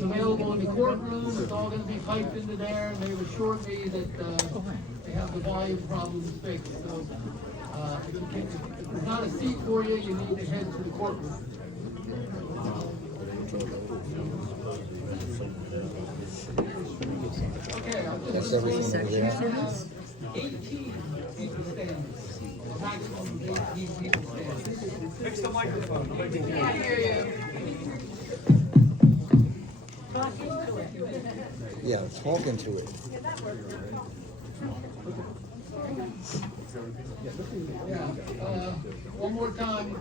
is available in the courtroom. It's all gonna be piped into there, and they've assured me that, they have the volume problems fixed, so, if there's not a seat for you, you need to head to the courtroom. Okay, I'll just. That's everything over there. 18 people standing. Maximum of 18 people standing. Fix the microphone. Can't hear you. Yeah, talk into it. Yeah, one more time,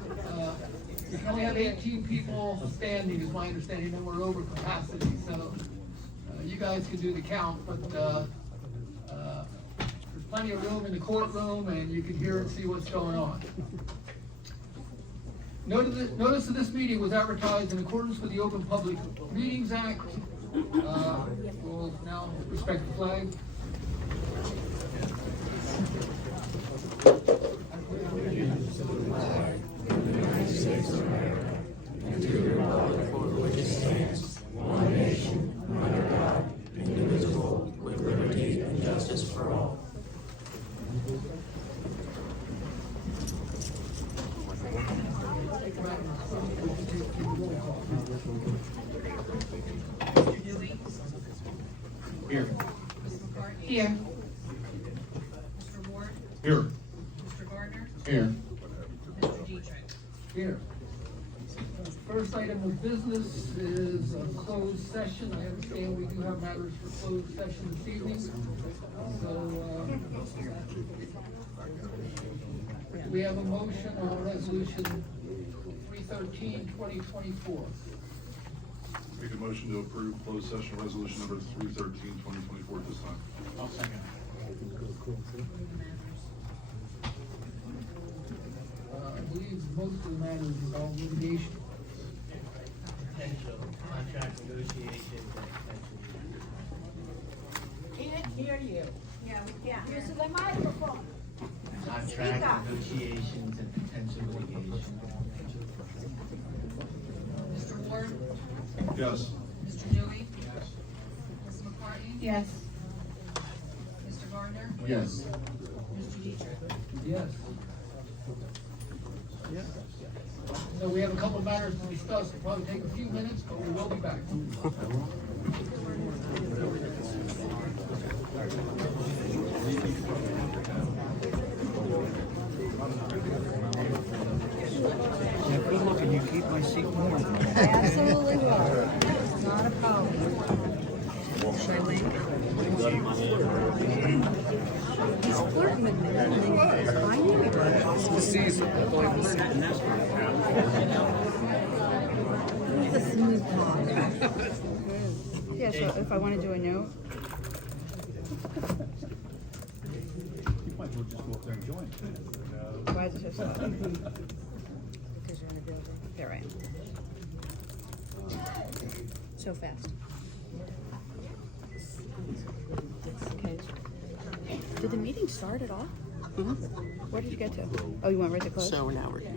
you can only have 18 people standing, is my understanding, and we're over capacity, so, you guys can do the count, but, there's plenty of room in the courtroom, and you can hear and see what's going on. Notice of this meeting was advertised in accordance with the Open Public Meetings Act. We'll now respect the flag. One nation, under God, indivisible, with liberty and justice for all. Here. Here. Mr. Ward? Here. Mr. Gardner? Here. Mr. Dietrich? Here. First item of business is a closed session. I understand we do have matters for closed session this evening. So, we have a motion on resolution 313-2024. Make a motion to approve closed session resolution number 313-2024 at this time. I'll second. I believe most of the matters involve litigation. Potential contract negotiations and potential Can't hear you. Yeah, we can't. Use the microphone. contract negotiations and potential litigation. Mr. Ward? Yes. Mr. Dewey? Ms. McCartney? Yes. Mr. Gardner? Yes. Mr. Dietrich? Yes. So we have a couple of matters to discuss. It'll probably take a few minutes, but we will be back. Yeah, good looking, you keep my seat warm. Absolutely will. Not a problem. He's flirting with me. I knew he was. He's a smooth talk. Yeah, so if I want to do a note. You might as well just go up there and join. Why is it so slow? Because you're in the building. Yeah, right. So fast. Okay. Did the meeting start at all? Where did you get to? Oh, you went right to close? So now we're here.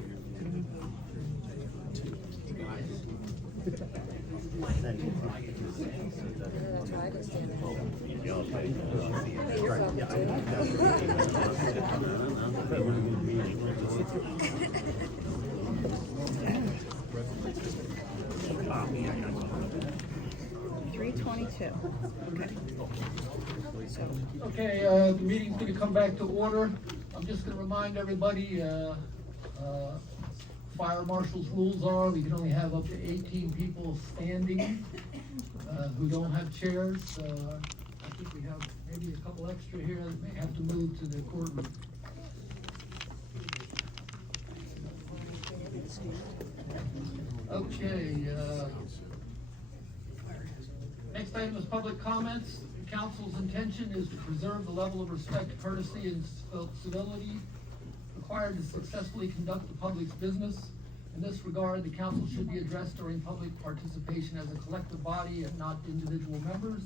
$322. Okay. So. Okay, the meeting's gonna come back to order. I'm just gonna remind everybody, fire marshal's rules are, we can only have up to 18 people standing, who don't have chairs. I think we have maybe a couple extra here that may have to move to the courtroom. Okay, next item is public comments. The council's intention is to preserve the level of respect, courtesy, and civility required to successfully conduct the public's business. In this regard, the council should be addressed during public participation as a collective body and not individual members.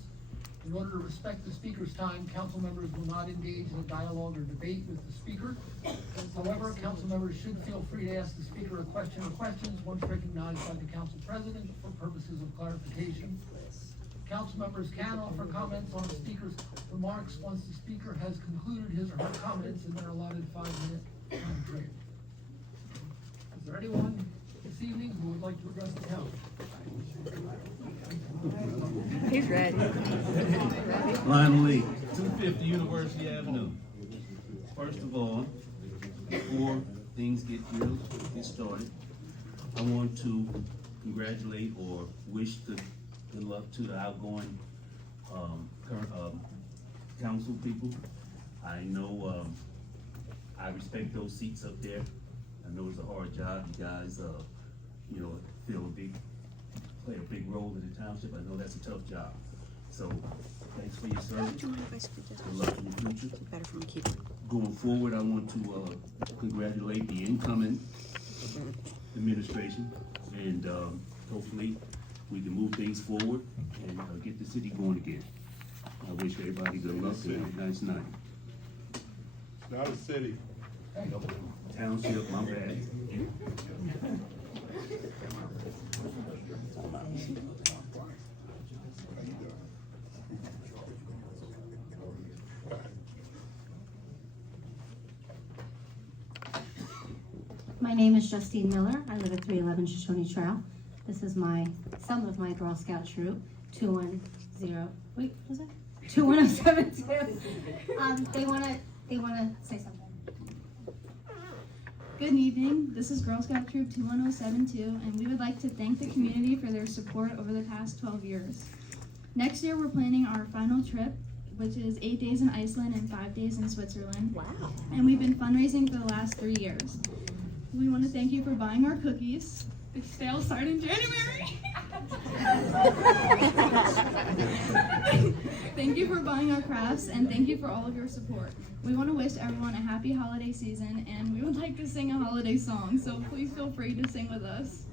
In order to respect the speaker's time, council members will not engage in a dialogue or debate with the speaker. However, council members should feel free to ask the speaker a question or questions once recognized by the council president for purposes of clarification Council members can offer comments on a speaker's remarks once the speaker has concluded his or her comments in their allotted 5-minute time frame. Is there anyone this evening who would like to address the council? He's ready. Lionel Lee, 250 University Avenue. First of all, before things get started, I want to congratulate or wish good luck to the outgoing current council people. I know I respect those seats up there. I know it's a hard job. You guys, play a big role in the township. I know that's a tough job. So thanks for your service. Do you mind if I scoot this? Good luck in the future. It's better for me to keep it. Going forward, I want to congratulate the incoming administration, and hopefully we can move things forward and get the city going again. I wish everybody good luck and a nice night. Not a city. Township, my bad. My name is Justine Miller. I live at 311 Shoshone Trail. This is some of my Girl Scout troop, 21072. They wanna say something. Good evening, this is Girl Scout Troop 21072, and we would like to thank the community for their support over the past 12 years. Next year, we're planning our final trip, which is 8 days in Iceland and 5 days in Switzerland. Wow. And we've been fundraising for the last 3 years. We want to thank you for buying our cookies. The sale started in January. Thank you for buying our crafts, and thank you for all of your support. We want to wish everyone a happy holiday season, and we would like to sing a holiday song, so please feel free to sing with us.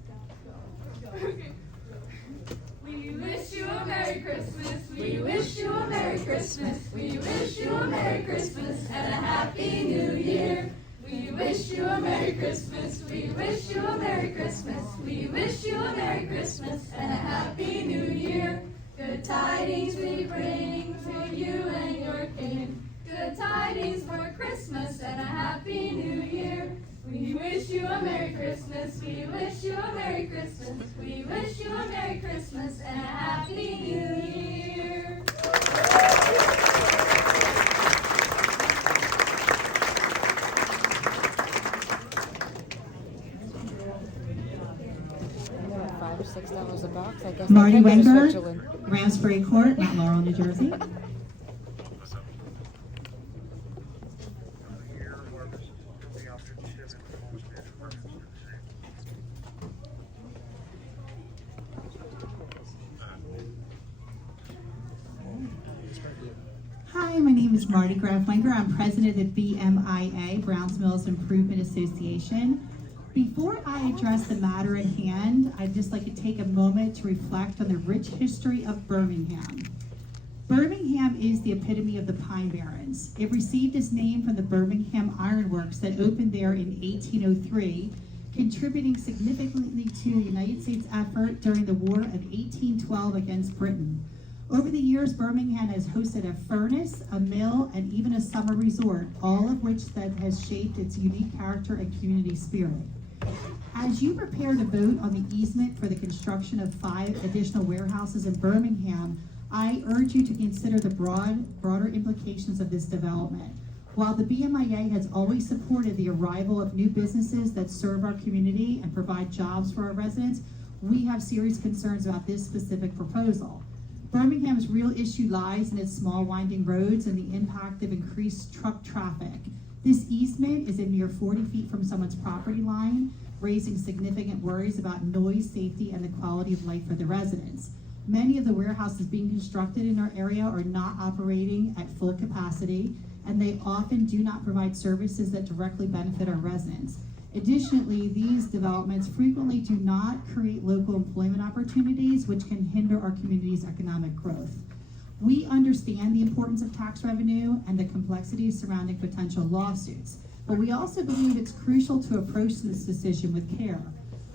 We wish you a Merry Christmas. We wish you a Merry Christmas. We wish you a Merry Christmas and a Happy New Year. We wish you a Merry Christmas. We wish you a Merry Christmas. We wish you a Merry Christmas and a Happy New Year. Good tidings we bring to you and your King. Good tidings for Christmas and a Happy New Year. We wish you a Merry Christmas. We wish you a Merry Christmas. We wish you a Merry Christmas and a Happy New Year. $5 or $6 a box. I guess Marty I can go to Wenger, Switzerland. Ramsbury Court, Mount Laurel, New Jersey. Hi, my name is Marty Graf-Wenger. I'm president of the BMIA, Browns Mills Improvement Association. Before I address the matter at hand, I'd just like to take a moment to reflect on the rich history of Birmingham. Birmingham is the epitome of the Pine Barrens. It received its name from the Birmingham Iron Works that opened there in 1803, contributing significantly to the United States effort during the War of 1812 against Britain. Over the years, Birmingham has hosted a furnace, a mill, and even a summer resort, all of which that has shaped its unique character and community spirit. As you prepare to vote on the easement for the construction of 5 additional warehouses in Birmingham, I urge you to consider the broader implications of this development. While the BMIA has always supported the arrival of new businesses that serve our community and provide jobs for our residents, we have serious concerns about this specific proposal. Birmingham's real issue lies in its small winding roads and the impact of increased truck traffic. This easement is a mere 40 feet from someone's property line, raising significant worries about noise, safety, and the quality of life for the residents. Many of the warehouses being constructed in our area are not operating at full capacity, and they often do not provide services that directly benefit our residents. Additionally, these developments frequently do not create local employment opportunities, which can hinder our community's economic growth. We understand the importance of tax revenue and the complexities surrounding potential lawsuits, but we also believe it's crucial to approach this decision with care.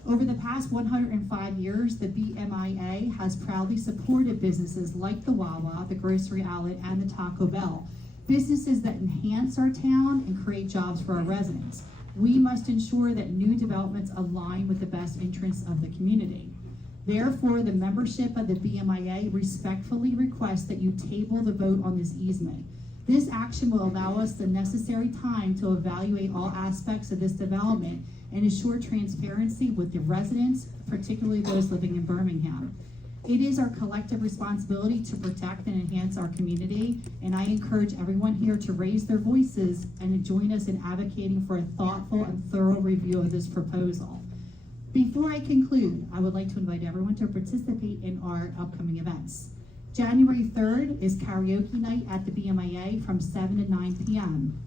Over the past 105 years, the BMIA has proudly supported businesses like the Wawa, the Grocery Outlet, and the Taco Bell, businesses that enhance our town and create jobs for our residents. We must ensure that new developments align with the best interests of the community. Therefore, the membership of the BMIA respectfully requests that you table the vote on this easement. This action will allow us the necessary time to evaluate all aspects of this development and ensure transparency with the residents, particularly those living in Birmingham. It is our collective responsibility to protect and enhance our community, and I encourage everyone here to raise their voices and join us in advocating for a thoughtful and thorough review of this proposal. Before I conclude, I would like to invite everyone to participate in our upcoming events. January 3rd is karaoke night at the BMIA from 7 to 9 p.m.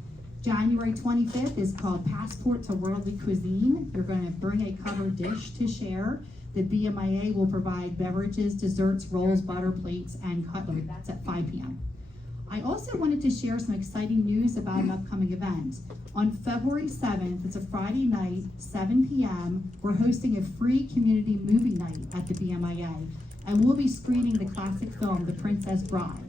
January 25th is called Passport to Worldly Cuisine. You're going to bring a covered dish to share. The BMIA will provide beverages, desserts, rolls, butter plates, and cutlery. That's at 5 p.m. I also wanted to share some exciting news about an upcoming event. On February 7th, it's a Friday night, 7 p.m., we're hosting a free community movie night at the BMIA, and we'll be screening the classic film, The Princess Bride.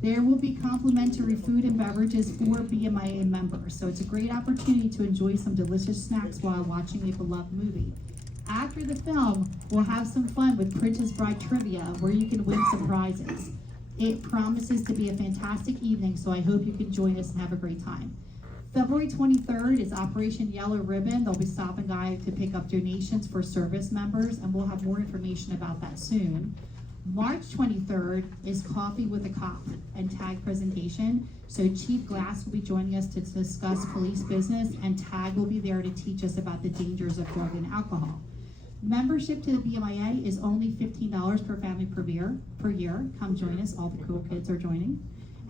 There will be complimentary food and beverages for BMIA members, so it's a great opportunity to enjoy some delicious snacks while watching a beloved movie. After the film, we'll have some fun with Princess Bride trivia, where you can win some prizes. It promises to be a fantastic evening, so I hope you can join us and have a great time. February 23rd is Operation Yellow Ribbon. They'll be stopping by to pick up donations for service members, and we'll have more information about that soon. March 23rd is Coffee with a Cop and Tag presentation. So Chief Glass will be joining us to discuss police business, and Tag will be there to teach us about the dangers of drug and alcohol. Membership to the BMIA is only $15 per family per year. Come join us. All the cool kids are joining.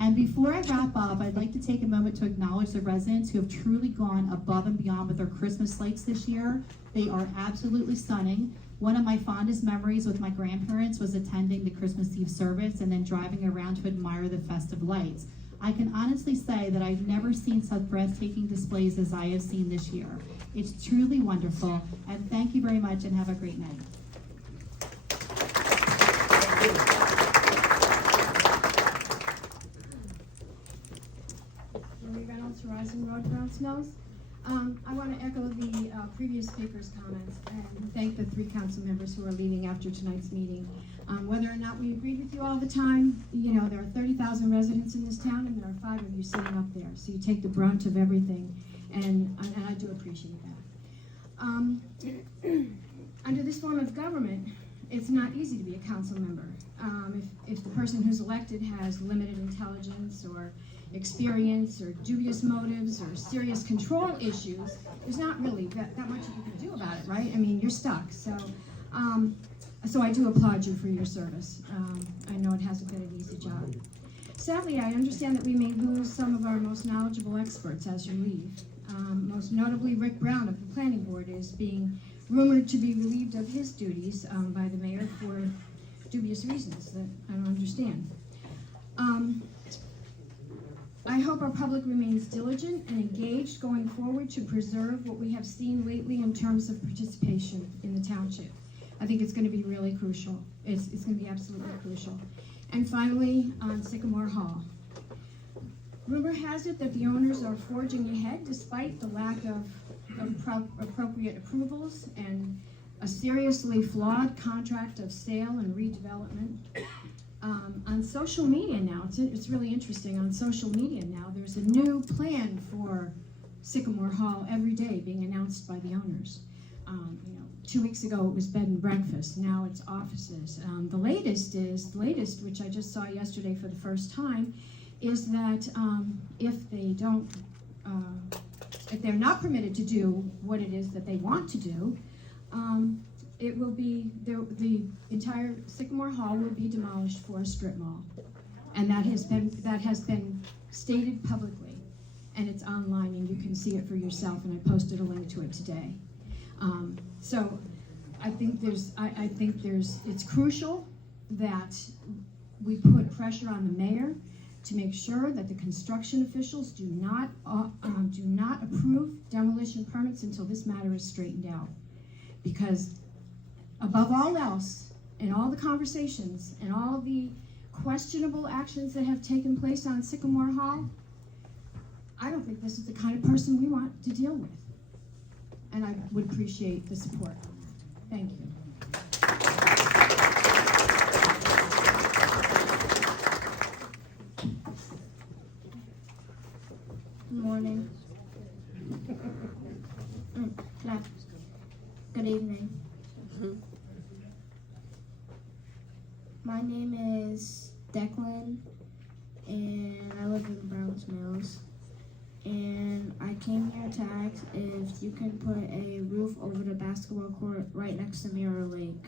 And before I wrap up, I'd like to take a moment to acknowledge the residents who have truly gone above and beyond with their Christmas lights this year. They are absolutely stunning. One of my fondest memories with my grandparents was attending the Christmas Eve service and then driving around to admire the festive lights. I can honestly say that I've never seen such breathtaking displays as I have seen this year. It's truly wonderful, and thank you very much and have a great night. Marie Reynolds, Horizon Road, Browns Mills. I want to echo the previous speaker's comments and thank the 3 council members who are leaving after tonight's meeting. Whether or not we agreed with you all the time, you know, there are 30,000 residents in this town and there are 5 of you sitting up there. So you take the brunt of everything, and I do appreciate that. Under this form of government, it's not easy to be a council member. If the person who's elected has limited intelligence or experience or dubious motives or serious control issues, there's not really that much you can do about it, right? I mean, you're stuck. So I do applaud you for your service. I know it hasn't been an easy job. Sadly, I understand that we may lose some of our most knowledgeable experts as you leave. Most notably, Rick Brown of the Planning Board is being rumored to be relieved of his duties by the mayor for dubious reasons that I don't understand. I hope our public remains diligent and engaged going forward to preserve what we have seen lately in terms of participation in the township. I think it's going to be really crucial. It's going to be absolutely crucial. And finally, on Sycamore Hall. Rumor has it that the owners are forging ahead despite the lack of appropriate approvals and a seriously flawed contract of sale and redevelopment. On social media now, it's really interesting, on social media now, there's a new plan for Sycamore Hall every day being announced by the owners. 2 weeks ago it was bed and breakfast, now it's offices. The latest, which I just saw yesterday for the first time, is that if they're not permitted to do what it is that they want to do, it will be, the entire Sycamore Hall will be demolished for a strip mall. And that has been stated publicly, and it's online and you can see it for yourself, and I posted a link to it today. So I think it's crucial that we put pressure on the mayor to make sure that the construction officials do not approve demolition permits until this matter is straightened out. Because above all else, in all the conversations and all the questionable actions that have taken place on Sycamore Hall, I don't think this is the kind of person we want to deal with. And I would appreciate the support. Thank you. Good morning. Good evening. My name is Declan, and I live in Browns Mills. And I came here to ask if you can put a roof over the basketball court right next to Mirror Lake.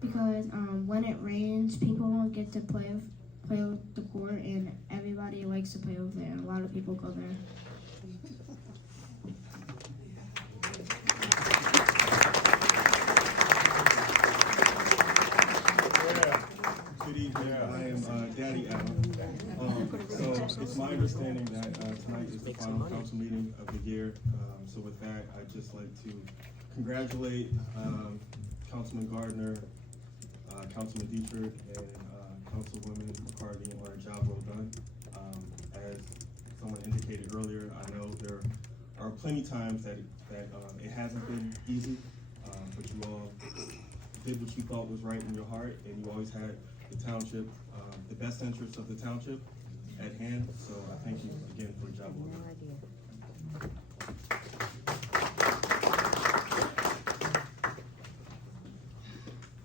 Because when it rains, people won't get to play with the court, and everybody likes to play over there. A lot of people go there. Good evening. I am Daddy Allen. So it's my understanding that tonight is the final council meeting of the year. So with that, I'd just like to congratulate Councilman Gardner, Councilman Dietrich, and Councilwoman McCartney on a job well done. As someone indicated earlier, I know there are plenty times that it hasn't been easy, but you all did what you thought was right in your heart, and you always had the township, the best interests of the township at hand. So I thank you again for your job well done.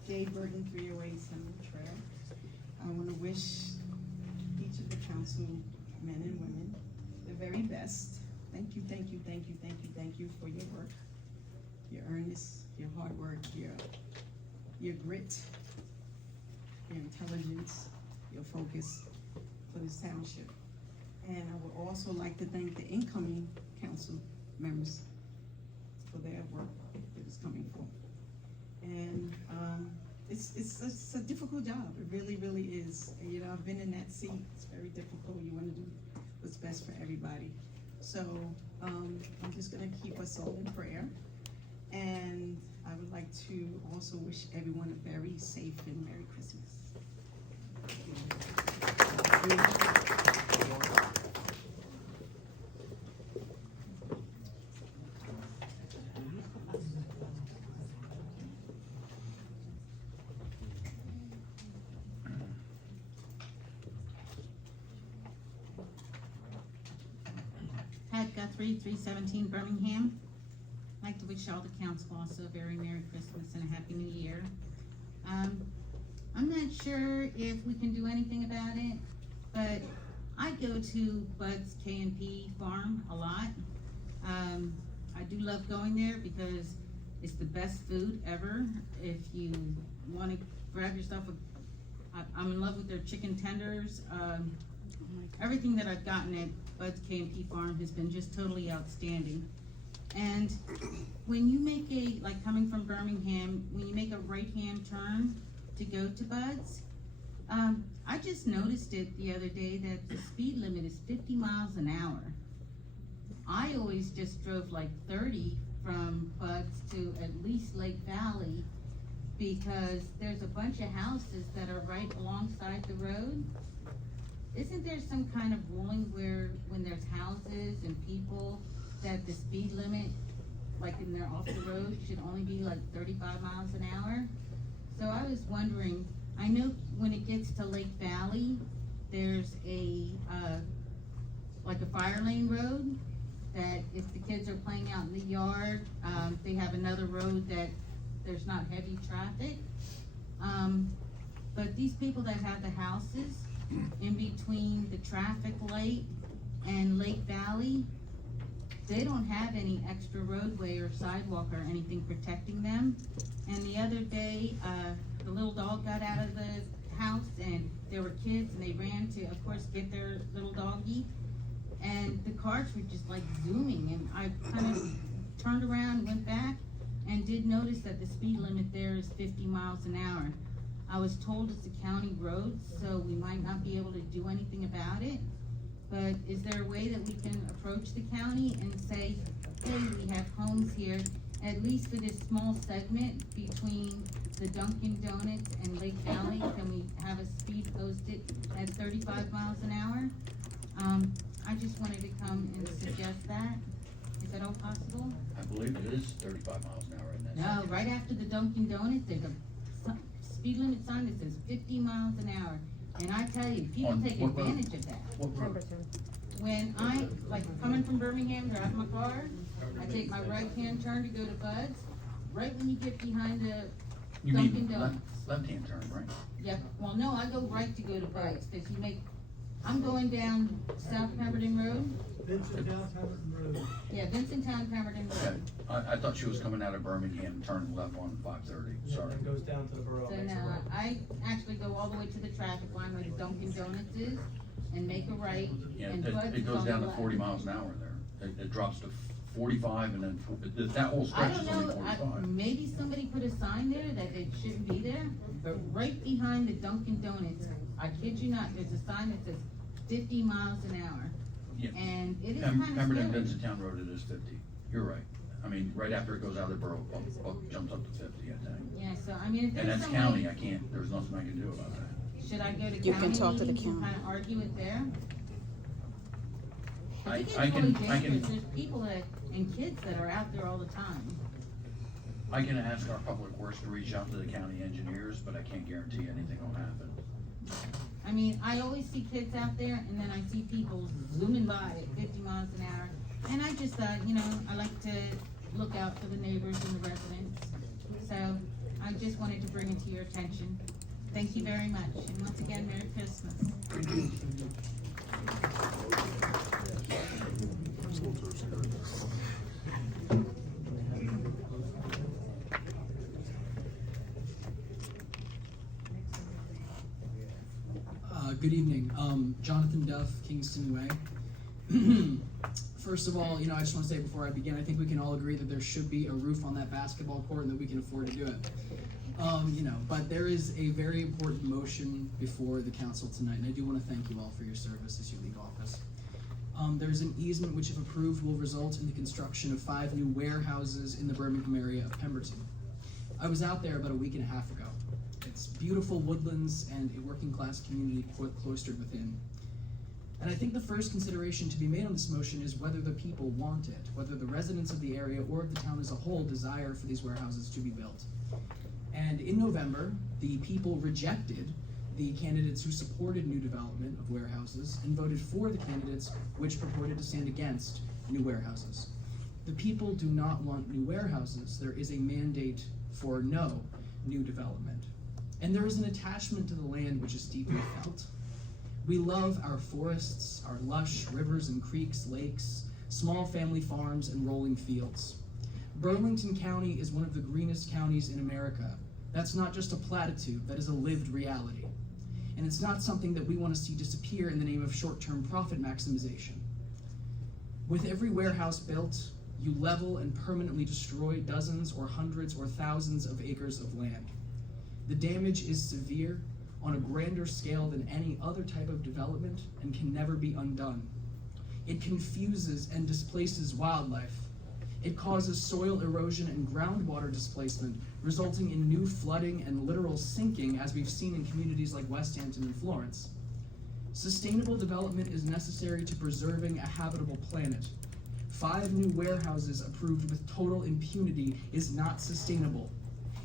Jay Burton, 308 Summer Trail. I want to wish each of the councilmen, men and women, the very best. Thank you, thank you, thank you, thank you, thank you for your work, your earnestness, your hard work, your grit, your intelligence, your focus for this township. And I would also like to thank the incoming council members for their work that is coming forth. And it's a difficult job. It really, really is. You know, I've been in that seat. It's very difficult. You want to do what's best for everybody. So I'm just gonna keep us all in prayer. And I would like to also wish everyone a very safe and Merry Christmas. Pat Guthrie, 317 Birmingham. I'd like to wish all the council also a very Merry Christmas and a Happy New Year. I'm not sure if we can do anything about it, but I go to Bud's K&P farm a lot. I do love going there because it's the best food ever. If you want to grab yourself I'm in love with their chicken tenders. Everything that I've gotten at Bud's K&P farm has been just totally outstanding. And when you make like coming from Birmingham, when you make a right-hand turn to go to Bud's, I just noticed it the other day that the speed limit is 50 miles an hour. I always just drove like 30 from Bud's to at least Lake Valley because there's a bunch of houses that are right alongside the road. Isn't there some kind of ruling where when there's houses and people that the speed limit, like when they're off the road, should only be like 35 miles an hour? So I was wondering, I know when it gets to Lake Valley, there's like a fire lane road that if the kids are playing out in the yard, they have another road that there's not heavy traffic. But these people that have the houses in between the traffic light and Lake Valley, they don't have any extra roadway or sidewalk or anything protecting them. And the other day, the little dog got out of the house and there were kids and they ran to, of course, get their little doggy. And the cars were just like zooming, and I kind of turned around, went back, and did notice that the speed limit there is 50 miles an hour. I was told it's a county road, so we might not be able to do anything about it. but is there a way that we can approach the county and say, hey, we have homes here, at least for this small segment between the Dunkin' Donuts and Lake Valley, can we have a speed posted at 35 miles an hour? I just wanted to come and suggest that. Is that all possible? I believe it is 35 miles an hour in that. No, right after the Dunkin' Donuts, there's a speed limit sign that says 50 miles an hour. And I tell you, people On take what road? advantage of that. What road? When I, like, coming from Birmingham, driving my car, I take my right-hand turn to go to Bud's, right when you get behind the You Dunkin' mean Donuts. left-hand turn, right? Yep, well, no, I go right to go to Bud's, cause you make, I'm going down South Pemberton Road. Yeah, Vincenttown, Pemberton Yeah, Road. I thought she was coming out of Birmingham, turning left on 530, sorry. It goes down to the borough. So now, I actually go all the way to the traffic line where the Dunkin' Donuts is, and make a right, Yeah, and Bud's it is goes on down the to left. 40 miles an hour there. It drops to 45 and then, that whole I stretch don't is only know, 45. maybe somebody put a sign there that it shouldn't be there, but right behind the Dunkin' Donuts, I kid you not, there's a sign that says 50 miles an hour. Yeah. And it is kinda Pemberton, scary. Vincenttown Road, it is 50. You're right. I mean, right after it goes out of the borough, jumps up to 50, I think. Yeah, so I mean, if And there's that's some county, way, I can't, there's nothing I can do about that. should I go to You can county talk to the meetings and county. kinda argue it there? 'Cause it gets I really can- dangerous, there's people that, and kids that are out there all the time. I can ask our public works to reach out to the county engineers, but I can't guarantee anything will happen. I mean, I always see kids out there, and then I see people zooming by at 50 miles an hour. And I just thought, you know, I like to look out for the neighbors and the residents. So I just wanted to bring it to your attention. Thank you very much, and once again, Merry Christmas. Good evening. Jonathan Duff, Kingston Way. First of all, you know, I just want to say before I begin, I think we can all agree that there should be a roof on that basketball court and that we can afford to do it. You know, but there is a very important motion before the council tonight, and I do want to thank you all for your service as you leave office. There's an easement which, if approved, will result in the construction of 5 new warehouses in the Birmingham area of Pemberton. I was out there about a week and a half ago. It's beautiful woodlands and a working class community cloistered within. And I think the first consideration to be made on this motion is whether the people want it, whether the residents of the area or of the town as a whole desire for these warehouses to be built. And in November, the people rejected the candidates who supported new development of warehouses and voted for the candidates which purported to stand against new warehouses. The people do not want new warehouses. There is a mandate for no new development. And there is an attachment to the land which is deeply felt. We love our forests, our lush rivers and creeks, lakes, small family farms, and rolling fields. Burlington County is one of the greenest counties in America. That's not just a platitude, that is a lived reality. And it's not something that we want to see disappear in the name of short-term profit maximization. With every warehouse built, you level and permanently destroy dozens or hundreds or thousands of acres of land. The damage is severe, on a grander scale than any other type of development, and can never be undone. It confuses and displaces wildlife. It causes soil erosion and groundwater displacement, resulting in new flooding and literal sinking, as we've seen in communities like West Hampton and Florence. Sustainable development is necessary to preserving a habitable planet. 5 new warehouses approved with total impunity is not sustainable.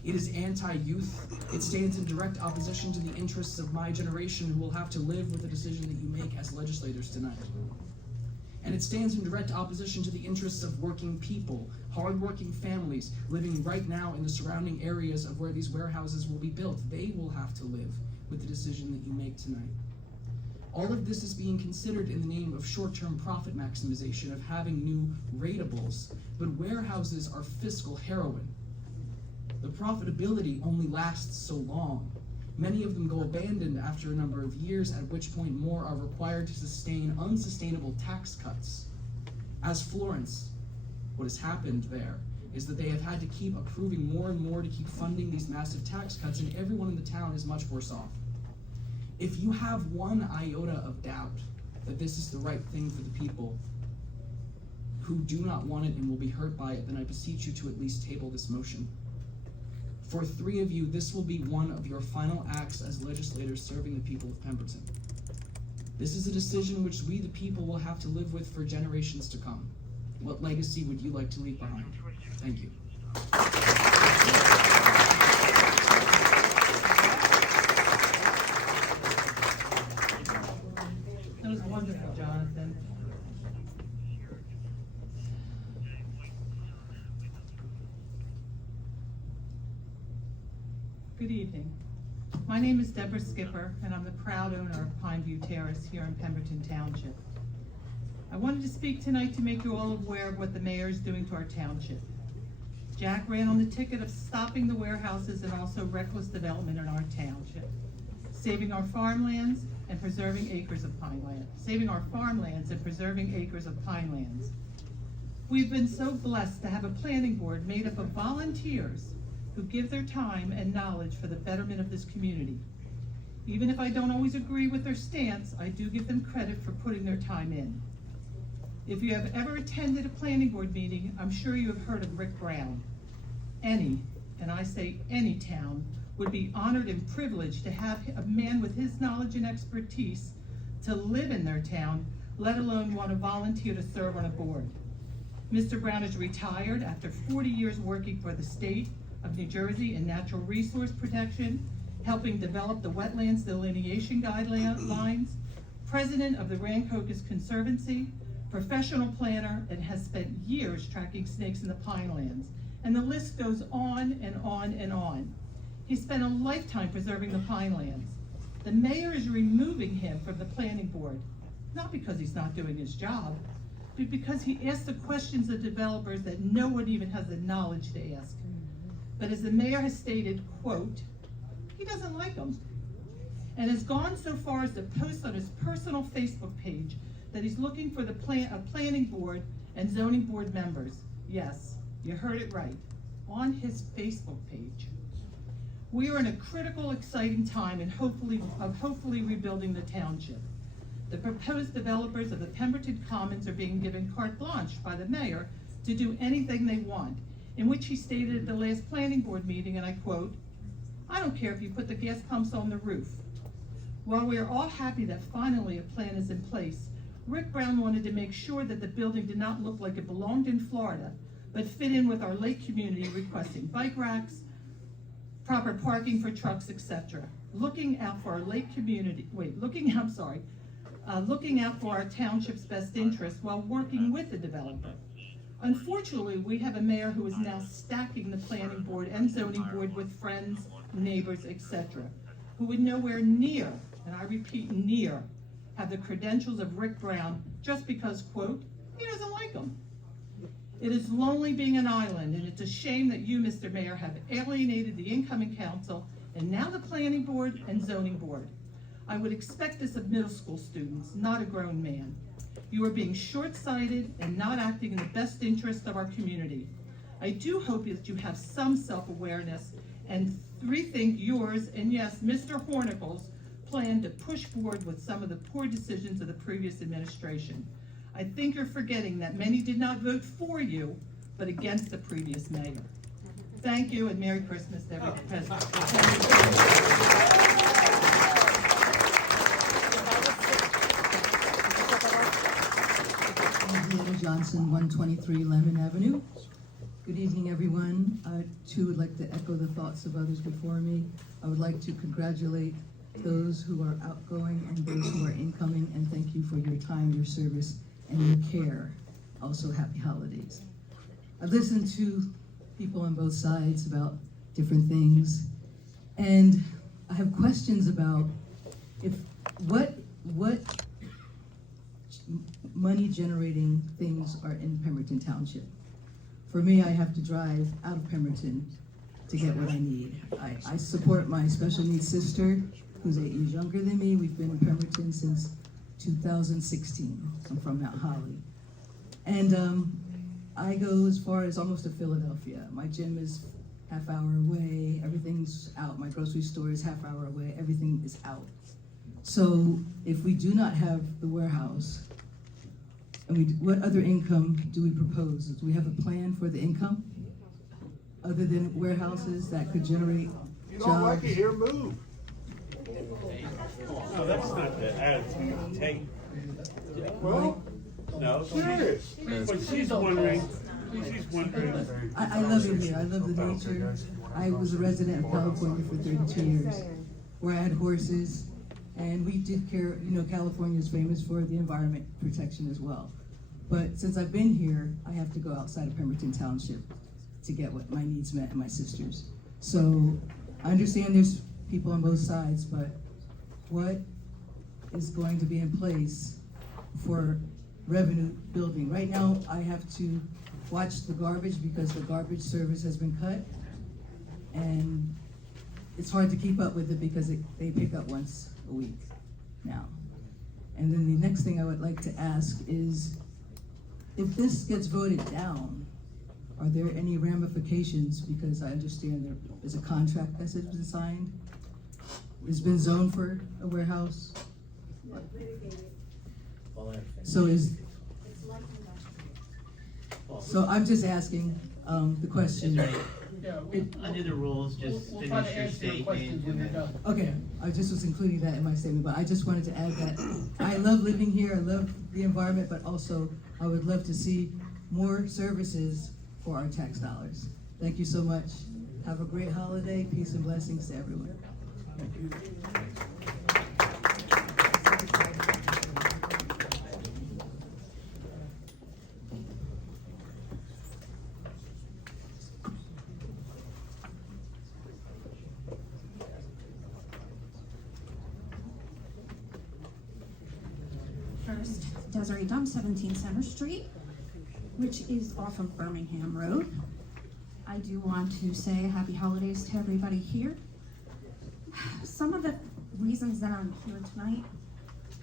It is anti-youth. It stands in direct opposition to the interests of my generation, who will have to live with the decision that you make as legislators tonight. And it stands in direct opposition to the interests of working people, hardworking families living right now in the surrounding areas of where these warehouses will be built. They will have to live with the decision that you make tonight. All of this is being considered in the name of short-term profit maximization, of having new rateables, but warehouses are fiscal heroin. The profitability only lasts so long. Many of them go abandoned after a number of years, at which point more are required to sustain unsustainable tax cuts. As Florence, what has happened there is that they have had to keep approving more and more to keep funding these massive tax cuts, and everyone in the town is much worse off. If you have one iota of doubt that this is the right thing for the people who do not want it and will be hurt by it, then I beseech you to at least table this motion. For 3 of you, this will be one of your final acts as legislators serving the people of Pemberton. This is a decision which we, the people, will have to live with for generations to come. What legacy would you like to leave behind? Thank you. That was wonderful, Jonathan. Good evening. My name is Deborah Skipper, and I'm the proud owner of Pineview Terrace here in Pemberton Township. I wanted to speak tonight to make you all aware of what the mayor is doing to our township. Jack ran on the ticket of stopping the warehouses and also reckless development in our township, saving our farmlands and preserving acres of pineland, saving our farmlands and preserving acres of pinelands. We've been so blessed to have a planning board made up of volunteers who give their time and knowledge for the betterment of this community. Even if I don't always agree with their stance, I do give them credit for putting their time in. If you have ever attended a planning board meeting, I'm sure you have heard of Rick Brown. Any, and I say any town, would be honored and privileged to have a man with his knowledge and expertise to live in their town, let alone want to volunteer to serve on a board. Mr. Brown is retired after 40 years working for the state of New Jersey in natural resource protection, helping develop the wetlands delineation guidelines, president of the Rancocas Conservancy, professional planner, and has spent years tracking snakes in the pinelands. And the list goes on and on and on. He spent a lifetime preserving the pinelands. The mayor is removing him from the planning board, not because he's not doing his job, but because he asks the questions of developers that no one even has the knowledge to ask. But as the mayor has stated, quote, he doesn't like them, and has gone so far as to post on his personal Facebook page that he's looking for a planning board and zoning board members. Yes, you heard it right, on his Facebook page. We are in a critical, exciting time and hopefully rebuilding the township. The proposed developers of the Pemberton Commons are being given carte blanche by the mayor to do anything they want, in which he stated at the last planning board meeting, and I quote, I don't care if you put the gas pumps on the roof. While we are all happy that finally a plan is in place, Rick Brown wanted to make sure that the building did not look like it belonged in Florida, but fit in with our lake community, requesting bike racks, proper parking for trucks, etc. Looking out for our lake community, looking out for our township's best interest while working with the developer. Unfortunately, we have a mayor who is now stacking the planning board and zoning board with friends, neighbors, etc., who would nowhere near, and I repeat, near, have the credentials of Rick Brown just because, quote, he doesn't like them. It is lonely being an island, and it's a shame that you, Mr. Mayor, have alienated the incoming council and now the planning board and zoning board. I would expect this of middle school students, not a grown man. You are being short-sighted and not acting in the best interest of our community. I do hope that you have some self-awareness and rethink yours, and yes, Mr. Hornicle's plan to push forward with some of the poor decisions of the previous administration. I think you're forgetting that many did not vote for you, but against the previous mayor. Thank you, and Merry Christmas to every president. Henrietta Johnson, 123 Lemon Avenue. Good evening, everyone. I too would like to echo the thoughts of others before me. I would like to congratulate those who are outgoing and those who are incoming, and thank you for your time, your service, and your care. Also, happy holidays. I've listened to people on both sides about different things, and I have questions about what money generating things are in Pemberton Township. For me, I have to drive out of Pemberton to get what I need. I support my special needs sister, who's 8 years younger than me. We've been in Pemberton since 2016. I'm from Mount Holly. And I go as far as almost to Philadelphia. My gym is half-hour away, everything's out. My grocery store is half-hour away, everything is out. So if we do not have the warehouse, and what other income do we propose? Do we have a plan for the income? Other than warehouses that could generate You don't like jobs? it here, move. No, that's not the attitude to take. Well, No. serious. But she's wondering. I love it here. I love the nature. I was a resident of California for 32 years, where I had horses, and we did care. You know, California is famous for the environment protection as well. But since I've been here, I have to go outside of Pemberton Township to get what my needs met and my sister's. So I understand there's people on both sides, but what is going to be in place for revenue building? Right now, I have to watch the garbage because the garbage service has been cut, and it's hard to keep up with it because they pick up once a week now. And then the next thing I would like to ask is, if this gets voted down, are there any ramifications? Because I understand there is a contract that has been signed. It's been zoned for a warehouse. So I'm just asking the question. Under the rules, just We'll try finish to your answer your questions statement when and you're then. done. Okay, I just was including that in my statement, but I just wanted to add that I love living here, I love the environment, but also I would love to see more services for our tax dollars. Thank you so much. Have a great holiday. Peace and blessings to everyone. First, Desiree Dunn, 17 Center Street, which is off of Birmingham Road. I do want to say happy holidays to everybody here. Some of the reasons that I'm here tonight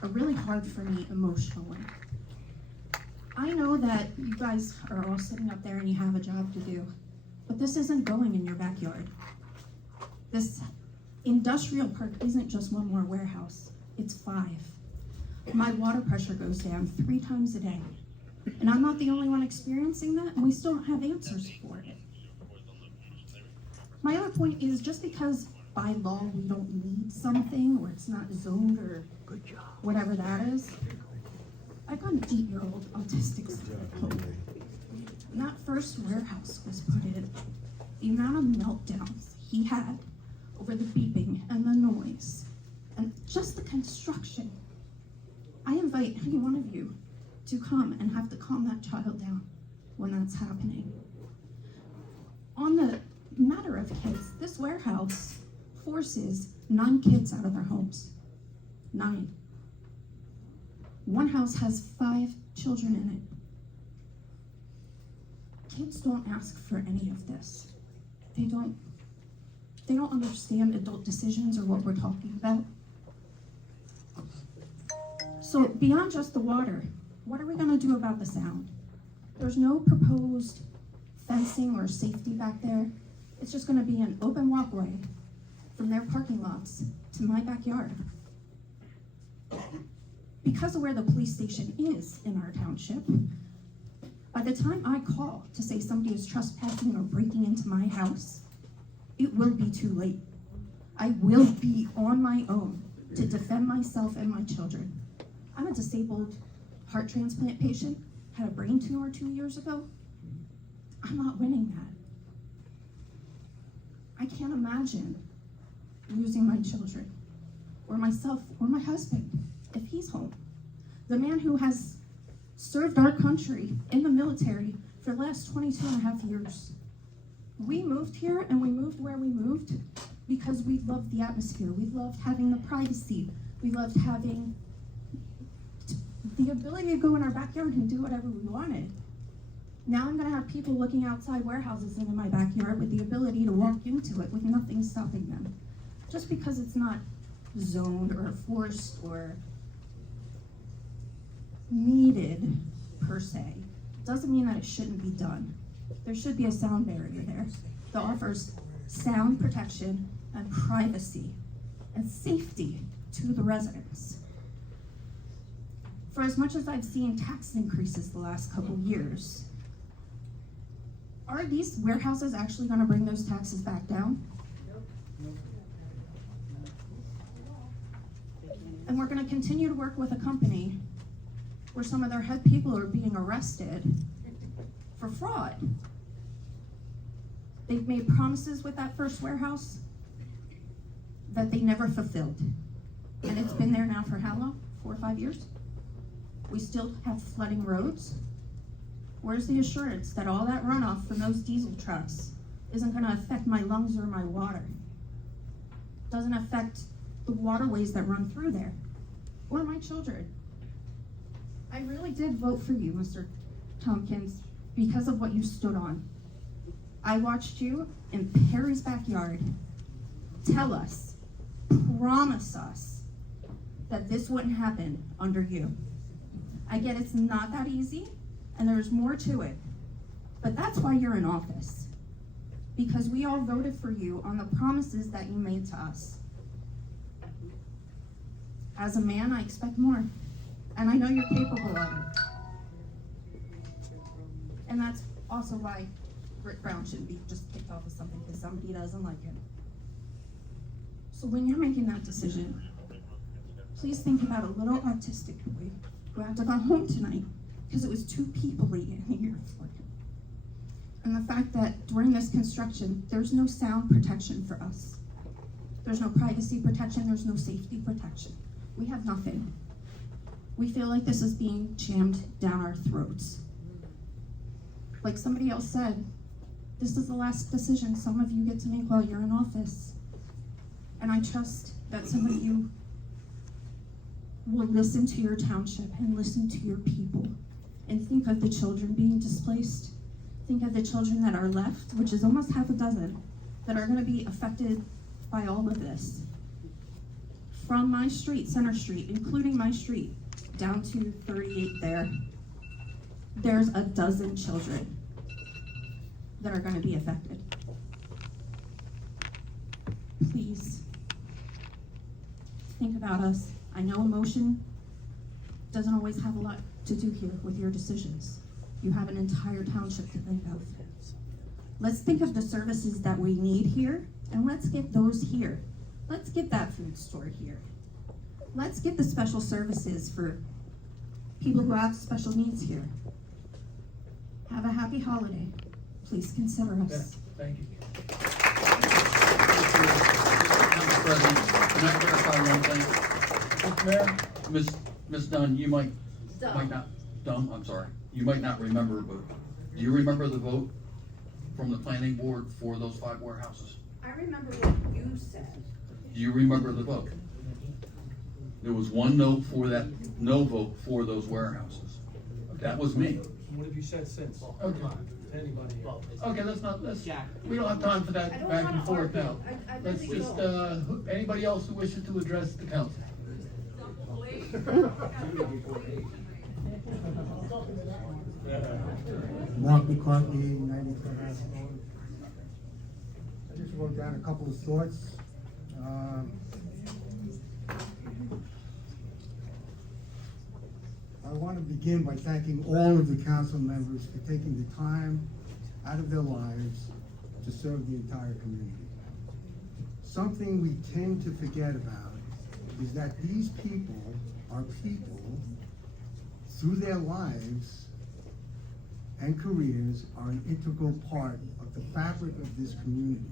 are really hard for me emotionally. I know that you guys are all sitting up there and you have a job to do, but this isn't going in your backyard. This industrial park isn't just one more warehouse, it's 5. My water pressure goes down 3 times a day. And I'm not the only one experiencing that, and we still don't have answers for it. My other point is, just because by law we don't need something, or it's not zoned, or whatever that is, I've got an 8-year-old autistic son at home. When that first warehouse was put in, the amount of meltdowns he had over the beeping and the noise, and just the construction, I invite any one of you to come and have to calm that child down when that's happening. On the matter of kids, this warehouse forces 9 kids out of their homes. 9. One house has 5 children in it. Kids don't ask for any of this. They don't understand adult decisions or what we're talking about. So beyond just the water, what are we gonna do about the sound? There's no proposed fencing or safety back there. It's just gonna be an open walkway from their parking lots to my backyard. Because of where the police station is in our township, by the time I call to say somebody is trespassing or breaking into my house, it will be too late. I will be on my own to defend myself and my children. I'm a disabled heart transplant patient, had a brain tumor 2 years ago. I'm not winning that. I can't imagine losing my children, or myself, or my husband, if he's home. The man who has served our country in the military for the last 22 and a half years. We moved here, and we moved where we moved because we loved the atmosphere. We loved having the privacy. We loved having the ability to go in our backyard and do whatever we wanted. Now I'm gonna have people looking outside warehouses into my backyard with the ability to walk into it with nothing stopping them. Just because it's not zoned or forced or needed per se, doesn't mean that it shouldn't be done. There should be a sound barrier there that offers sound protection and privacy and safety to the residents. For as much as I've seen tax increases the last couple years, are these warehouses actually gonna bring those taxes back down? And we're gonna continue to work with a company where some of their head people are being arrested for fraud. They've made promises with that first warehouse that they never fulfilled. And it's been there now for how long? 4 or 5 years? We still have flooding roads. Where's the assurance that all that runoff from those diesel trucks isn't gonna affect my lungs or my water? Doesn't affect the waterways that run through there, or my children. I really did vote for you, Mr. Tompkins, because of what you stood on. I watched you in Perry's backyard tell us, promise us, that this wouldn't happen under you. I get it's not that easy, and there's more to it, but that's why you're in office. Because we all voted for you on the promises that you made to us. As a man, I expect more, and I know you're capable of it. And that's also why Rick Brown shouldn't be just kicked off of something because somebody doesn't like him. So when you're making that decision, please think about a little autistic boy who had to go home tonight because it was too peoply in here for him. And the fact that during this construction, there's no sound protection for us. There's no privacy protection, there's no safety protection. We have nothing. We feel like this is being jammed down our throats. Like somebody else said, this is the last decision some of you get to make while you're in office. And I trust that some of you will listen to your township and listen to your people and think of the children being displaced. Think of the children that are left, which is almost half a dozen, that are gonna be affected by all of this. From my street, Center Street, including my street, down to 38 there's a dozen children that are gonna be affected. Please, think about us. I know emotion doesn't always have a lot to do here with your decisions. You have an entire township to think of. Let's think of the services that we need here, and let's get those here. Let's get that food store here. Let's get the special services for people who have special needs here. Have a happy holiday. Please consider us. Thank you. Council President, can I clarify one thing? Mr. Mayor? Miss Dunn, you might not, I'm sorry. You might not remember, but do you remember the vote from the planning board for those 5 warehouses? I remember what you said. Do you remember the vote? There was one no for that, no vote for those warehouses. That was me. What have you said since? Okay. Anybody? Okay, we don't have time for that back and forth now. Let's just, anybody else who wishes to address the council? Mark McCartney, 94 Aspen. I just wrote down a couple of thoughts. I want to begin by thanking all of the council members for taking the time out of their lives to serve the entire community. Something we tend to forget about is that these people are people through their lives and careers are an integral part of the fabric of this community.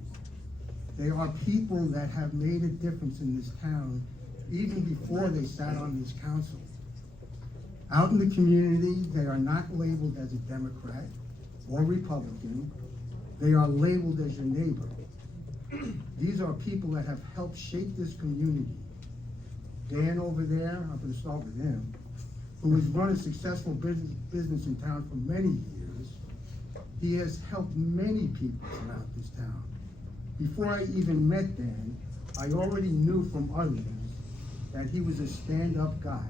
They are people that have made a difference in this town even before they sat on this council. Out in the community, they are not labeled as a Democrat or Republican. They are labeled as your neighbor. These are people that have helped shape this community. Dan over there, I'm gonna start with him, who has run a successful business in town for many years. He has helped many people throughout this town. Before I even met Dan, I already knew from others that he was a stand-up guy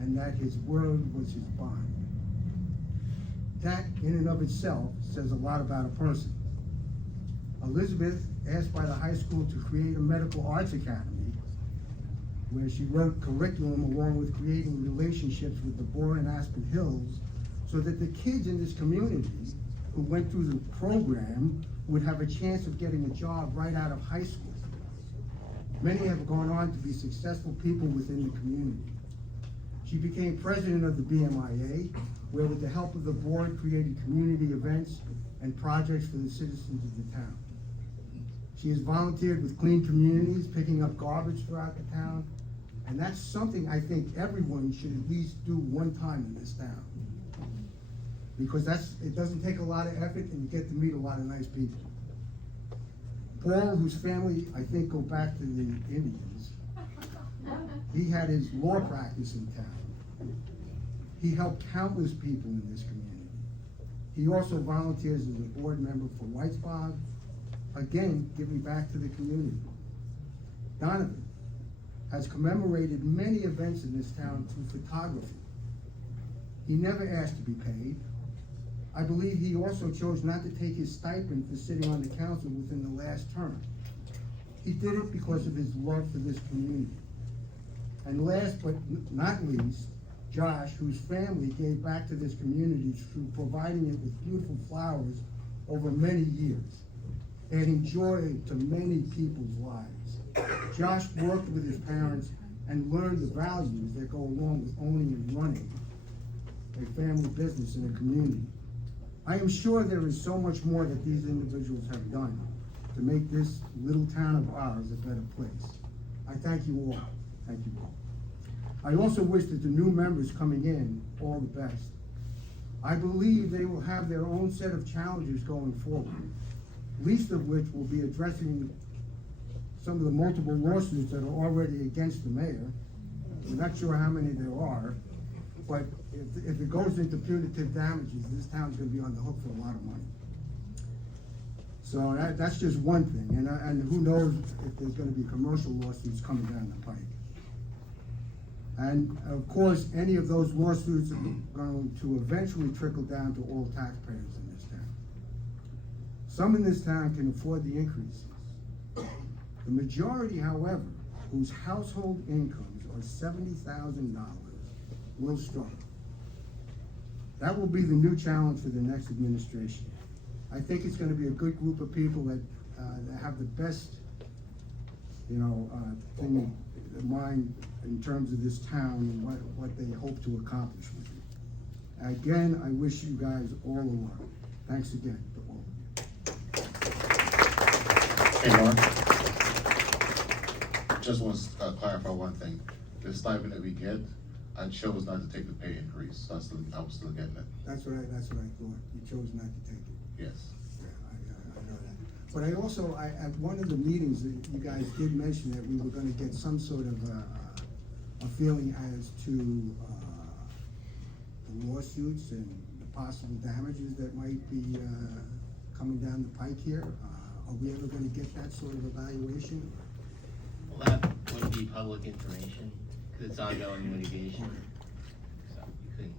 and that his word was his bond. That in and of itself says a lot about a person. Elizabeth, asked by the high school to create a medical arts academy, where she wrote curriculum along with creating relationships with the Bourne and Aspen Hills so that the kids in this community who went through the program would have a chance of getting a job right out of high school. Many have gone on to be successful people within the community. She became president of the BMIA, where with the help of the board created community events and projects for the citizens of the town. She has volunteered with Clean Communities, picking up garbage throughout the town, and that's something I think everyone should at least do one time in this town. Because it doesn't take a lot of effort and you get to meet a lot of nice people. Paul, whose family I think go back to the Indians, he had his law practice in town. He helped countless people in this community. He also volunteers as a board member for Whitespog, again, giving back to the community. Donovan has commemorated many events in this town through photography. He never asked to be paid. I believe he also chose not to take his stipend for sitting on the council within the last term. He did it because of his love for this community. And last but not least, Josh, whose family gave back to this community through providing it with beautiful flowers over many years, adding joy to many people's lives. Josh worked with his parents and learned the values that go along with owning and running a family business in a community. I am sure there is so much more that these individuals have done to make this little town of ours a better place. I thank you all. Thank you all. I also wish that the new members coming in all the best. I believe they will have their own set of challenges going forward, least of which will be addressing some of the multiple lawsuits that are already against the mayor. We're not sure how many there are, but if it goes into punitive damages, this town's gonna be on the hook for a lot of money. So that's just one thing, and who knows if there's gonna be commercial lawsuits coming down the pike. And of course, any of those lawsuits are going to eventually trickle down to all taxpayers in this town. Some in this town can afford the increases. The majority, however, whose household incomes are $70,000 will struggle. That will be the new challenge for the next administration. I think it's gonna be a good group of people that have the best, thing in mind in terms of this town and what they hope to accomplish with it. Again, I wish you guys all the luck. Thanks again to all of you. Hey, Mark. Just want to clarify one thing. The stipend that we get, I chose not to take the pay increase. I was still getting it. That's what I thought. You chose not to take it. Yes. Yeah, I know that. But I also, at one of the meetings, you guys did mention that we were gonna get some sort of a feeling as to the lawsuits and the possible damages that might be coming down the pike here. Are we ever gonna get that sort of evaluation? Well, that wouldn't be public information, because it's ongoing litigation, so you couldn't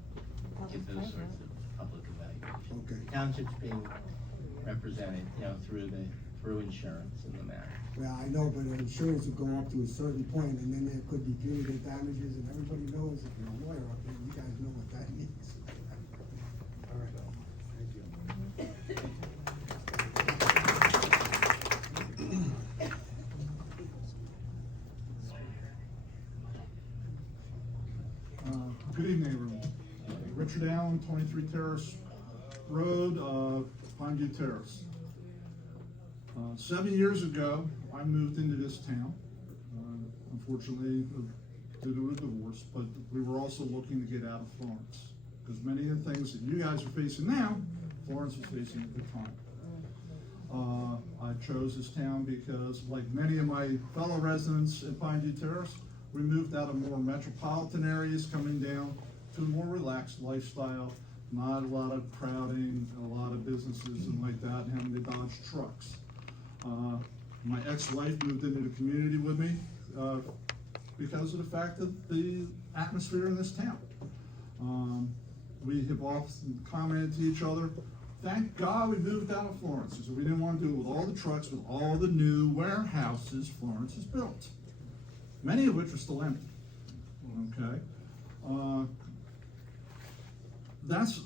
give those sorts of public evaluations. Okay. The township's being represented, through insurance in the matter. Well, I know, but insurance will go up to a certain point, and then there could be punitive damages, and everybody knows, if you're a lawyer up there, you guys know what that means. All right, thank you. Good evening, everyone. Richard Allen, 23 Terrace Road, Pineview Terrace. 7 years ago, I moved into this town, unfortunately due to a divorce, but we were also looking to get out of Florence, because many of the things that you guys are facing now, Florence was facing at the time. I chose this town because, like many of my fellow residents in Pineview Terrace, we moved out of more metropolitan areas, coming down to a more relaxed lifestyle, not a lot of crowding, a lot of businesses and like that, and having to dodge trucks. My ex-wife moved into the community with me because of the fact of the atmosphere in this town. We have often commented to each other, thank God we moved out of Florence, because we didn't want to deal with all the trucks, with all the new warehouses Florence has built. many of which are still empty, okay? That's,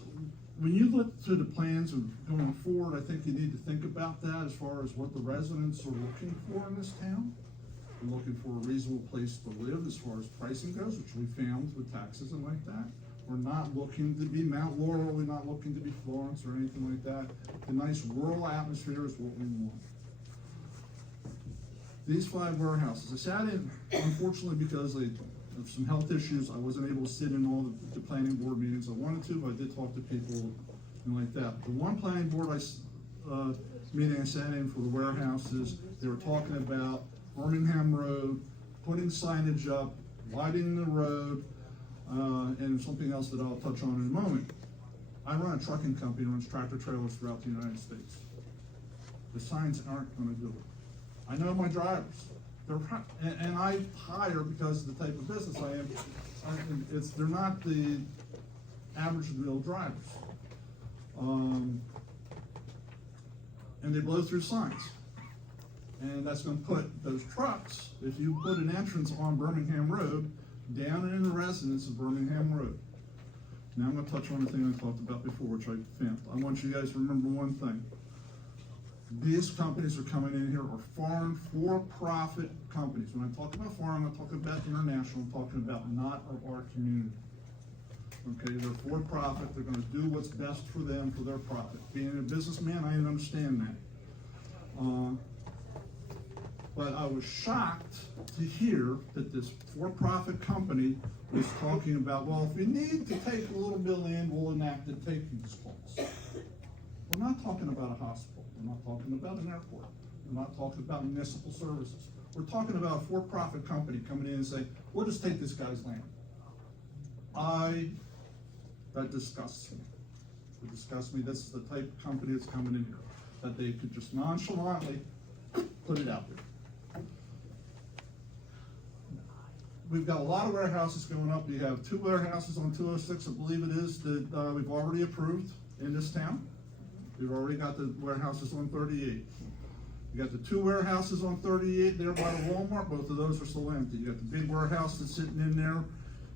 when you look to the plans of going forward, I think you need to think about that as far as what the residents are looking for in this town. We're looking for a reasonable place to live as far as pricing goes, which we found with taxes and like that. We're not looking to be Mount Laurel, we're not looking to be Florence or anything like that. The nice rural atmosphere is what we want. These 5 warehouses, I sat in, unfortunately because of some health issues, I wasn't able to sit in all the planning board meetings I wanted to, but I did talk to people and like that. The one planning board meeting I sat in for the warehouses, they were talking about Birmingham Road, putting signage up, widening the road, and something else that I'll touch on in a moment. I run a trucking company that runs tractor trailers throughout the United States. The signs aren't gonna do it. I know my drivers, and I hire because of the type of business I am. They're not the average real drivers. And they blow through signs. And that's gonna put those trucks, if you put an entrance on Birmingham Road, down in the residence of Birmingham Road. Now I'm gonna touch on the thing I talked about before, which I found. I want you guys to remember one thing. These companies are coming in here are foreign for-profit companies. When I talk about foreign, I'm not talking about international, I'm talking about not of our community. Okay, they're for-profit, they're gonna do what's best for them, for their profit. Being a businessman, I understand that. But I was shocked to hear that this for-profit company was talking about, well, if you need to take a little bit of land, we'll enact the takings clause. We're not talking about a hospital. We're not talking about an airport. We're not talking about municipal services. We're talking about a for-profit company coming in and saying, we'll just take this guy's land. That disgusts me. It disgusts me. This is the type of company that's coming in here, that they could just nonchalantly put it out there. We've got a lot of warehouses going up. We have 2 warehouses on 206, I believe it is, that we've already approved in this town. We've already got the warehouses on 38. You got the 2 warehouses on 38 there by the Walmart. Both of those are still empty. You got the big warehouse that's sitting in there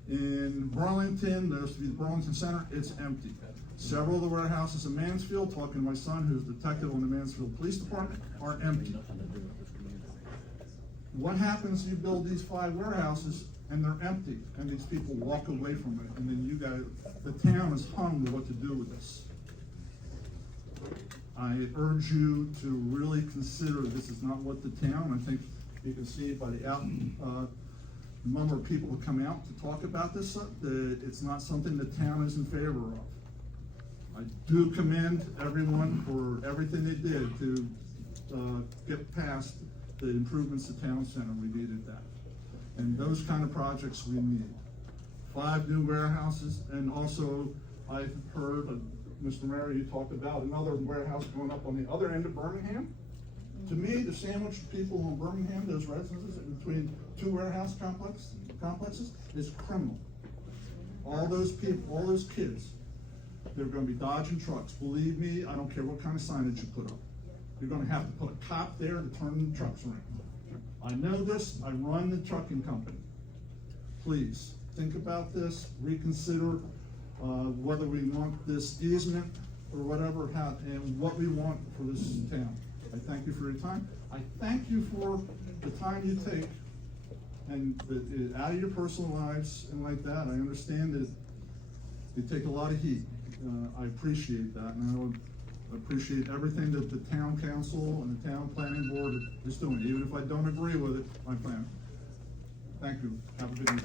in Burlington. There used to be the Burlington Center. It's empty. Several of the warehouses in Mansfield, talking to my son, who's a detective on the Mansfield Police Department, are empty. What happens if you build these 5 warehouses and they're empty and these people walk away from it, and then you guys, the town is hung to what to do with this? I urge you to really consider this is not what the town, I think you can see by the number of people who come out to talk about this, that it's not something the town is in favor of. I do commend everyone for everything they did to get past the improvements to town center. We needed that. And those kind of projects we need. 5 new warehouses, and also I've heard of Mr. Mayor, you talked about another warehouse going up on the other end of Birmingham. To me, to sandwich people on Birmingham, those residences in between 2 warehouse complexes is criminal. All those people, all those kids, they're gonna be dodging trucks. Believe me, I don't care what kind of signage you put up. You're gonna have to put a cop there to turn the trucks around. I know this, I run the trucking company. Please, think about this, reconsider whether we want this easement or whatever, and what we want for this town. I thank you for your time. I thank you for the time you take and out of your personal lives and like that. I understand that you take a lot of heat. I appreciate that, and I would appreciate everything that the town council and the town planning board is doing, even if I don't agree with it, my plan. Thank you. Have a good evening.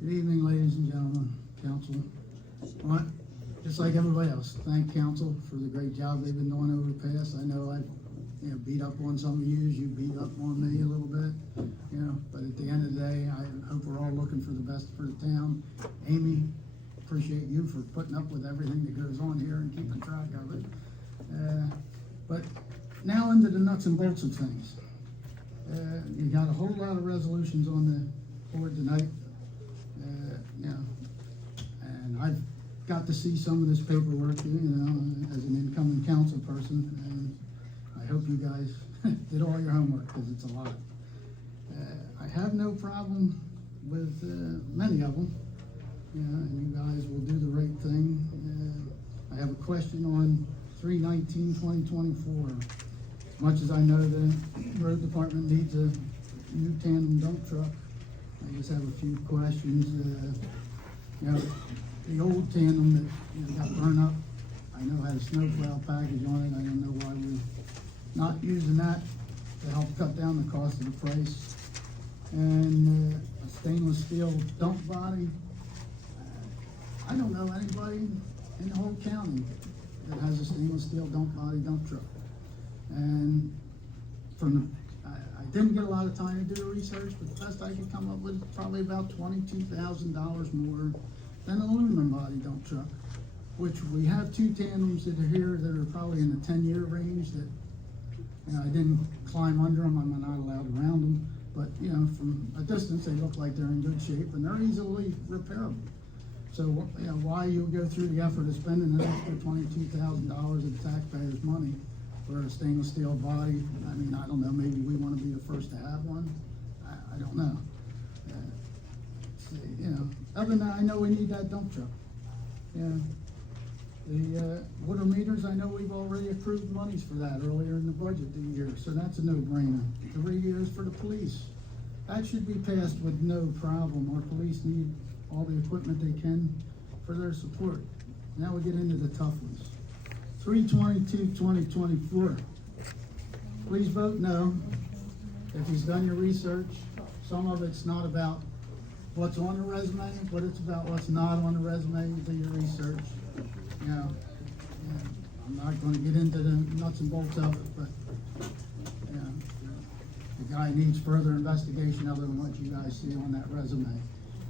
Good evening, ladies and gentlemen, council. Just like everybody else, thank council for the great job they've been doing over the past. I know I've beat up on some of you beat up on me a little bit, but at the end of the day, I hope we're all looking for the best for the town. Amy, appreciate you for putting up with everything that goes on here and keeping track of it. But now into the nuts and bolts of things. You got a whole lot of resolutions on the board tonight. And I've got to see some of this paperwork, as an incoming council person, and I hope you guys did all your homework, because it's a lot. I have no problem with many of them, and you guys will do the right thing. I have a question on 3/19/2024. As much as I know the road department needs a new tandem dump truck, I just have a few questions. The old tandem that got burned up, I know had a snowplow package on it. I don't know why we're not using that to help cut down the cost of the price. And a stainless steel dump body. I don't know anybody in the whole county that has a stainless steel dump body dump truck. And I didn't get a lot of time to do the research, but the best I could come up with probably about $22,000 more than an aluminum body dump truck, which we have two tandems that are here that are probably in the 10-year range that, I didn't climb under them, I'm not allowed around them, but, from a distance, they look like they're in good shape and they're easily repairable. So, why you go through the effort of spending an extra $22,000 of taxpayers' money for a stainless steel body? I don't know, maybe we want to be the first to have one. I don't know. Other than that, I know we need that dump truck. The water meters, I know we've already approved monies for that earlier in the budget year, so that's a no-brainer. 3 years for the police. That should be passed with no problem. Our police need all the equipment they can for their support. Now we get into the tough ones. 3/22/2024. Please vote no. If you've done your research, some of it's not about what's on the resume, but it's about what's not on the resume. You do your research. I'm not going to get into the nuts and bolts of it, but the guy needs further investigation other than what you guys see on that resume.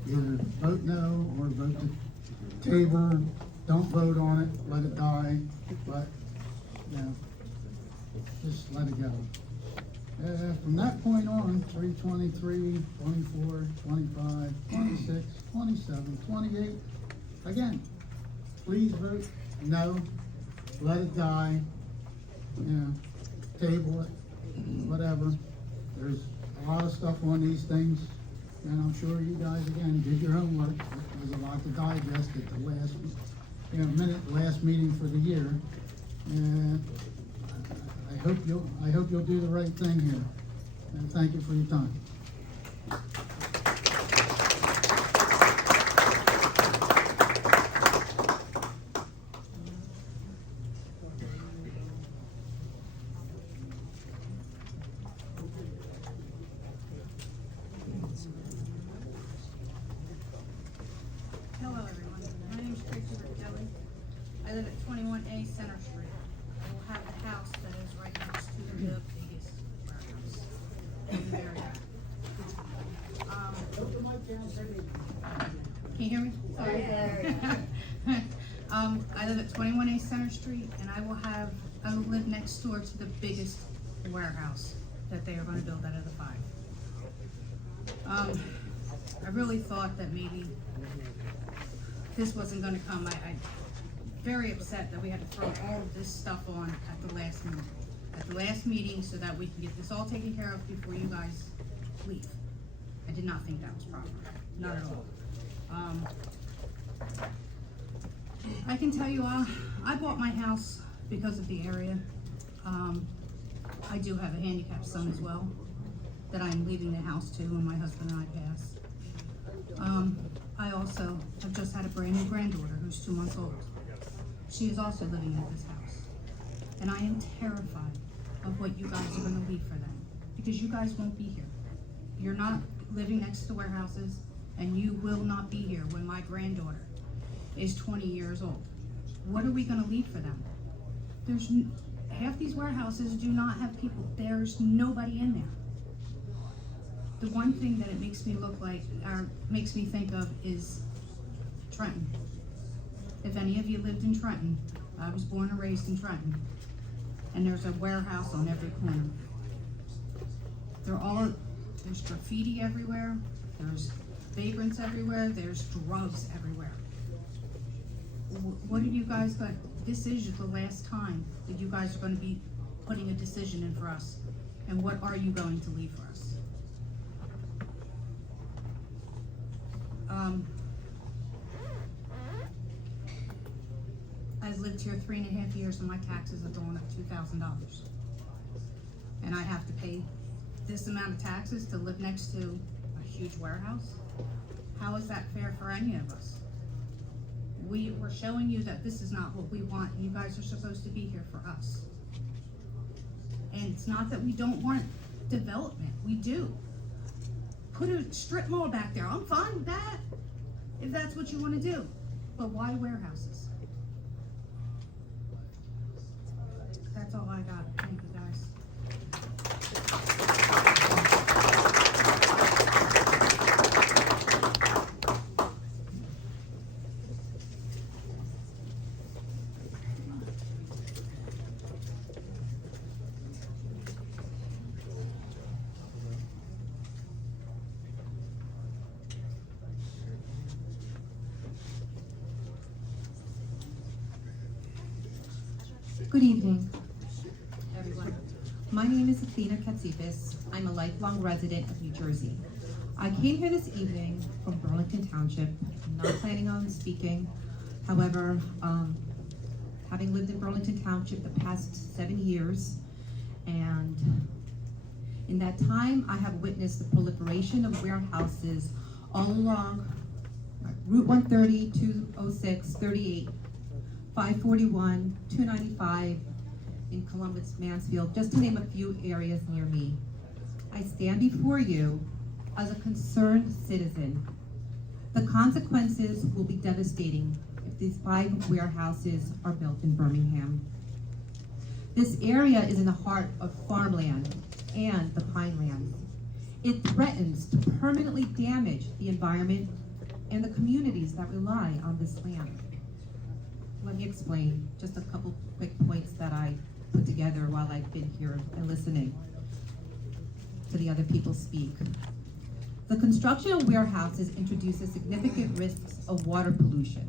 Either vote no or vote to table. Don't vote on it, let it die, but, just let it go. From that point on, 3/23, 24, 25, 26, 27, 28, again, please vote no, let it die, table it, whatever. There's a lot of stuff on these things, and I'm sure you guys, again, did your homework. There's a lot to digest at the last meeting for the year. And I hope you'll do the right thing here. And thank you for your time. Hello, everyone. My name is Tracy Rickelli. I live at 21A Center Street. I will have the house that is right next to the biggest warehouse in the area. Can you hear me? Sorry. I live at 21A Center Street, and I will live next door to the biggest warehouse that they are going to build out of the 5. I really thought that maybe this wasn't gonna come. I'm very upset that we had to throw all of this stuff on at the last meeting so that we can get this all taken care of before you guys leave. I did not think that was proper, not at all. I can tell you, I bought my house because of the area. I do have a handicapped son as well that I'm leaving the house to when my husband and I pass. I also have just had a brand new granddaughter who's 2 months old. She is also living at this house. And I am terrified of what you guys are gonna leave for them, because you guys won't be here. You're not living next to warehouses, and you will not be here when my granddaughter is 20 years old. What are we gonna leave for them? Half these warehouses do not have people. There's nobody in there. The one thing that it makes me look like, or makes me think of, is Trenton. If any of you lived in Trenton, I was born and raised in Trenton. and there's a warehouse on every corner. There's graffiti everywhere, there's vagrants everywhere, there's drugs everywhere. What are you guys got? This is the last time that you guys are gonna be putting a decision in for us. And what are you going to leave for us? I've lived here 3.5 years and my taxes have gone up $2,000. And I have to pay this amount of taxes to live next to a huge warehouse? How is that fair for any of us? We're showing you that this is not what we want. You guys are supposed to be here for us. And it's not that we don't want development, we do. Put a strip mall back there, I'm fine with that, if that's what you wanna do. But why warehouses? That's all I got, thank you guys. Good evening, everyone. My name is Athena Katsipis. I'm a lifelong resident of New Jersey. I came here this evening from Burlington Township. I'm not planning on speaking. However, having lived in Burlington Township the past 7 years, and in that time, I have witnessed the proliferation of warehouses all along Route 130, 206, 38, 541, 295 in Columbus, Mansfield, just to name a few areas near me. I stand before you as a concerned citizen. The consequences will be devastating if these 5 warehouses are built in Birmingham. This area is in the heart of farmland and the pinelands. It threatens to permanently damage the environment and the communities that rely on this land. Let me explain just a couple quick points that I put together while I've been here and listening to the other people speak. The construction of warehouses introduces significant risks of water pollution.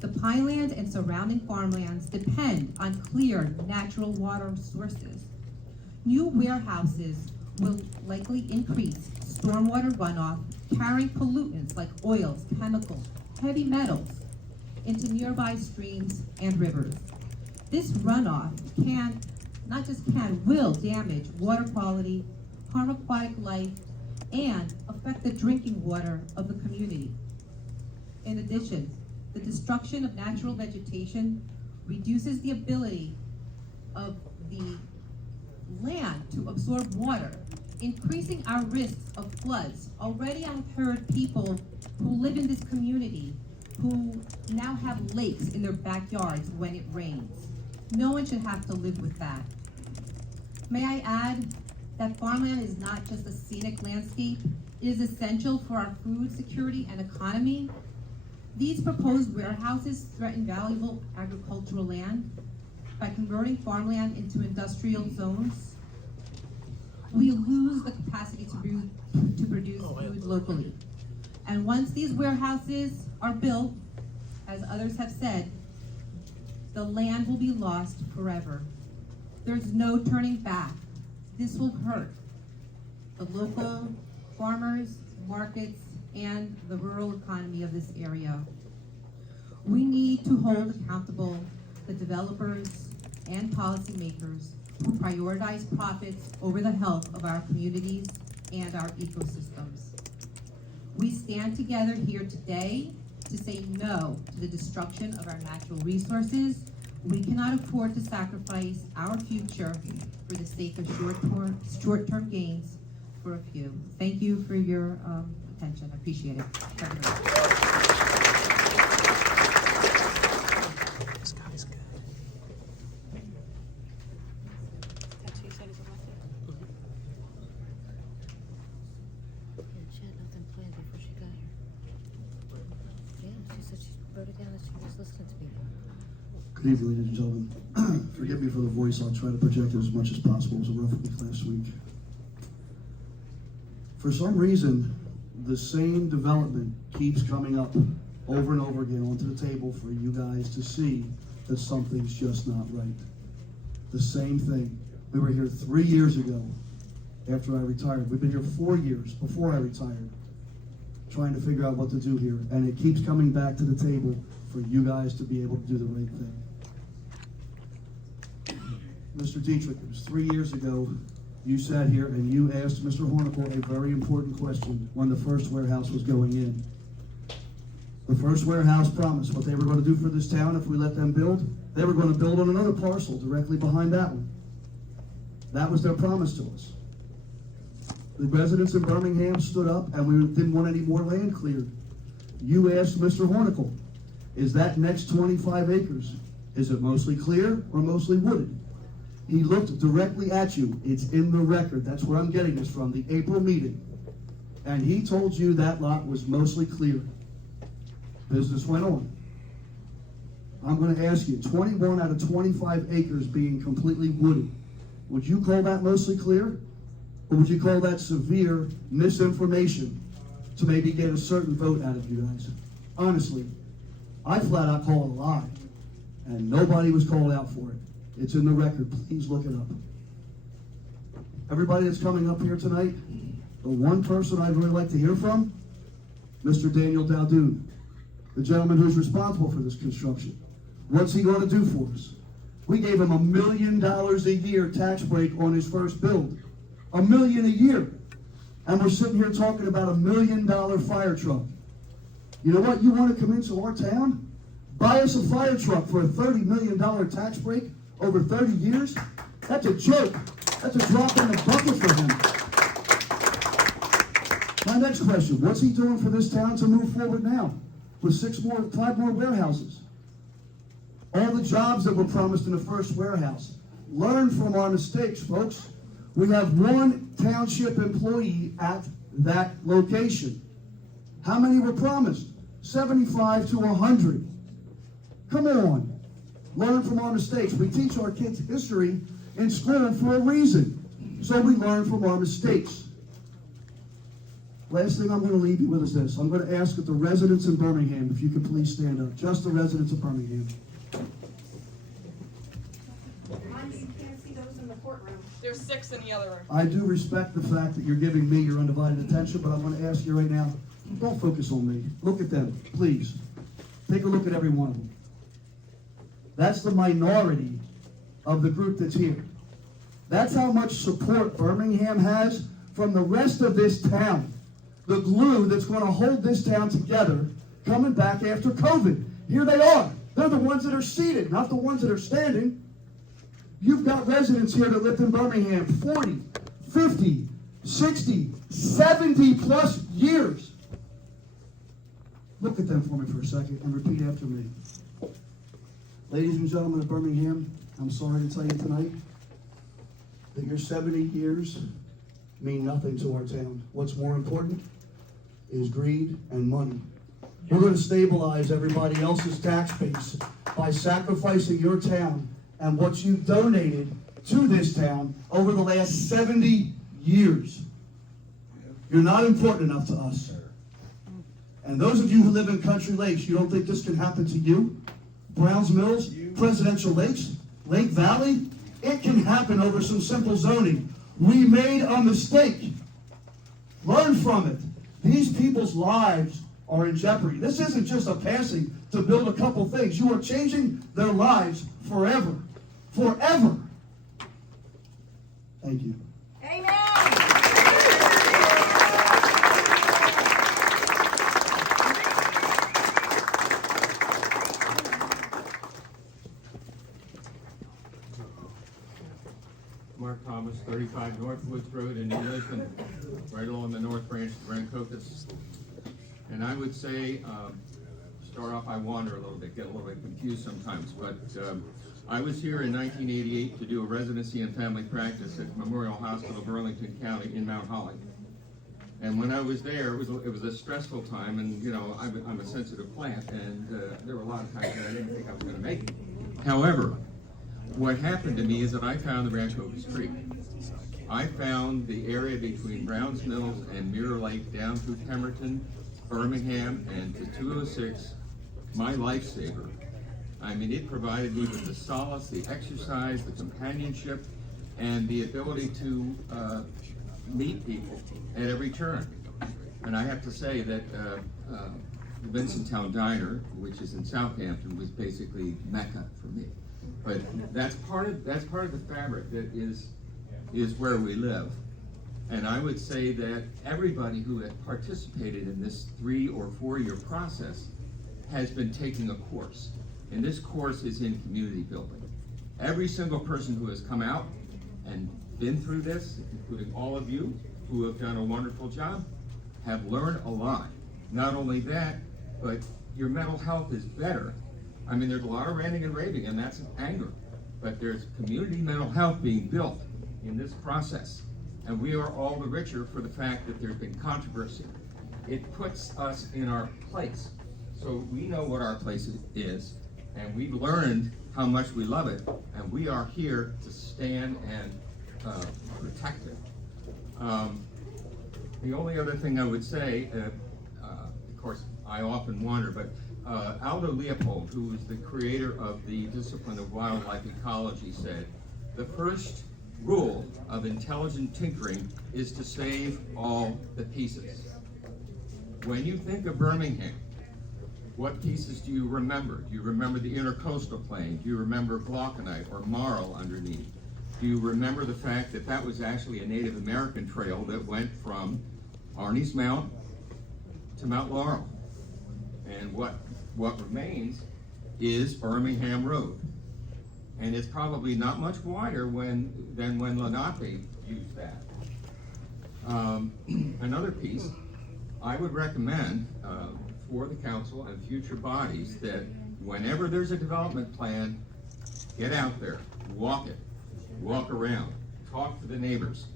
The pineland and surrounding farmlands depend on clear natural water sources. New warehouses will likely increase stormwater runoff, carrying pollutants like oils, chemicals, heavy metals into nearby streams and rivers. This runoff will damage water quality, harm aquatic life, and affect the drinking water of the community. In addition, the destruction of natural vegetation reduces the ability of the land to absorb water, increasing our risks of floods. Already I've heard people who live in this community who now have lakes in their backyards when it rains. No one should have to live with that. May I add that farmland is not just a scenic landscape, it is essential for our food security and economy. These proposed warehouses threaten valuable agricultural land by converting farmland into industrial zones. We lose the capacity to produce food locally. And once these warehouses are built, as others have said, the land will be lost forever. There's no turning back. This will hurt the local farmers, markets, and the rural economy of this area. We need to hold accountable the developers and policymakers who prioritize profits over the health of our communities and our ecosystems. We stand together here today to say no to the destruction of our natural resources. We cannot afford to sacrifice our future for the sake of short-term gains for a few. Thank you for your attention. I appreciate it. This guy's good. That's who you said is elected? Yeah, she had nothing planned before she got here. Yeah, she said she wrote it down as she was listening to me. Good evening, ladies and gentlemen. Forgive me for the voice, I'll try to project it as much as possible. It was a rough week last week. For some reason, the same development keeps coming up over and over again onto the table for you guys to see that something's just not right. The same thing. We were here 3 years ago after I retired. We've been here 4 years before I retired, trying to figure out what to do here. And it keeps coming back to the table for you guys to be able to do the right thing. Mr. Dietrich, it was 3 years ago, you sat here and you asked Mr. Hornicle a very important question when the first warehouse was going in. The first warehouse promised what they were going to do for this town if we let them build. They were going to build on another parcel directly behind that one. That was their promise to us. The residents in Birmingham stood up and we didn't want any more land cleared. You asked Mr. Hornicle, is that next 25 acres, is it mostly clear or mostly wooded? He looked directly at you. It's in the record. That's where I'm getting this from, the April meeting. And he told you that lot was mostly clear. Business went on. I'm going to ask you, 21 out of 25 acres being completely wooded, would you call that mostly clear? Or would you call that severe misinformation to maybe get a certain vote out of you guys? Honestly, I flat out call it a lie. And nobody was called out for it. It's in the record. Please look it up. Everybody that's coming up here tonight, the one person I'd really like to hear from, Mr. Daniel Dowdoon, the gentleman who's responsible for this construction. What's he going to do for us? We gave him $1 million a year tax break on his first build. $1 million a year. And we're sitting here talking about $1 million fire truck. You know what? You want to come into our town? Buy us a fire truck for a $30 million tax break over 30 years? That's a joke. That's a drop in the bucket for him. My next question, what's he doing for this town to move forward now? With 5 more warehouses. All the jobs that were promised in the first warehouse. Learn from our mistakes, folks. We have 1 township employee at that location. How many were promised? 75 to 100. Come on. Learn from our mistakes. We teach our kids history in school for a reason. So we learn from our mistakes. Last thing I'm going to leave you with is this. I'm going to ask that the residents in Birmingham, if you could please stand up. Just the residents of Birmingham. You can't see those in the courtroom. There's 6 in the other room. I do respect the fact that you're giving me your undivided attention, but I'm going to ask you right now, don't focus on me. Look at them, please. Take a look at every one of them. That's the minority of the group that's here. That's how much support Birmingham has from the rest of this town. The glue that's going to hold this town together coming back after COVID. Here they are. They're the ones that are seated, not the ones that are standing. You've got residents here that lived in Birmingham 40, 50, 60, 70 plus years. Look at them for me for a second and repeat after me. Ladies and gentlemen of Birmingham, I'm sorry to tell you tonight that your 70 years mean nothing to our town. What's more important is greed and money. We're going to stabilize everybody else's tax base by sacrificing your town and what you've donated to this town over the last 70 years. You're not important enough to us. And those of you who live in Country Lakes, you don't think this can happen to you? Browns Mills, Presidential Lakes, Lake Valley, it can happen over some simple zoning. We made a mistake. Learn from it. These people's lives are in jeopardy. This isn't just a passing to build a couple things. You are changing their lives forever. Forever. Thank you. Mark Thomas, 35 North Woods Road in New Lisbon, right along the North Branch of Grand Cocos. And I would say, start off, I wander a little bit, get a little bit confused sometimes, but I was here in 1988 to do a residency and family practice at Memorial Hospital, Burlington County in Mount Holly. And when I was there, it was a stressful time, and you know, I'm a sensitive plant, and there were a lot of times that I didn't think I was going to make it. However, what happened to me is that I found the Rancocas Creek. I found the area between Browns Mills and Mirror Lake down through Pemberton, Birmingham, and to 206, my lifesaver. I mean, it provided me with the solace, the exercise, the companionship, and the ability to meet people at every turn. And I have to say that the Vincenttown Diner, which is in Southampton, was basically Mecca for me. But that's part of the fabric that is where we live. And I would say that everybody who had participated in this 3 or 4 year process has been taking a course. And this course is in community building. Every single person who has come out and been through this, including all of you who have done a wonderful job, have learned a lot. Not only that, but your mental health is better. I mean, there's a lot of ranting and raving, and that's anger. But there's community mental health being built in this process. And we are all the richer for the fact that there's been controversy. It puts us in our place. So we know what our place is, and we've learned how much we love it, and we are here to stand and protect it. The only other thing I would say, of course, I often wonder, but Aldo Leopold, who was the creator of the discipline of wildlife ecology, said, the first rule of intelligent tinkering is to save all the pieces. When you think of Birmingham, what pieces do you remember? Do you remember the intercoastal plain? Do you remember glauconite or marl underneath? Do you remember the fact that that was actually a Native American trail that went from Arnie's Mount to Mount Laurel? And what remains is Birmingham Road. And it's probably not much wider than when Lenape used that. Another piece, I would recommend for the council and future bodies that whenever there's a development plan, get out there, walk it, walk around, talk to the neighbors,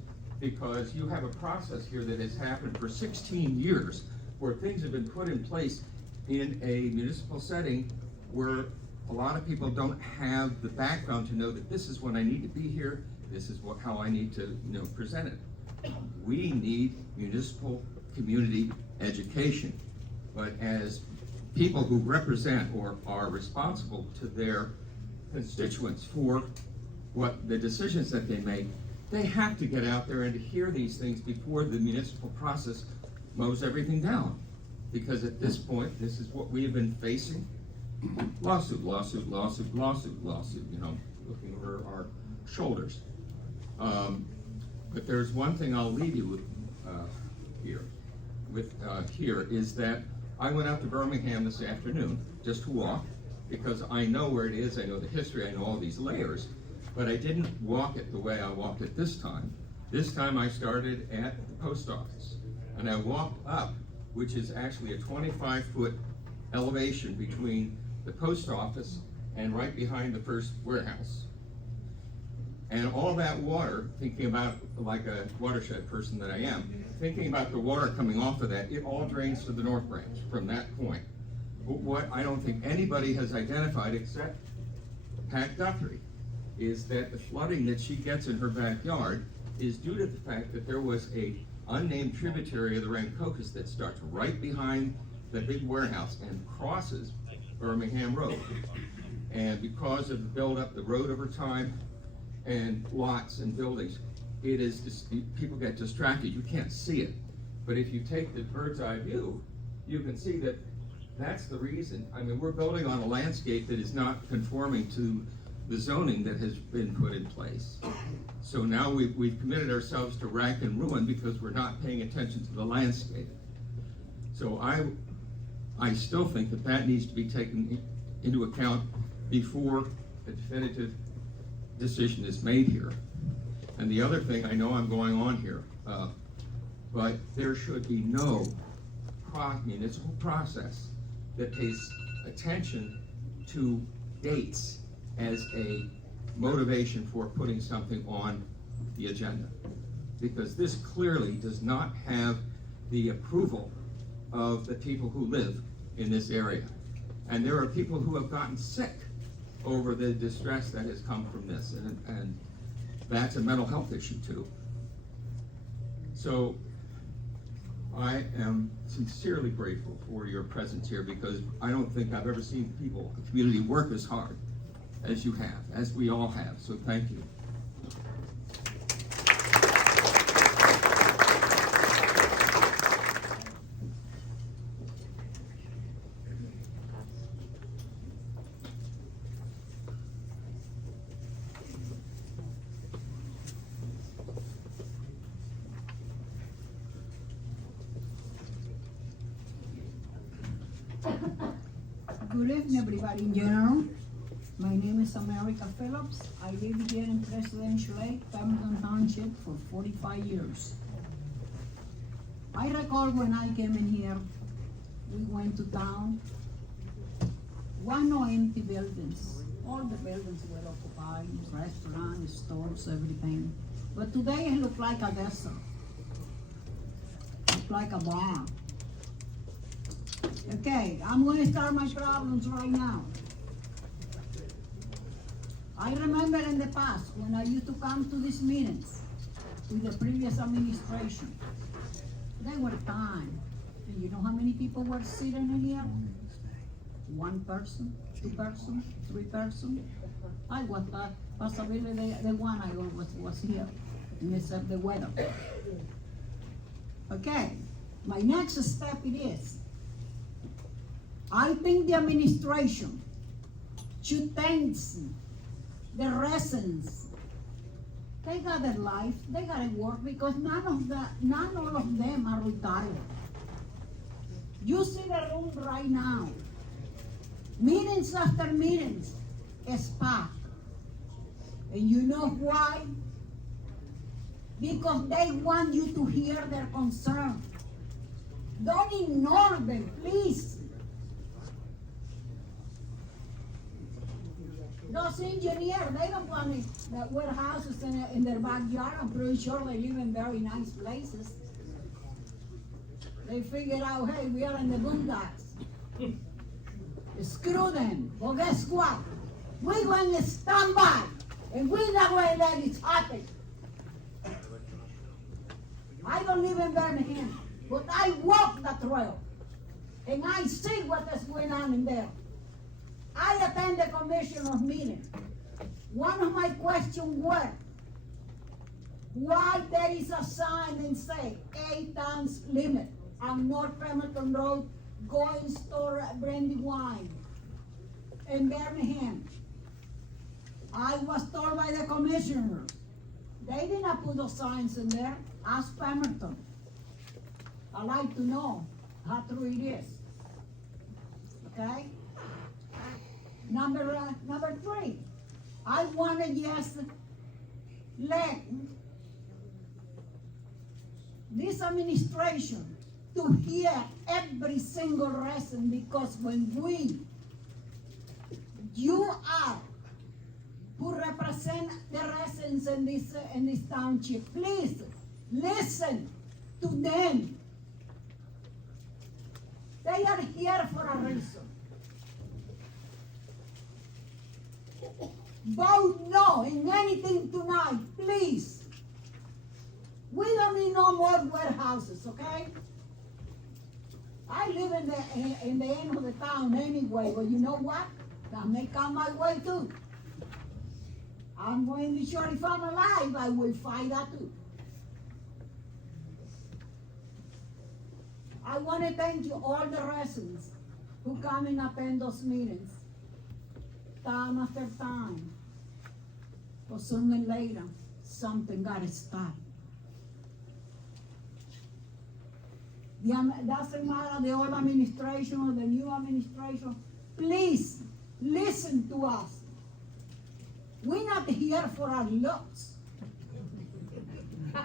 because you have a process here that has happened for 16 years where things have been put in place in a municipal setting where a lot of people don't have the background to know that this is when I need to be here, this is how I need to present it. We need municipal community education, but as people who represent or are responsible to their constituents for what the decisions that they make, they have to get out there and to hear these things before the municipal process mows everything down. Because at this point, this is what we have been facing. Lawsuit, lawsuit, lawsuit, lawsuit, lawsuit, looking over our shoulders. But there's one thing I'll leave you with here is that I went out to Birmingham this afternoon just to walk, because I know where it is, I know the history, I know all these layers, but I didn't walk it the way I walked it this time. This time I started at the post office, and I walked up, which is actually a 25-foot elevation between the post office and right behind the first warehouse. And all that water, thinking about, like a watershed person that I am, thinking about the water coming off of that, it all drains to the North Branch from that point. But what I don't think anybody has identified except Pat Guthrie is that the flooding that she gets in her backyard is due to the fact that there was a unnamed tributary of the Rancocas that starts right behind the big warehouse and crosses Birmingham Road. And because of the buildup, the road over time, and lots and buildings, it is just, people get distracted. You can't see it. But if you take the bird's eye view, you can see that that's the reason. I mean, we're building on a landscape that is not conforming to the zoning that has been put in place. So now we've committed ourselves to rack and ruin because we're not paying attention to the landscape. So I still think that needs to be taken into account before a definitive decision is made here. And the other thing, I know I'm going on here, but there should be no municipal process that pays attention to dates as a motivation for putting something on the agenda. Because this clearly does not have the approval of the people who live in this area. And there are people who have gotten sick over the distress that has come from this, and that's a mental health issue too. So I am sincerely grateful for your presence here, because I don't think I've ever seen people, a community, work as hard as you have, as we all have, so thank you. Good evening, everybody in general. My name is America Phillips. I live here in Presidential Lake, Pemberton Township for 45 years. I recall when I came in here, we went to town. No empty buildings. All the buildings were occupied, restaurants, stores, everything. But today it looks like a desert. It's like a barn. Okay, I'm going to start my problems right now. I remember in the past when I used to come to these meetings with the previous administration. They were time. And you know how many people were sitting in here? 1 person, 2 person, 3 person. I was possibly the one I always was here, except the weather. Okay, my next step it is, I think the administration should thank the residents. They got their life, they got to work, because not all of them are retired. You see the room right now. Meetings after meetings is packed. And you know why? Because they want you to hear their concern. Don't ignore them, please. Those engineers, they don't want the warehouses in their backyard. I'm pretty sure they live in very nice places. They figured out, hey, we are in the boondocks. Screw them. Well, guess what? We're going to stand by, and we're not going to let it happen. I don't live in Birmingham, but I walk the trail, and I see what is going on in there. I attend the commissioner's meeting. One of my questions was, why there is a sign and say 8 tons limit on North Pemberton Road, going store brandy wine in Birmingham? I was told by the commissioner, they did not put those signs in there. Ask Pemberton. I like to know how true it is. Okay? Number 3, I want to just let this administration to hear every single resident, because when you are who represent the residents in this township, please listen to them. They are here for a reason. Vote no in anything tonight, please. We don't need no more warehouses, okay? I live in the end of the town anyway, but you know what? That may come my way too. I'm going to be sure if I'm alive, I will fight that too. I want to thank you, all the residents who come and attend those meetings, time after time. But sooner or later, something got to stop. Doesn't matter the old administration or the new administration, please listen to us. We're not here for our looks.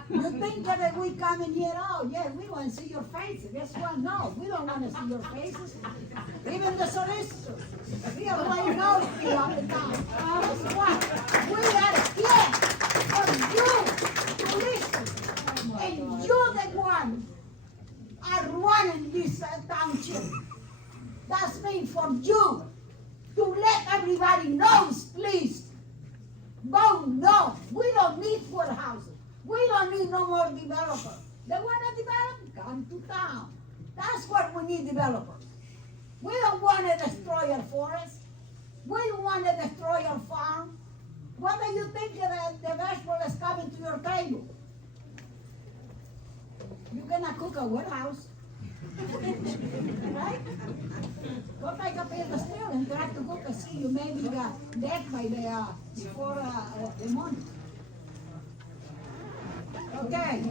You think that we come in here, oh yeah, we want to see your faces. Guess what? No, we don't want to see your faces. Even the solicitors. We are right now here on the town. Guess what? We are here for you to listen. And you're the one are running this township. That's mean for you to let everybody everybody knows, please. Vote no. We don't need more houses. We don't need no more developers. They want to develop, come to town. That's what we need, developers. We don't want to destroy our forest. We don't want to destroy our farm. What do you think that the vegetable is coming to your table? You're gonna cook a warehouse. Right? Go take a piece of steel and try to cook a sea. You may be dead by before the month. Okay.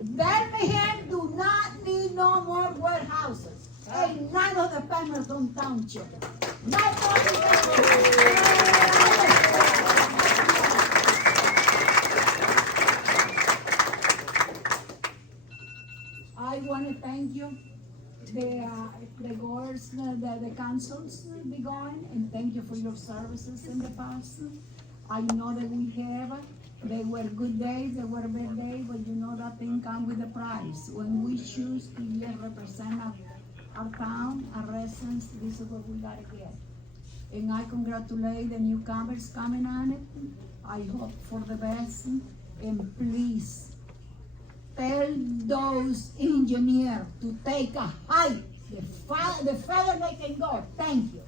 Birmingham do not need no more warehouses. Ain't none of the Pemberton Township. No I want to thank you, the boards, the councils be going, and thank you for your services in the past. I know that we have, they were good days, they were bad days, but you know that thing comes with a price. When we choose to represent our town, our residents, this is what we gotta get. And I congratulate the newcomers coming on it. I hope for the best, and please, tell those engineers to take a hike, the further they can go. Thank you.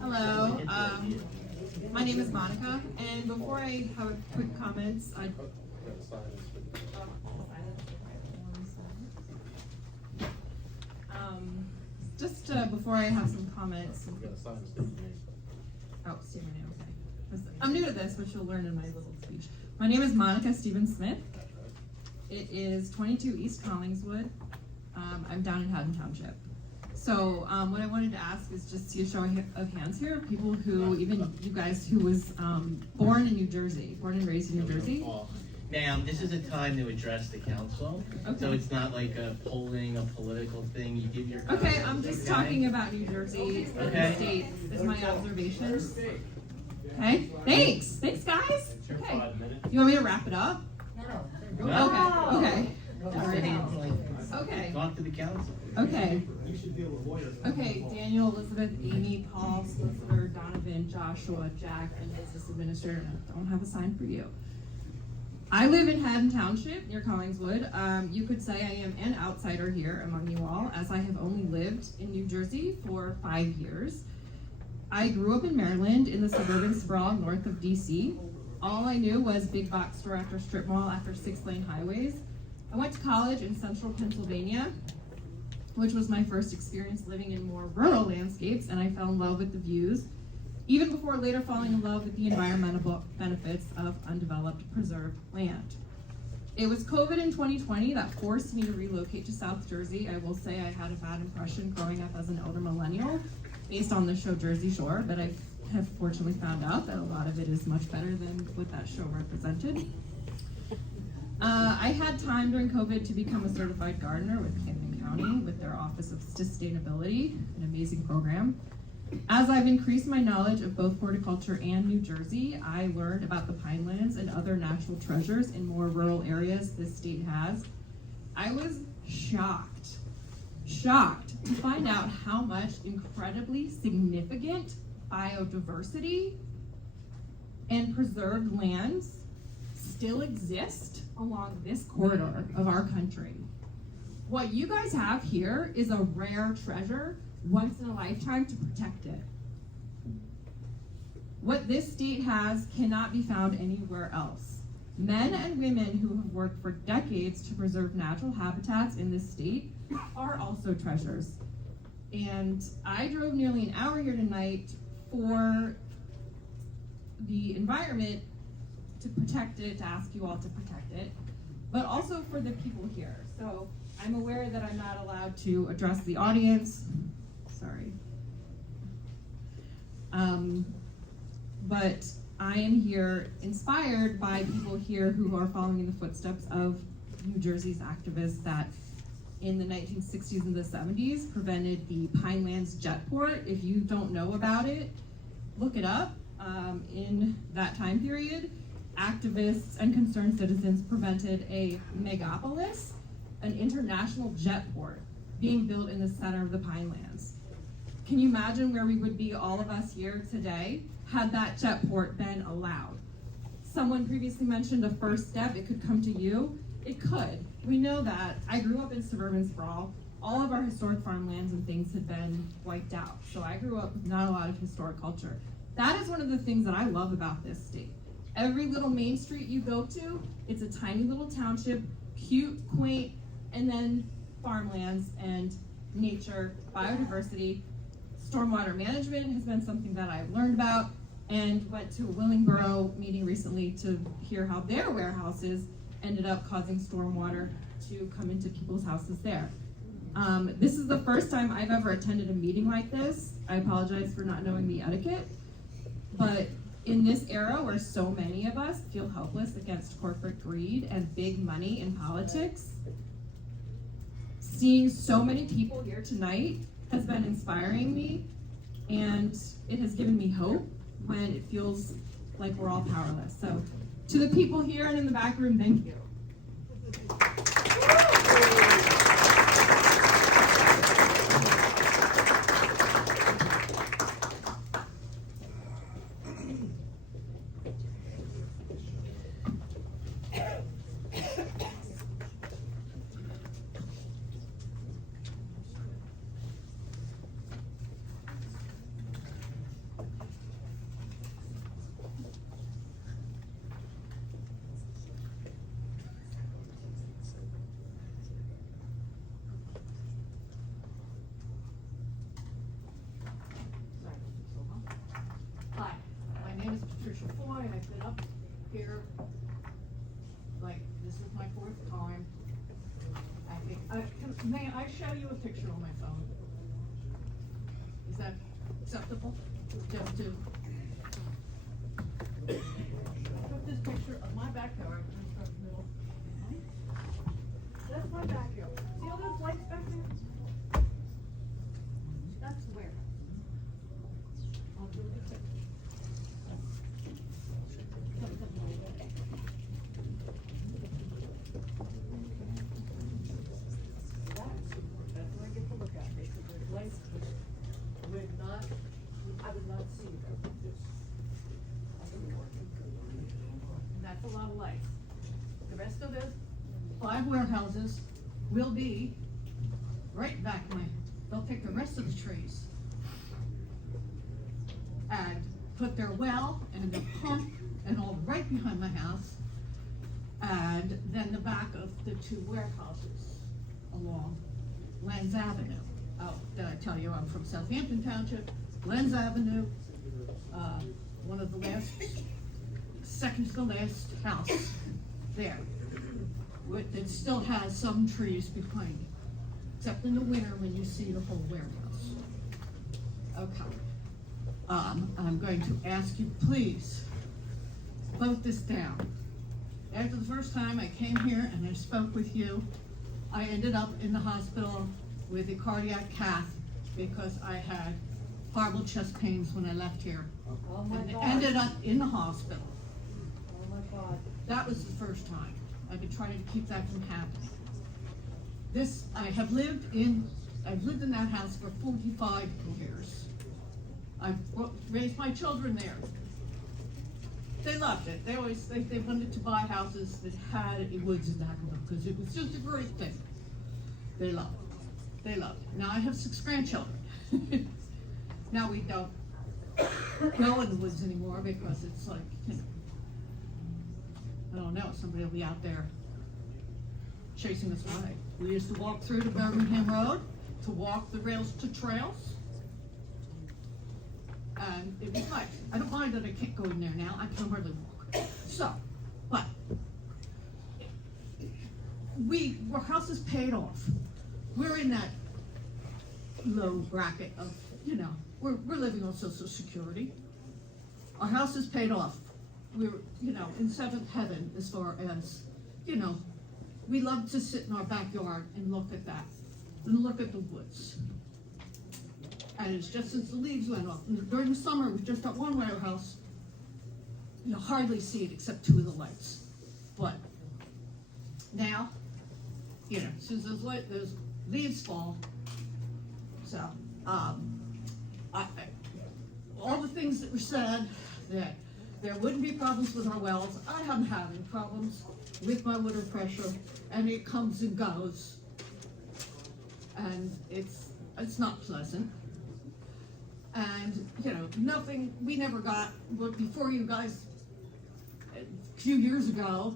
Hello, my name is Monica, and before I have a quick comments, before I have some comments. Oh, state my name, okay. I'm new to this, but you'll learn in my little speech. My name is Monica Stephen Smith. It is 22 East Collingswood. I'm down in Pemberton Township. So what I wanted to ask is just see a show of hands here, people who, even you guys who was born in New Jersey, born and raised in New Jersey. Ma'am, this is a time to address the council, Okay. so it's not like a polling, a political thing. You give your Okay, I'm comments, just okay? talking about New Jersey and Okay. the state is my observations. Okay, thanks guys. Okay, you want me to wrap it up? No. Okay. Okay. Talk to the council. Okay. Okay, Daniel, Elizabeth, Amy, Paul, Solicitor, Donovan, Joshua, Jack, and Business Administrator. I don't have a sign for you. I live in Haddon Township near Collingswood. You could say I am an outsider here among you all, as I have only lived in New Jersey for 5 years. I grew up in Maryland in the suburban sprawl north of DC. All I knew was big box store after strip mall after 6-lane highways. I went to college in central Pennsylvania, which was my first experience living in more rural landscapes, and I fell in love with the views, even before later falling in love with the environmental benefits of undeveloped, preserved land. It was COVID in 2020 that forced me to relocate to South Jersey. I will say I had a bad impression growing up as an elder millennial based on the show Jersey Shore, but I have fortunately found out that a lot of it is much better than what that show represented. I had time during COVID to become a certified gardener with Camden County with their Office of Sustainability, an amazing program. As I've increased my knowledge of both horticulture and New Jersey, I learned about the pinelands and other natural treasures in more rural areas this state has. I was shocked to find out how much incredibly significant biodiversity and preserved lands still exist along this corridor of our country. What you guys have here is a rare treasure, once in a lifetime, to protect it. What this state has cannot be found anywhere else. Men and women who have worked for decades to preserve natural habitats in this state are also treasures. And I drove nearly an hour here tonight for the environment, to protect it, to ask you all to protect it, but also for the people here. So I'm aware that I'm not allowed to address the audience. Sorry. But I am here inspired by people here who are following in the footsteps of New Jersey's activists that in the 1960s and the 70s prevented the Pinelands Jetport. If you don't know about it, look it up. In that time period, activists, and concerned citizens prevented a megapolis, an international jetport, being built in the center of the Pinelands. Can you imagine where we would be, all of us here today, had that jetport been allowed? Someone previously mentioned a first step, it could come to you. It could. We know that. I grew up in suburban sprawl. All of our historic farmlands and things had been wiped out. So I grew up with not a lot of historic culture. That is one of the things that I love about this state. Every little main street you go to, it's a tiny little township, cute, quaint, and then farmlands and nature, biodiversity. Stormwater management has been something that I've learned about, and went to a Willingboro meeting recently to hear how their warehouses ended up causing stormwater to come into people's houses there. This is the first time I've ever attended a meeting like this. I apologize for not knowing the etiquette, but in this era where so many of us feel helpless against corporate greed and big money in politics, seeing so many people here tonight has been inspiring me, and it has given me hope when it feels like we're all powerless. So to the people here and in the back room, thank you. Hi, my name is Patricia Foy, and I've been up here, like, this is my fourth time. I think, may I show you a picture on my phone? Is that acceptable? Just to put this picture of my backyard in front of the middle. That's my backyard. See all those lights back there? That's where. I'll do it. That's what I get to look at, basically, lights would not, I would not see them. And that's a lot of lights. The rest of the 5 warehouses will be right back my, they'll take the rest of the trees and put their well and their pump and all right behind my house, and then the back of the 2 warehouses along Lenz Avenue. Oh, did I tell you I'm from Southampton Township? Lenz Avenue, one of the last, second to the last house there. It still has some trees behind it, except in the winter when you see the whole warehouse. Okay. I'm going to ask you, please, vote this down. After the first time I came here and I spoke with you, I ended up in the hospital with a cardiac cath because I had horrible chest pains when I left here. Oh my And God. ended up in the hospital. Oh my God. That was the first time. I've been trying to keep that from happening. I've lived in that house for 45 years. I've raised my children there. They loved it. They wanted to buy houses that had a woods in back of them because it was just a great thing. They loved it. They loved it. Now I have 6 grandchildren. Now we don't go in the woods anymore because it's like, I don't know, somebody will be out there chasing us away. We used to walk through the Birmingham Road to walk the rails to trails. And it was nice. I don't mind that I can't go in there now. I can hardly walk. So, but our house is paid off. We're in that low bracket of, we're living on Social Security. Our house is paid off. We're, in 7th heaven as far as, we love to sit in our backyard and look at that, and look at the woods. And it's just since the leaves went off. And during the summer, we just got one warehouse you hardly see it except two of the lights. But now, you know, since those leaves fall, so, all the things that were said, that there wouldn't be problems with our wells, I am having problems with my water pressure, and it comes and goes. And it's not pleasant. And, you know, nothing, we never got, but before you guys, a few years ago,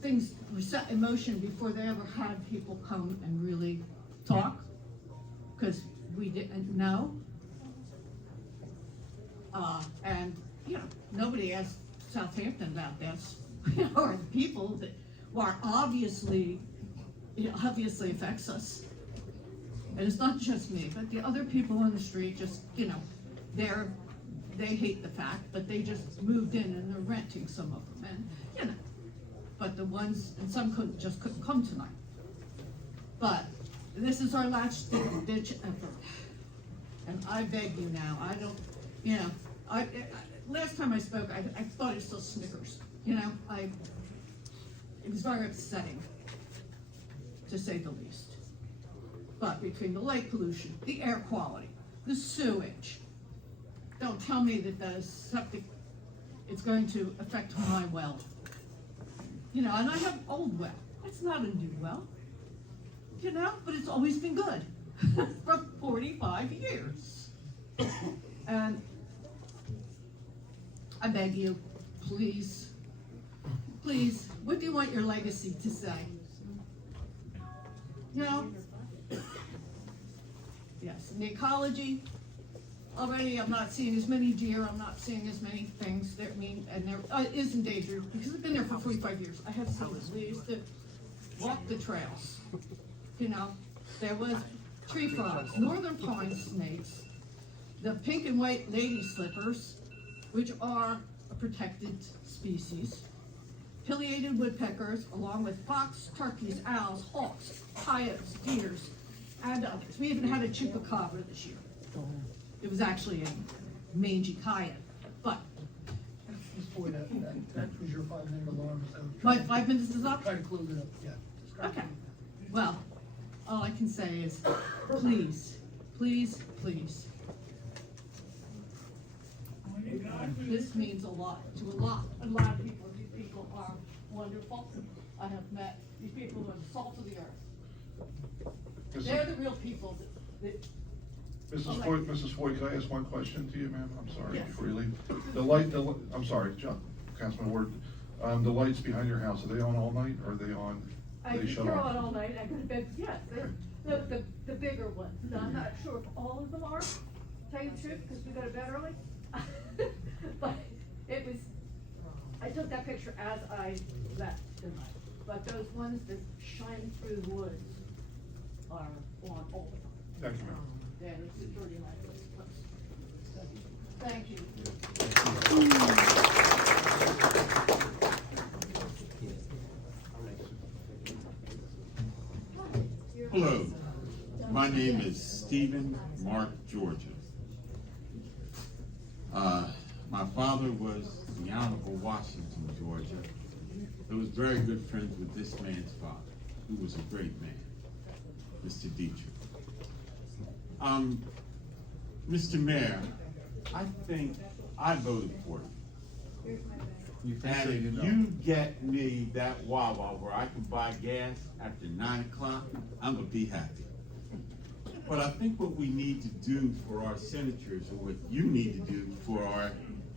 things were set in motion before they ever had people come and really talk, because we didn't know. And, you know, nobody asked Southampton about this, or the people that are obviously, it obviously affects us. And it's not just me, but the other people on the street just, you know, they hate the fact, but they just moved in and they're renting some of them, and, you know, but the ones, and some just couldn't come tonight. But this is our last ditch effort. And I beg you now, I don't, you know, last time I spoke, I thought it was still Snickers, you know, it was very upsetting, to say the least. But between the light pollution, the air quality, the sewage, don't tell me that the septic is going to affect my well. You know, and I have old well, it's not a new well, you know, but it's always been good for 45 years. And I beg you, please, please, what do you want your legacy to say? You know? Yes, and the ecology, already I'm not seeing as many deer, I'm not seeing as many things that mean, and there is endangered, because I've been there for 45 years. I have seen this. We used to walk the trails, you know. There was tree frogs, northern pine snakes, the pink and white lady slippers, which are a protected species, pileated woodpeckers, along with fox, turkeys, owls, hawks, coyotes, deers, and others. We even had a chupacabra this year. It was actually a mangy coyote, but. Before that was your 5-minute alarm, so. My 5 minutes is up? Try to close it up, yeah. Okay, well, all I can say is, please, please, please. This means a lot to a lot of people. These people are wonderful. I have met these people who are the salt of the earth. They're the real people that Mrs. Floyd, can I ask one question to you, ma'am? I'm sorry, Yes. before you leave. I'm sorry, John, Councilman Ward. The lights behind your house, are they on all night, or are they on, I they think shut they're off? on all night. I could have been, yes, the bigger ones. Now, I'm not sure if all of them are, to tell you the truth, because we go to bed early. But it was, I took that picture as I left tonight. But those ones that shine through the woods are on all the time. Thank you, ma'am. Yeah, the security light was close. Thank you. Hello, my name is Stephen Mark Georgia. My father was the Honorable Washington, Georgia, who was very good friends with this man's father, who was a great man, Mr. Dietrich. Mr. Mayor, I think I voted for you. And if you get me that Wawa where I can buy gas after 9 o'clock, I'm gonna be happy. But I think what we need to do for our senators, or what you need to do for our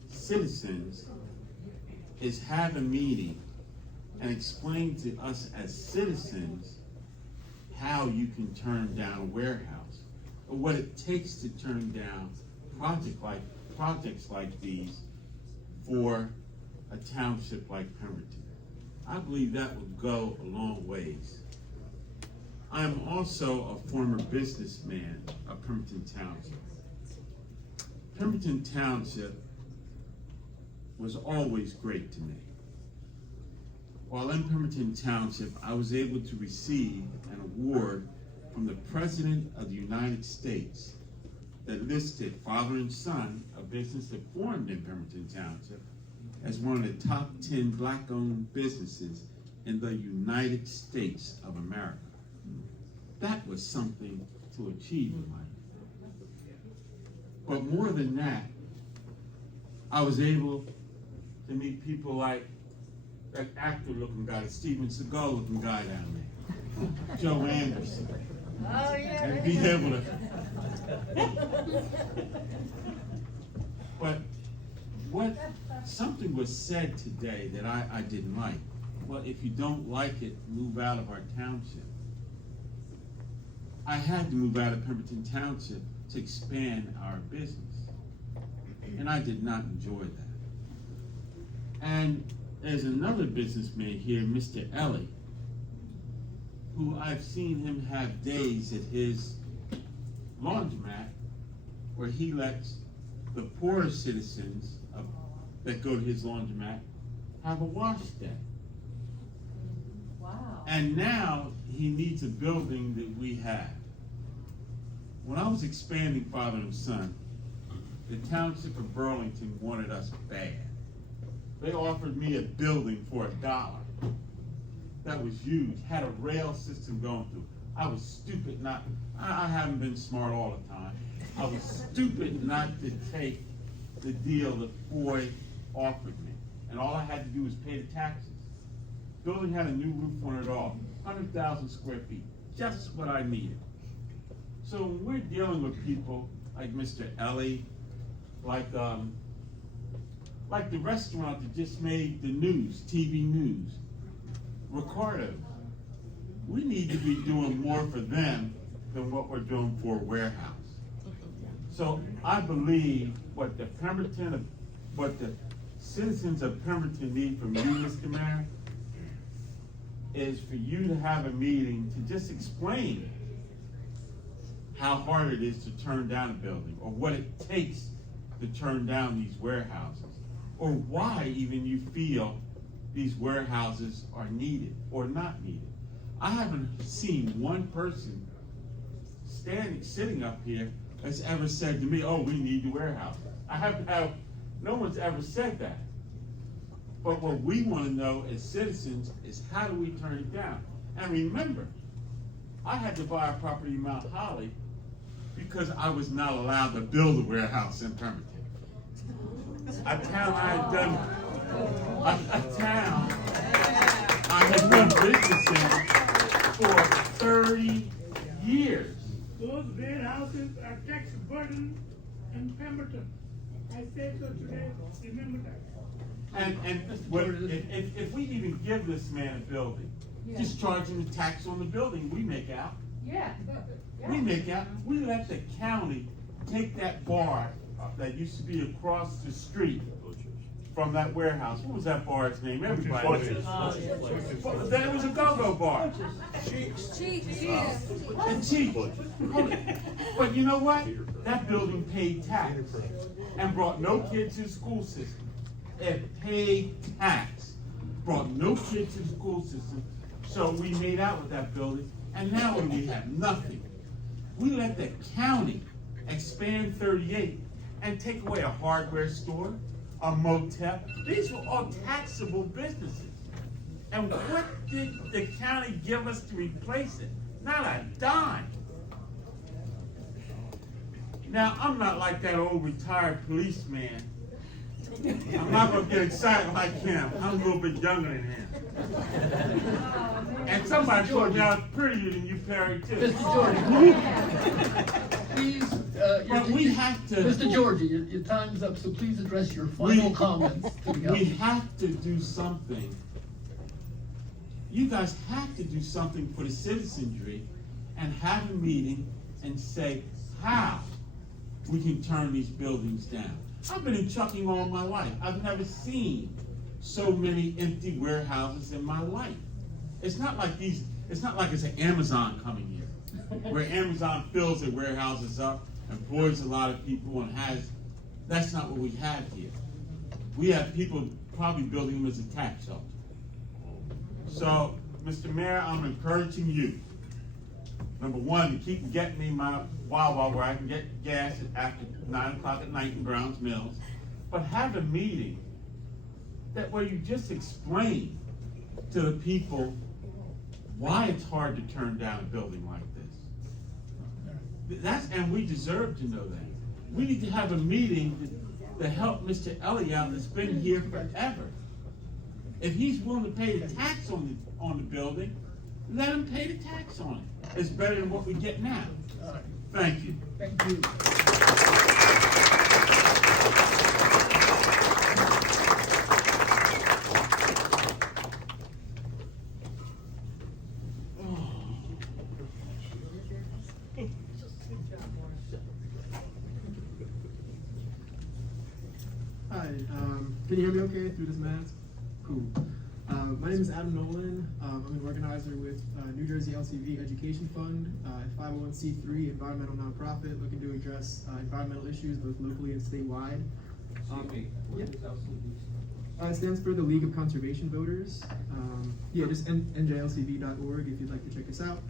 citizens, is have a meeting and explain to us as citizens how you can turn down a warehouse, or what it takes to turn down projects like these for a township like Pemberton. I believe that would go a long ways. I am also a former businessman of Pemberton Township. Pemberton Township was always great to me. While in Pemberton Township, I was able to receive an award from the President of the United States that listed father and son, a business that formed in Pemberton Township, as one of the top 10 black-owned businesses in the United States of America. That was something to achieve in life. But more than that, I was able to meet people like that actor-looking guy, the Steven Seagal-looking guy down there, Joe Anderson. Oh, yeah. And be able to. But something was said today that I didn't like. Well, if you don't like it, move out of our township. I had to move out of Pemberton Township to expand our business. And I did not enjoy that. And there's another businessman here, Mr. Ellie, who I've seen him have days at his laundromat where he lets the poorer citizens that go to his laundromat have a wash day. Wow. And now he needs a building that we have. When I was expanding Father and Son, the Township of Burlington wanted us bad. They offered me a building for $1 that was huge, had a rail system going through. I was stupid not, I haven't been smart all the time. I was stupid not to take the deal that Floyd offered me. And all I had to do was pay the taxes. Building had a new roof on it all, 100,000 square feet, just what I needed. So when we're dealing with people like Mr. Ellie, like the restaurant that just made the news, TV news, Ricardo, we need to be doing more for them than what we're doing for a warehouse. So I believe what the citizens of Pemberton need from you, Mr. Mayor, is for you to have a meeting to just explain how hard it is to turn down a building, or what it takes to turn down these warehouses, or why even you feel these warehouses are needed or not needed. I haven't seen one person sitting up here that's ever said to me, oh, we need the warehouses. No one's ever said that. But what we want to know as citizens is how do we turn it down? And remember, I had to buy a property in Mount Holly because I was not allowed to build a warehouse in Pemberton. A town I had done, I had done business in for 30 years. Those warehouses are tax burden in Pemberton. I said so today, remember that. And if we even give this man a building, just charging the tax on the building, we make out. Yeah. We make out. We let the county take that bar that used to be across the street from that warehouse. What was that bar's name? Everybody. Then it was a go-go bar. And cheap. But you know what? That building paid tax and brought no kids to the school system. It paid tax, brought no kids to the school system. So we made out with that building, and now we have nothing. We let the county expand 38 and take away a hardware store, a motel. These were all taxable businesses. And what did the county give us to replace it? Not a dime. Now, I'm not like that old retired policeman. I'm not going to get excited like him. I'm a little bit younger than him. And somebody told me I was prettier than you, Perry, too. Mr. Georgie, please, But we have to. Mr. Georgie, your time's up, so please address your final comments to the We council. have to do something. You guys have to do something for the citizenry and have a meeting and say how we can turn these buildings down. I've been in trucking all my life. I've never seen so many empty warehouses in my life. It's not like it's an Amazon coming here, where Amazon fills their warehouses up, employs a lot of people, and that's not what we have here. We have people probably building them as a tax shelter. So, Mr. Mayor, I'm encouraging you, number one, to keep getting me my Wawa where I can get gas after 9 o'clock at night in Browns Mills, but have a meeting that where you just explain to the people why it's hard to turn down a building like this. And we deserve to know that. We need to have a meeting to help Mr. Elliott that's been here forever. If he's willing to pay the tax on the building, let him pay the tax on it. It's better than what we get now. Thank you. Thank you. Hi, can you hear me okay through this mask? Cool. My name is Adam Nolan. I'm an organizer with New Jersey LCV Education Fund, a 501c3 environmental nonprofit looking to address environmental issues both locally and statewide. It stands for the League of Conservation Voters. Just njlcv.org if you'd like to check us out.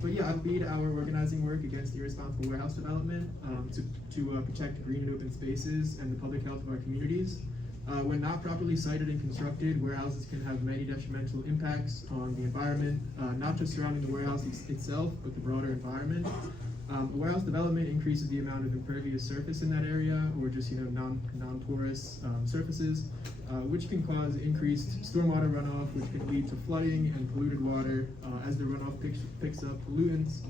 But yeah, I lead our organizing work against irresponsible warehouse development to protect green and open spaces and the public health of our communities. When not properly sited and constructed, warehouses can have many detrimental impacts on the environment, not just surrounding the warehouse itself, but the broader environment. Warehouse development increases the amount of impervious surface in that area, or just non-porous surfaces, which can cause increased stormwater runoff, which can lead to flooding and polluted water as the runoff picks up pollutants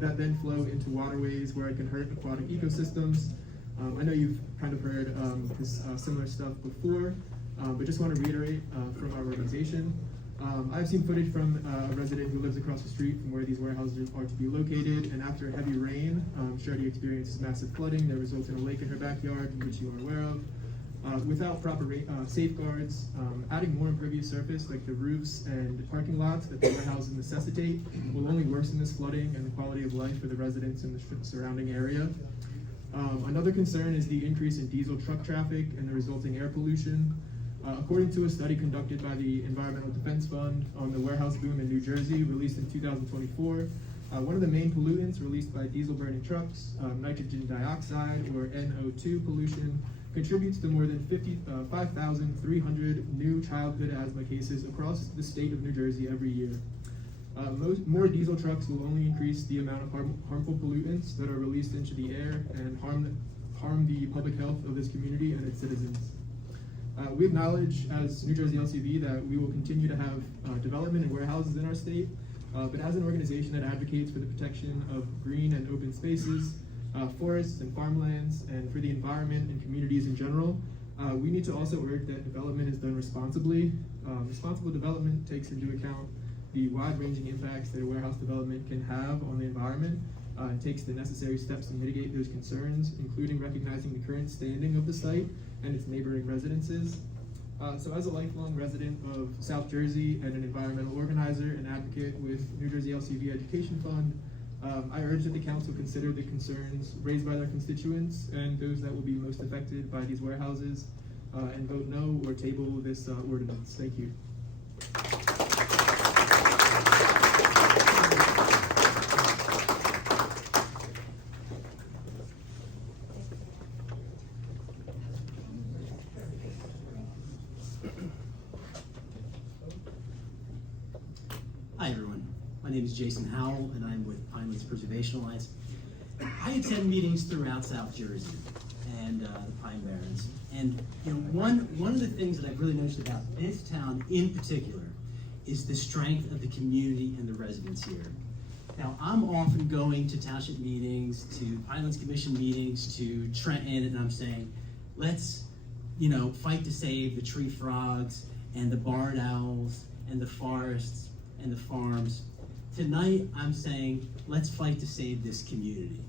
that then flow into waterways where it can hurt aquatic ecosystems. I know you've kind of heard this similar stuff before, but just want to reiterate from our organization. I've seen footage from a resident who lives across the street from where these warehouses are to be located, and after heavy rain, Shirley experiences massive flooding that results in a lake in her backyard, which you are aware of. Without proper safeguards, adding more impervious surface like the roofs and parking lots that the warehouses necessitate will only worsen this flooding and the quality of life for the residents in the surrounding area. Another concern is the increase in diesel truck traffic and the resulting air pollution. According to a study conducted by the Environmental Defense Fund on the warehouse boom in New Jersey, released in 2024, one of the main pollutants released by diesel burning trucks, nitrogen dioxide or NO2 pollution, contributes to more than 5,300 new childhood asthma cases across the state of New Jersey every year. More diesel trucks will only increase the amount of harmful pollutants that are released into the air and harm the public health of this community and its citizens. We acknowledge as New Jersey LCV that we will continue to have development and warehouses in our state, but as an organization that advocates for the protection of green and open spaces, forests and farmlands, and for the environment and communities in general, we need to also urge that development is done responsibly. Responsible development takes into account the wide-ranging impacts that a warehouse development can have on the environment, and takes the necessary steps to mitigate those concerns, including recognizing the current standing of the site and its neighboring residences. So as a lifelong resident of South Jersey and an environmental organizer and advocate with New Jersey LCV Education Fund, I urge that the council consider the concerns raised by their constituents and those that will be most affected by these warehouses, and vote no or table this ordinance. Thank you. Hi everyone, my name is Jason Howell and I'm with Pinelands Preservation Alliance. I attend meetings throughout South Jersey and the Pine Barrens, and one of the things that I've really noticed about this town in particular is the strength of the community and the residents here. Now I'm often going to township meetings, to Pinelands Commission meetings, to Trenton, and I'm saying, let's fight to save the tree frogs and the barn owls and the forests and the farms. Tonight, I'm saying, let's fight to save this community.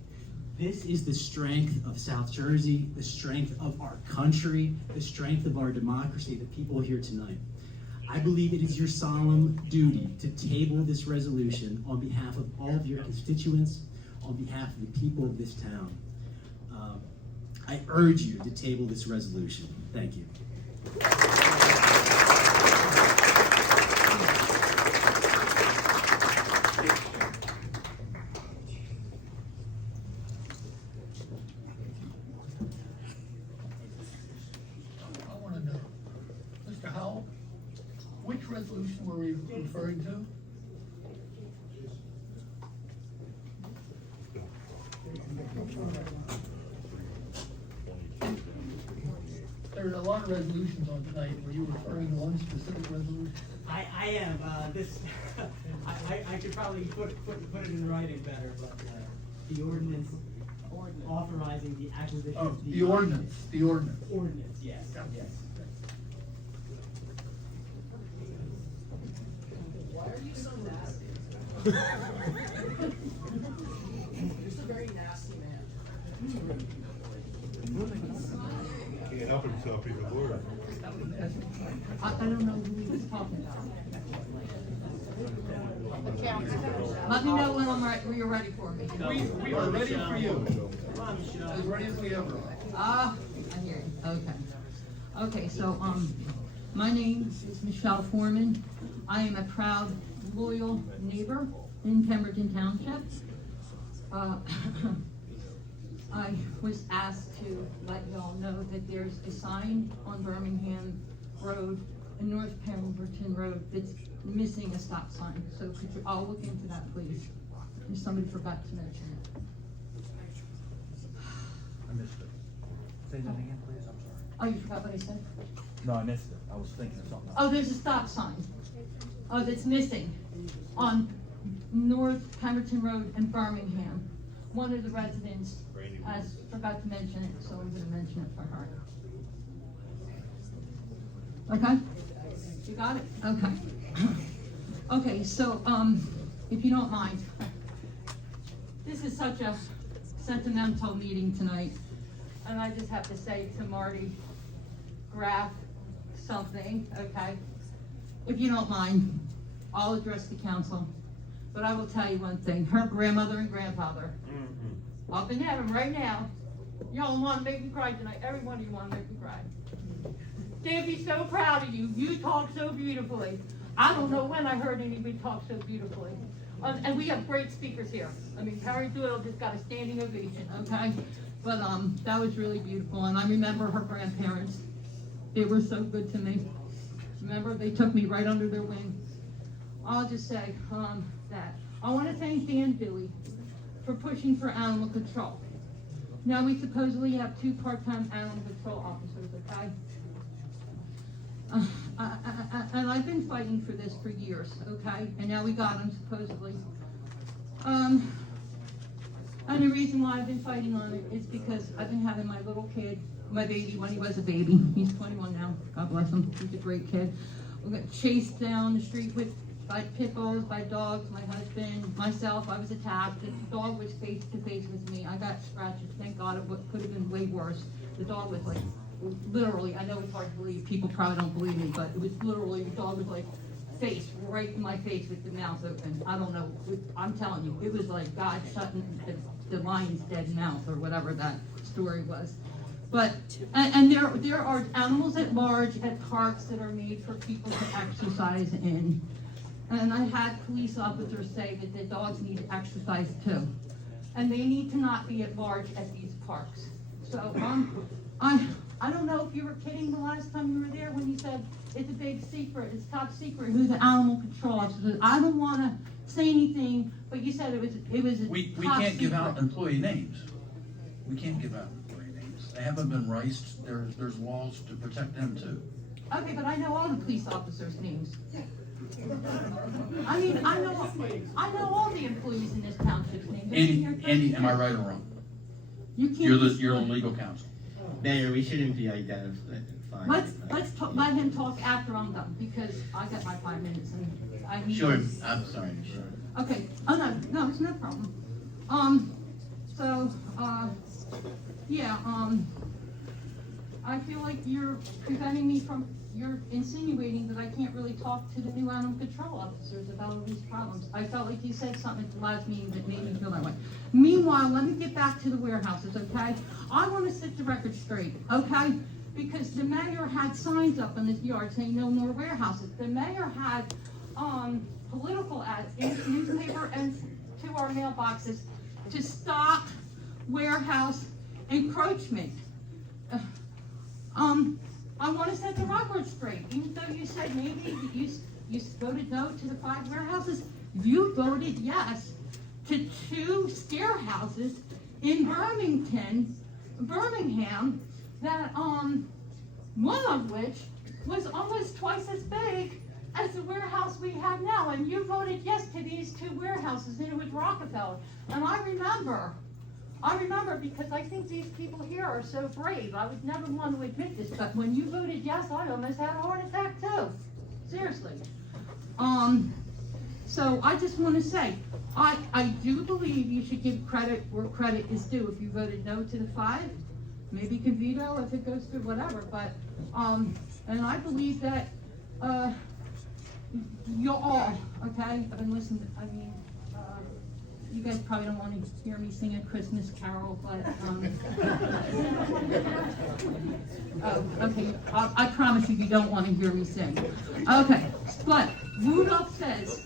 This is the strength of South Jersey, the strength of our country, the strength of our democracy, the people here tonight. I believe it is your solemn duty to table this resolution on behalf of all of your constituents, on behalf of the people of this town. I urge you to table this resolution. Thank you. referring to? There are a lot of resolutions on tonight. Were you referring to one specific resolution? I am, this, I could probably put it in writing better, but, the ordinance authorizing the acquisition Oh, of the ordinance. Ordinance, yes, yes. Why are you so nasty? You're just a very nasty man. Can't help himself, he's a lawyer. I don't know who he was talking about. Let me know when when you're ready for me. We are ready for you. As ready as we ever are. Ah, I hear you, okay. Okay, so, my name is Michelle Foreman. I am a proud, loyal neighbor in Pemberton Township. I was asked to let y'all know that there's a sign on Birmingham Road and North Pemberton Road that's missing a stop sign. So could you all look into that, please? If somebody forgot to mention it. I missed it. Say that again, please, I'm sorry. Oh, you forgot what I said? No, I missed it. I was thinking of something else. Oh, there's a stop sign. Oh, that's missing on North Pemberton Road in Birmingham. One of the residents has forgot to mention it, so I'm gonna mention it for her. Okay? You got it? Okay. Okay, so, if you don't mind, this is such a sentimental meeting tonight, and I just have to say to Marty Graff something, okay? If you don't mind, I'll address the council, but I will tell you one thing, her grandmother and grandfather, up in heaven right now, y'all wanna make me cry tonight, every one of you wanna make me cry. They'd be so proud of you, you talk so beautifully. I don't know when I heard anybody talk so beautifully. And we have great speakers here. I mean, Harry Doyle just got a standing ovation, okay? But, that was really beautiful, and I remember her grandparents. They were so good to me. Remember, they took me right under their wing. I'll just say, that. I wanna thank Dan Dewey for pushing for animal control. Now, we supposedly have 2 part-time animal control officers, okay? And I've been fighting for this for years, okay? And now we got them supposedly. And the reason why I've been fighting on it is because I've been having my little kid, my baby, when he was a baby. He's 21 now, God bless him, he's a great kid. We got chased down the street by pit bulls, by dogs, my husband, myself, I was attacked. The dog was face to face with me. I got scratches, thank God, it could have been way worse. The dog was like, literally, I know it's hard to believe, people probably don't believe me, but it was literally, the dog was like, face, right in my face with the mouth open. I don't know, I'm telling you, it was like God shutting the lion's dead mouth, or whatever that story was. But, and there are animals at large at parks that are made for people to exercise in. And I had police officers say that the dogs need to exercise too. And they need to not be at large at these parks. So, I don't know if you were kidding the last time you were there when you said it's a big secret, it's top secret who the animal control officer is. I don't wanna say anything, but you said it was We top can't give secret. out employee names. We can't give out employee names. They haven't been riced. There's laws to protect them too. Okay, but I know all the police officers' names. I mean, I know all the employees in this township's names. Andy, am I right or wrong? You can't. You're the legal counsel. Mayor, we shouldn't be identifying. Let him talk after I'm done, because I got my 5 minutes and I need. Sure, I'm sorry, sure. Okay, oh no, it's no problem. Yeah, I feel like you're preventing me you're insinuating that I can't really talk to the new animal control officers about all these problems. I felt like you said something at the last meeting that made me feel that way. Meanwhile, let me get back to the warehouses, okay? I wanna set the record straight, okay? Because the mayor had signs up in this yard saying no more warehouses. The mayor had, political ads in the newspaper and to our mailboxes to stop warehouse encroachment. I want to set the record straight, even though you said maybe You voted no to the 5 warehouses. You voted yes to 2 stair houses in Birmingham, that, one of which was almost twice as big as the warehouse we have now, and you voted yes to these 2 warehouses, and it was Rockefeller. And I remember because I think these people here are so brave. I would never want to admit this, but when you voted yes, I almost had a heart attack too. Seriously. So I just want to say, I do believe you should give credit where credit is due. If you voted no to the 5, maybe you can veto if it goes through, whatever, but, and I believe that, you're all, okay, I've been listening, you guys probably don't want to hear me sing a Christmas carol, but, oh, okay, I promise you don't want to hear me sing. Okay, but Rudolph says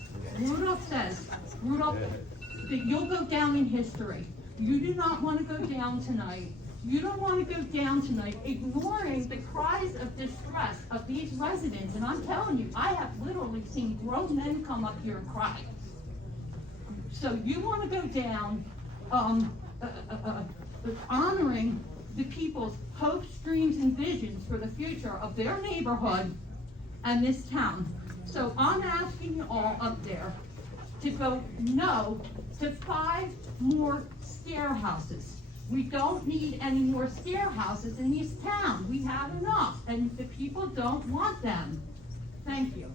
that you'll go down in history. You do not want to go down tonight. You don't want to go down tonight ignoring the cries of distress of these residents. And I'm telling you, I have literally seen grown men come up here and cry. So you want to go down honoring the people's hopes, dreams, and visions for the future of their neighborhood and this town. So I'm asking you all up there to vote no to 5 more stair houses. We don't need any more stair houses in this town. We have enough, and the people don't want them. Thank you.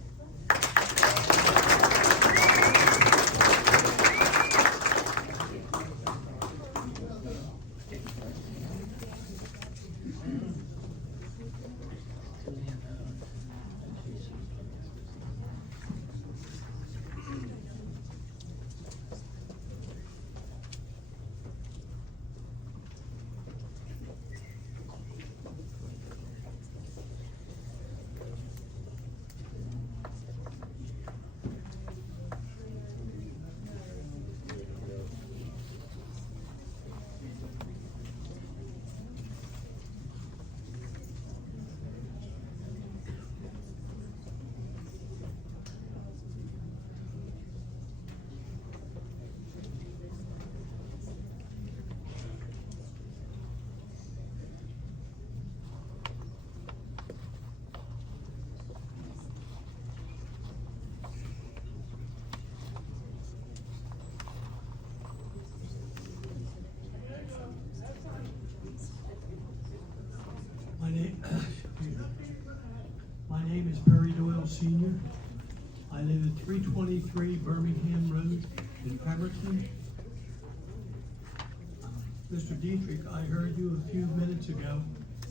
My name is Perry Doyle Sr. I live at 323 Birmingham Road in Pemberton. Mr. Dietrich, I heard you a few minutes ago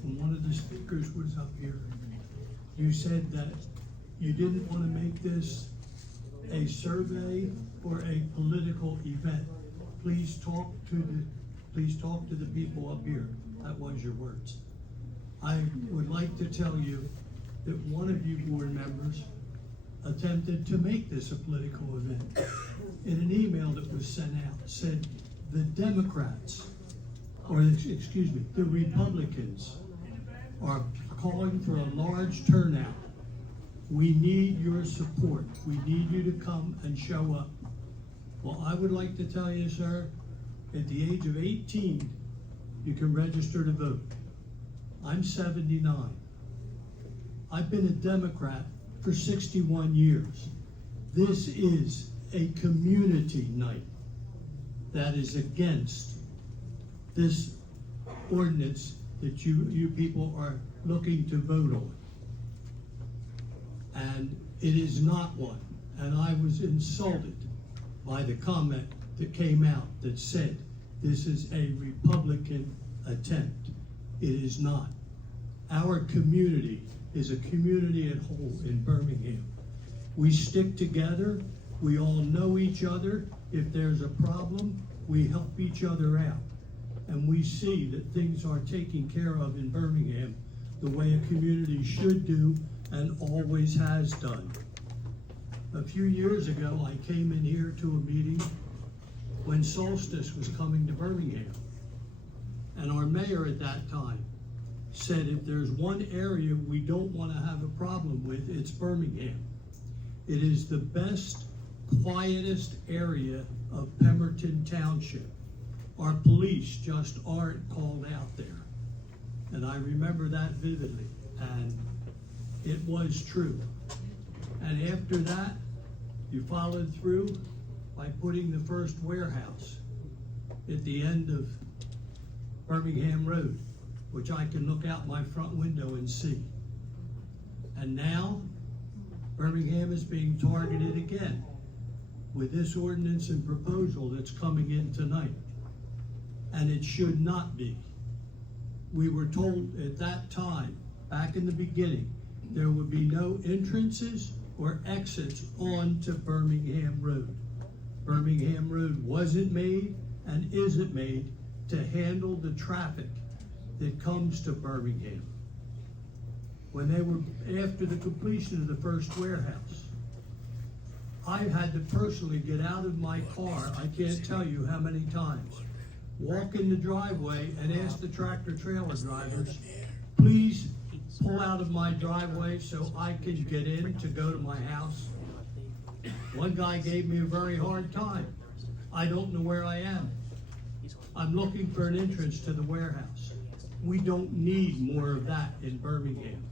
when one of the speakers was up here. You said that you didn't want to make this a survey or a political event. Please talk to the people up here. That was your words. I would like to tell you that one of you board members attempted to make this a political event. In an email that was sent out, said the Democrats, or excuse me, the Republicans are calling for a large turnout. We need your support. We need you to come and show up. Well, I would like to tell you, sir, at the age of 18, you can register to vote. I'm 79. I've been a Democrat for 61 years. This is a community night that is against this ordinance that you people are looking to vote on. And it is not one. And I was insulted by the comment that came out that said this is a Republican attempt. It is not. Our community is a community at whole in Birmingham. We stick together. We all know each other. If there's a problem, we help each other out. And we see that things are taken care of in Birmingham the way a community should do and always has done. A few years ago, I came in here to a meeting when Solstice was coming to Birmingham. And our mayor at that time said if there's one area we don't want to have a problem with, it's Birmingham. It is the best, quietest area of Pemberton Township. Our police just aren't called out there. And I remember that vividly, and it was true. And after that, you followed through by putting the first warehouse at the end of Birmingham Road, which I can look out my front window and see. And now, Birmingham is being targeted again with this ordinance and proposal that's coming in tonight. And it should not be. We were told at that time, back in the beginning, there would be no entrances or exits onto Birmingham Road. Birmingham Road wasn't made and isn't made to handle the traffic that comes to Birmingham. When they were, after the completion of the first warehouse, I had to personally get out of my car, I can't tell you how many times, walk in the driveway and ask the tractor trailer drivers, please pull out of my driveway so I can get in to go to my house. One guy gave me a very hard time. I don't know where I am. I'm looking for an entrance to the warehouse. We don't need more of that in Birmingham.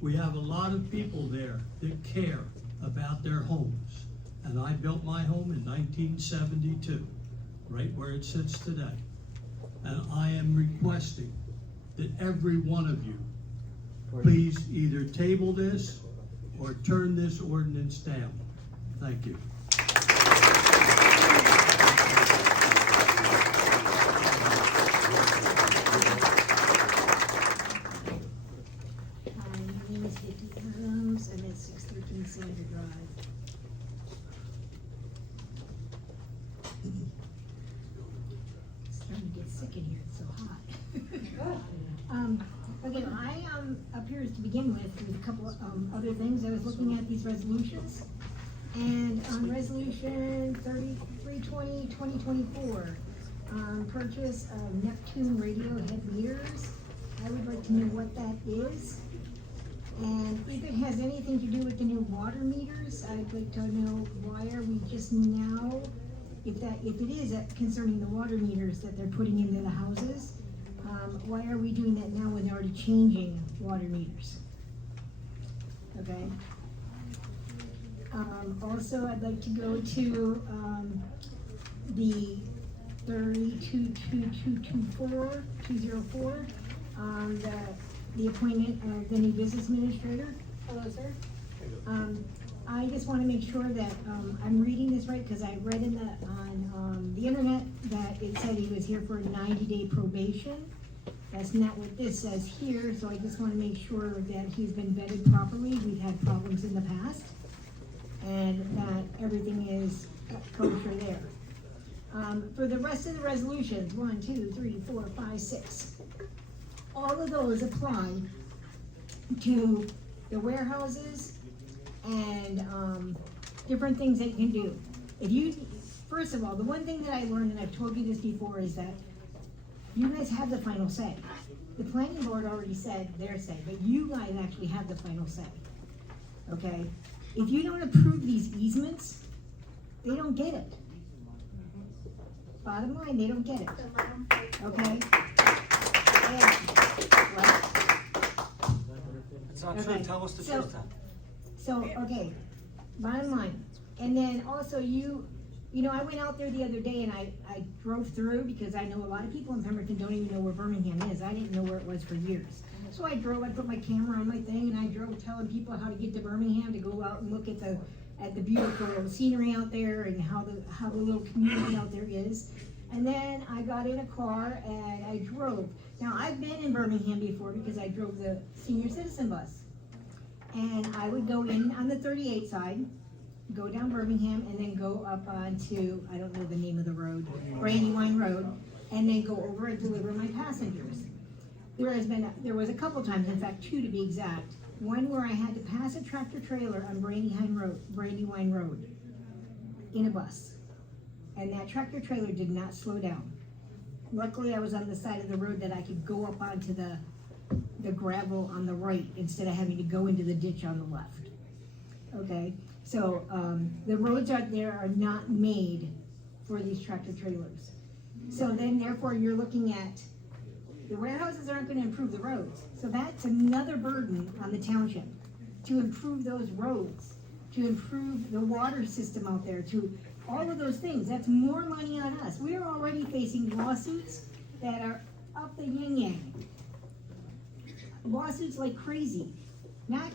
We have a lot of people there that care about their homes. And I built my home in 1972, right where it sits today. And I am requesting that every one of you please either table this or turn this ordinance down. Thank you. My name is Vicki Adams, and it's 613 Sandra Drive. Starting to get sick in here, it's so hot. Okay, I up here to begin with a couple other things. I was looking at these resolutions, and on resolution 3320, 2024, purchase of Neptune radio head meters. I would like to know what that is, and if it has anything to do with the new water meters. I'd like to know why are we just now, if it is concerning the water meters that they're putting into the houses, why are we doing that now when they're already changing water meters? Okay. Also, I'd like to go to the 322224, the appointment of the new business administrator. Hello, sir. I just want to make sure that I'm reading this right, because I read on the internet that it said he was here for a 90-day probation. That's not what this says here, so I just want to make sure that he's been vetted properly. We've had problems in the past, and that everything is kosher there. For the rest of the resolutions, 1, 2, 3, 4, 5, 6, all of those apply to the warehouses and different things that you can do. First of all, the one thing that I learned, and I've told you this before, is that you guys have the final say. The planning board already said their say, but you guys actually have the final say. Okay? If you don't approve these easements, they don't get it. Bottom line, they don't get it. Okay? It's not true, tell us the truth then. So, okay, bottom line. And then also I went out there the other day and I drove through, because I know a lot of people in Pemberton don't even know where Birmingham is. I didn't know where it was for years. So I put my camera on my thing, and I drove telling people how to get to Birmingham, to go out and look at the beautiful scenery out there and how the little community out there is. And then I got in a car and I drove. Now, I've been in Birmingham before because I drove the senior citizen bus. And I would go in on the 38 side, go down Birmingham, and then go up onto, I don't know the name of the road, Brandywine Road, and then go over and deliver my passengers. There was a couple times, in fact 2 to be exact, one where I had to pass a tractor trailer on Brandywine Road in a bus. And that tractor trailer did not slow down. Luckily, I was on the side of the road that I could go up onto the gravel on the right instead of having to go into the ditch on the left. okay? So, the roads out there are not made for these tractor trailers. So then therefore you're looking at, the warehouses aren't gonna improve the roads. So that's another burden on the township, to improve those roads, to improve the water system out there, to all of those things. That's more money on us. We're already facing lawsuits that are up the yin-yang. Lawsuits like crazy. Not,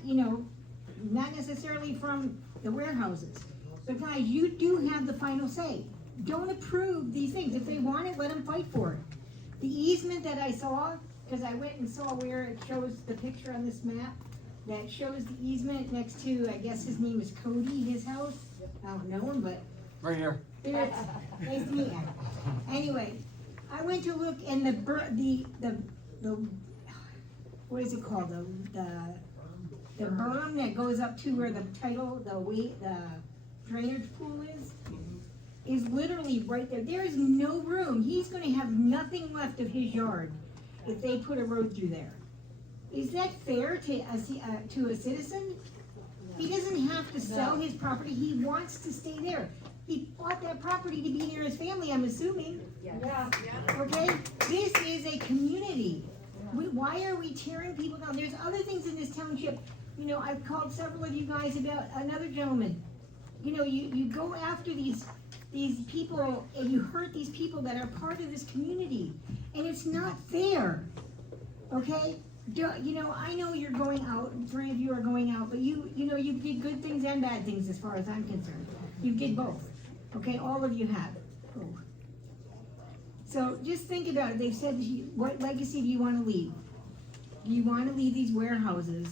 not necessarily from the warehouses. But guys, you do have the final say. Don't approve these things. If they want it, let them fight for it. The easement that I saw, because I went and saw where it shows the picture on this map, that shows the easement next to, I guess his name is Cody, his house. I don't know him, but. Right here. There it is. Nice to meet you. Anyway, I went to look and the what is it called? The berm that goes up to where the drainage pool is literally right there. There is no room. He's gonna have nothing left of his yard if they put a road through there. Is that fair to a citizen? He doesn't have to sell his property. He wants to stay there. He bought that property to be near his family, I'm assuming. Yeah. Okay? This is a community. Why are we tearing people down? There's other things in this township. I've called several of you guys about another gentleman. You go after these people and you hurt these people that are part of this community. And it's not fair. Okay? I know you're going out, 3 of you are going out, but you did good things and bad things as far as I'm concerned. You did both. Okay, all of you have. Oh. So just think about it. They've said, what legacy do you want to leave? Do you want to leave these warehouses,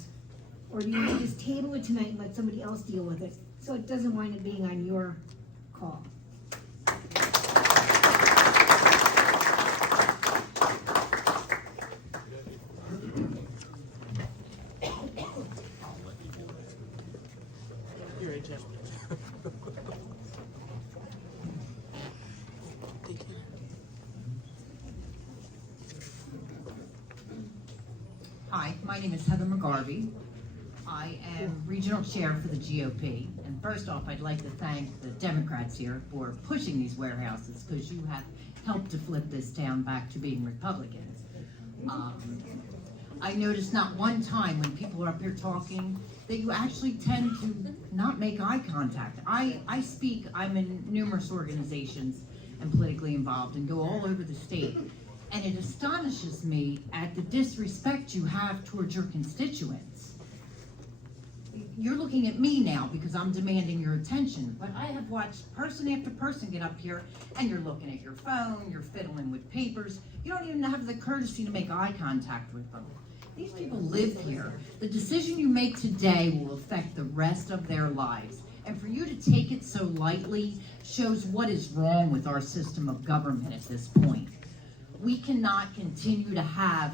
or do you want to just table it tonight and let somebody else deal with it, so it doesn't wind up being on your call? Hi, my name is Heather McGarvey. I am regional chair for the GOP. And first off, I'd like to thank the Democrats here for pushing these warehouses, because you have helped to flip this town back to being Republicans. I noticed not one time when people are up here talking that you actually tend to not make eye contact. I'm in numerous organizations and politically involved and go all over the state. And it astonishes me at the disrespect you have towards your constituents. You're looking at me now because I'm demanding your attention, but I have watched person after person get up here and you're looking at your phone, you're fiddling with papers. You don't even have the courtesy to make eye contact with them. These people live here. The decision you make today will affect the rest of their lives. And for you to take it so lightly shows what is wrong with our system of government at this point. We cannot continue to have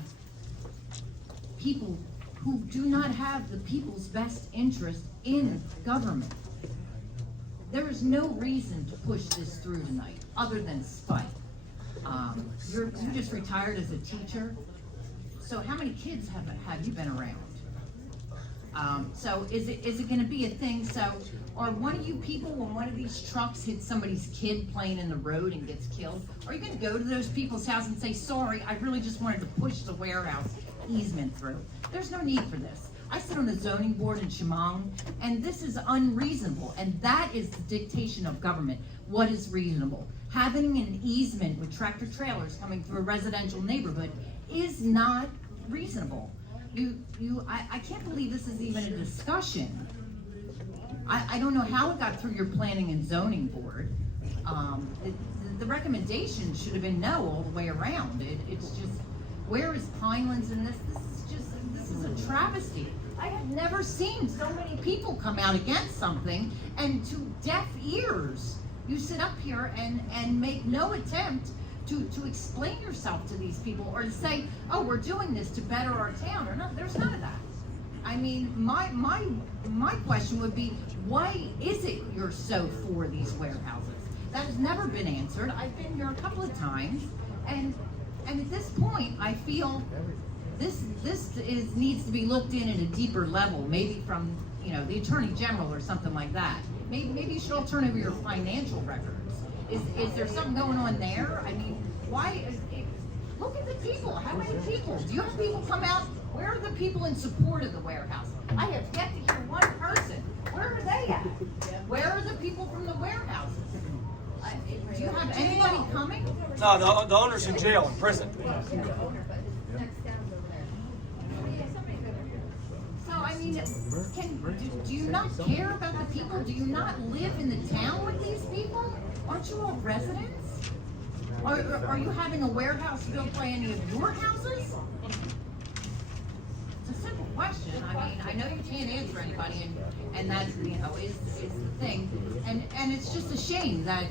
people who do not have the people's best interest in government. There is no reason to push this through tonight, other than spite. You just retired as a teacher, so how many kids have you been around? So is it gonna be a thing, so, or one of you people, when one of these trucks hits somebody's kid playing in the road and gets killed, are you gonna go to those people's house and say, sorry, I really just wanted to push the warehouse easement through? There's no need for this. I sit on the zoning board in Chemung, and this is unreasonable, and that is the dictation of government. What is reasonable? Having an easement with tractor trailers coming through a residential neighborhood is not reasonable. I can't believe this is even a discussion. I don't know how it got through your planning and zoning board. The recommendation should have been no all the way around. It's just, where is Pinelands in this? This is a travesty. I have never seen so many people come out against something, and to deaf ears, you sit up here and make no attempt to explain yourself to these people, or to say, oh, we're doing this to better our town, or no, there's none of that. I mean, my question would be, why is it you're so for these warehouses? That has never been answered. I've been here a couple of times, and at this point, I feel this needs to be looked in at a deeper level, maybe from you know, the Attorney General or something like that. Maybe you should all turn over your financial records. Is there something going on there? I mean, look at the people. How many people? Do you have people come out? Where are the people in support of the warehouse? I have yet to hear one person. Where are they at? Where are the people from the warehouses? Do you have anybody coming? No, the owner's in jail, in prison. So, I mean, do you not care about the people? Do you not live in the town with these people? Aren't you all residents? Are you having a warehouse built by any of your houses? It's a simple question. I mean, I know you can't answer anybody, and that's, you know, is the thing. And it's just a shame that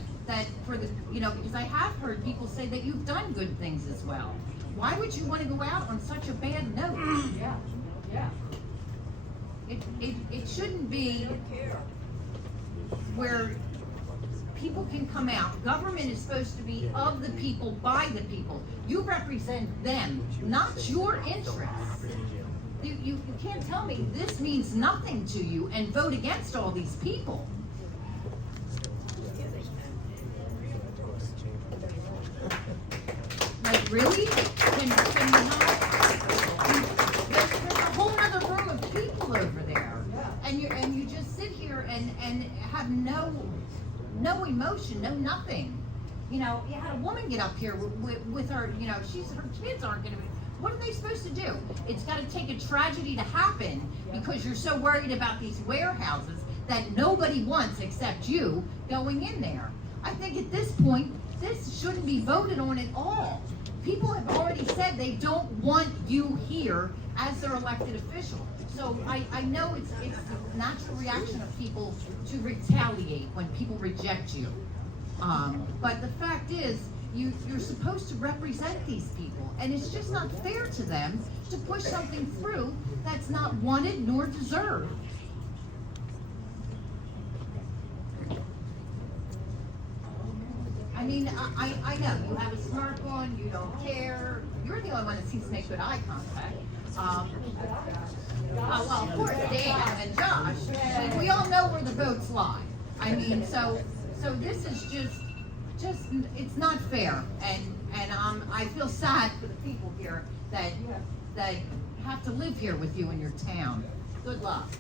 for the, you know, because I have heard people say that you've done good things as well. Why would you want to go out on such a bad note? Yeah. It shouldn't be where people can come out. Government is supposed to be of the people, by the people. You represent them, not your interests. You can't tell me this means nothing to you and vote against all these people. Like, really? Can you not? There's a whole other room of people over there. And you just sit here and have no emotion, no nothing. You know, you had a woman get up here with her, you know, her kids aren't gonna be, what are they supposed to do? It's gotta take a tragedy to happen because you're so worried about these warehouses that nobody wants except you going in there. I think at this point, this shouldn't be voted on at all. People have already said they don't want you here as their elected official. So I know it's the natural reaction of people to retaliate when people reject you. But the fact is, you're supposed to represent these people, and it's just not fair to them to push something through that's not wanted nor deserved. I mean, I know, you have a smirk on, you don't care, you're the only one that seems to make good eye contact. Well, of course, Dan and Josh, we all know where the votes lie. I mean, so this is just, it's not fair, and I feel sad for the people here that have to live here with you in your town. Good luck.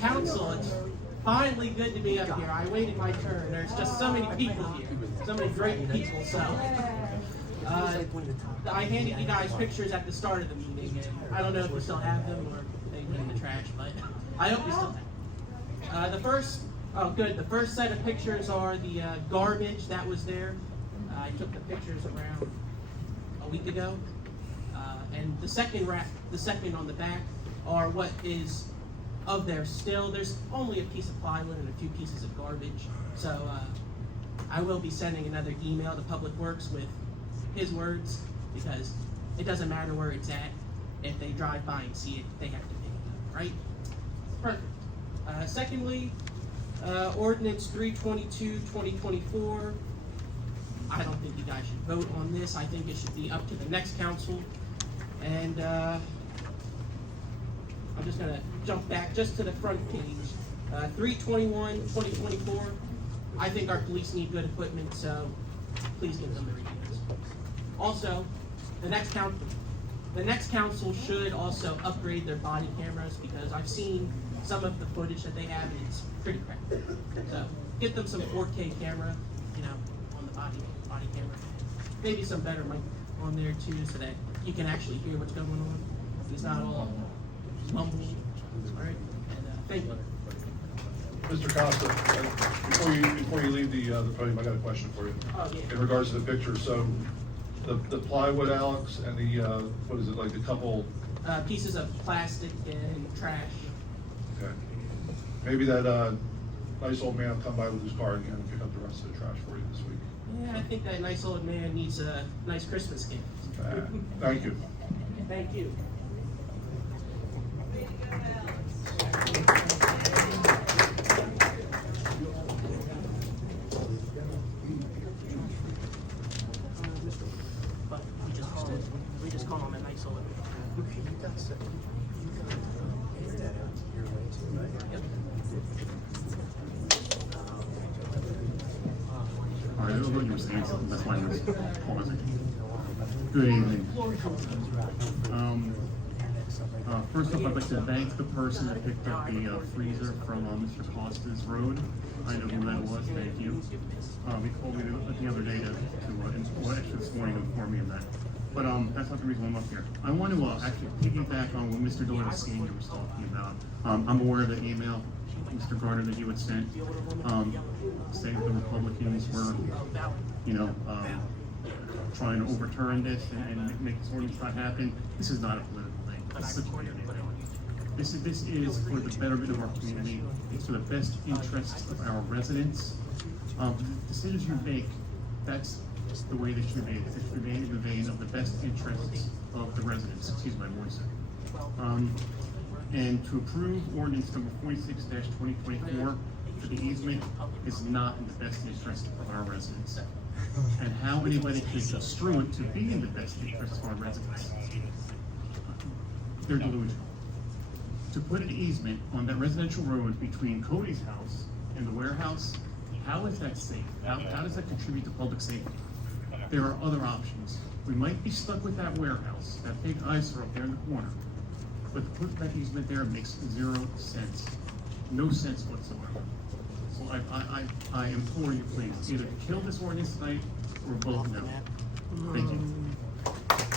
Council, it's finally good to be up here. I waited my turn. There's just so many people here, so many great people. So I handed you guys pictures at the start of the meeting, and I don't know if we still have them or they went in the trash, but I hope we still have them. The first set of pictures are the garbage that was there. I took the pictures around a week ago, and the second on the back are what is of there still. There's only a piece of plywood and a few pieces of garbage. So I will be sending another email to Public Works with his words, because it doesn't matter where it's at. If they drive by and see it, they have to pick it up, right? Perfect. Secondly, Ordinance 322-2024. I don't think you guys should vote on this. I think it should be up to the next council. And I'm just gonna jump back just to the front page. 321-2024. I think our police need good equipment, so please give them the reviews. Also, the next council should also upgrade their body cameras, because I've seen some of the footage that they have, and it's pretty crappy. So get them some 4K camera, you know, on the body camera. Maybe some better mic on there too, so that you can actually hear what's going on. It's not all mumbling. All right, and thank you. Mr. Costa, before you leave the podium, I got a question for you. Oh, yeah. In regards to the picture, so the plywood, Alex, and the, what is it, like a couple? Pieces of plastic and trash. Okay. maybe that, nice old man will come by with his car again and pick up the rest of the trash for you this week. Yeah, I think that nice old man needs a nice Christmas gift. Thank you. Thank you. But we just call him a nice old man. All right, I don't know what you were saying, so that's why I was pausing. Good evening. First off, I'd like to thank the person that picked up the freezer from Mr. Costa's road. I know who that was, thank you. He called me the other day actually this morning to inform me of that. But that's not the reason I'm up here. I want to actually piggyback on what Mr. Doyle Senior was talking about. I'm aware of the email, Mr. Gardner, that you had sent, saying that the Republicans were, trying to overturn this and make this ordinance not happen. This is not a political thing. This is a community thing. This is for the betterment of our community. It's for the best interests of our residents. Decisions you make, that's the way they should be made. It should be made in the vein of the best interests of the residents. Excuse my voice. And to approve ordinance number 46-2024 for the easement is not in the best interest of our residents. And how anybody could construe it to be in the best interest of our residents, they're delusional. To put an easement on that residential road between Cody's house and the warehouse, how is that safe? How does that contribute to public safety? There are other options. We might be stuck with that warehouse, that big eyesore up there in the corner, but to put that easement there makes 0 sense. No sense whatsoever. So I implore you, please, either kill this ordinance tonight or vote no. Thank you.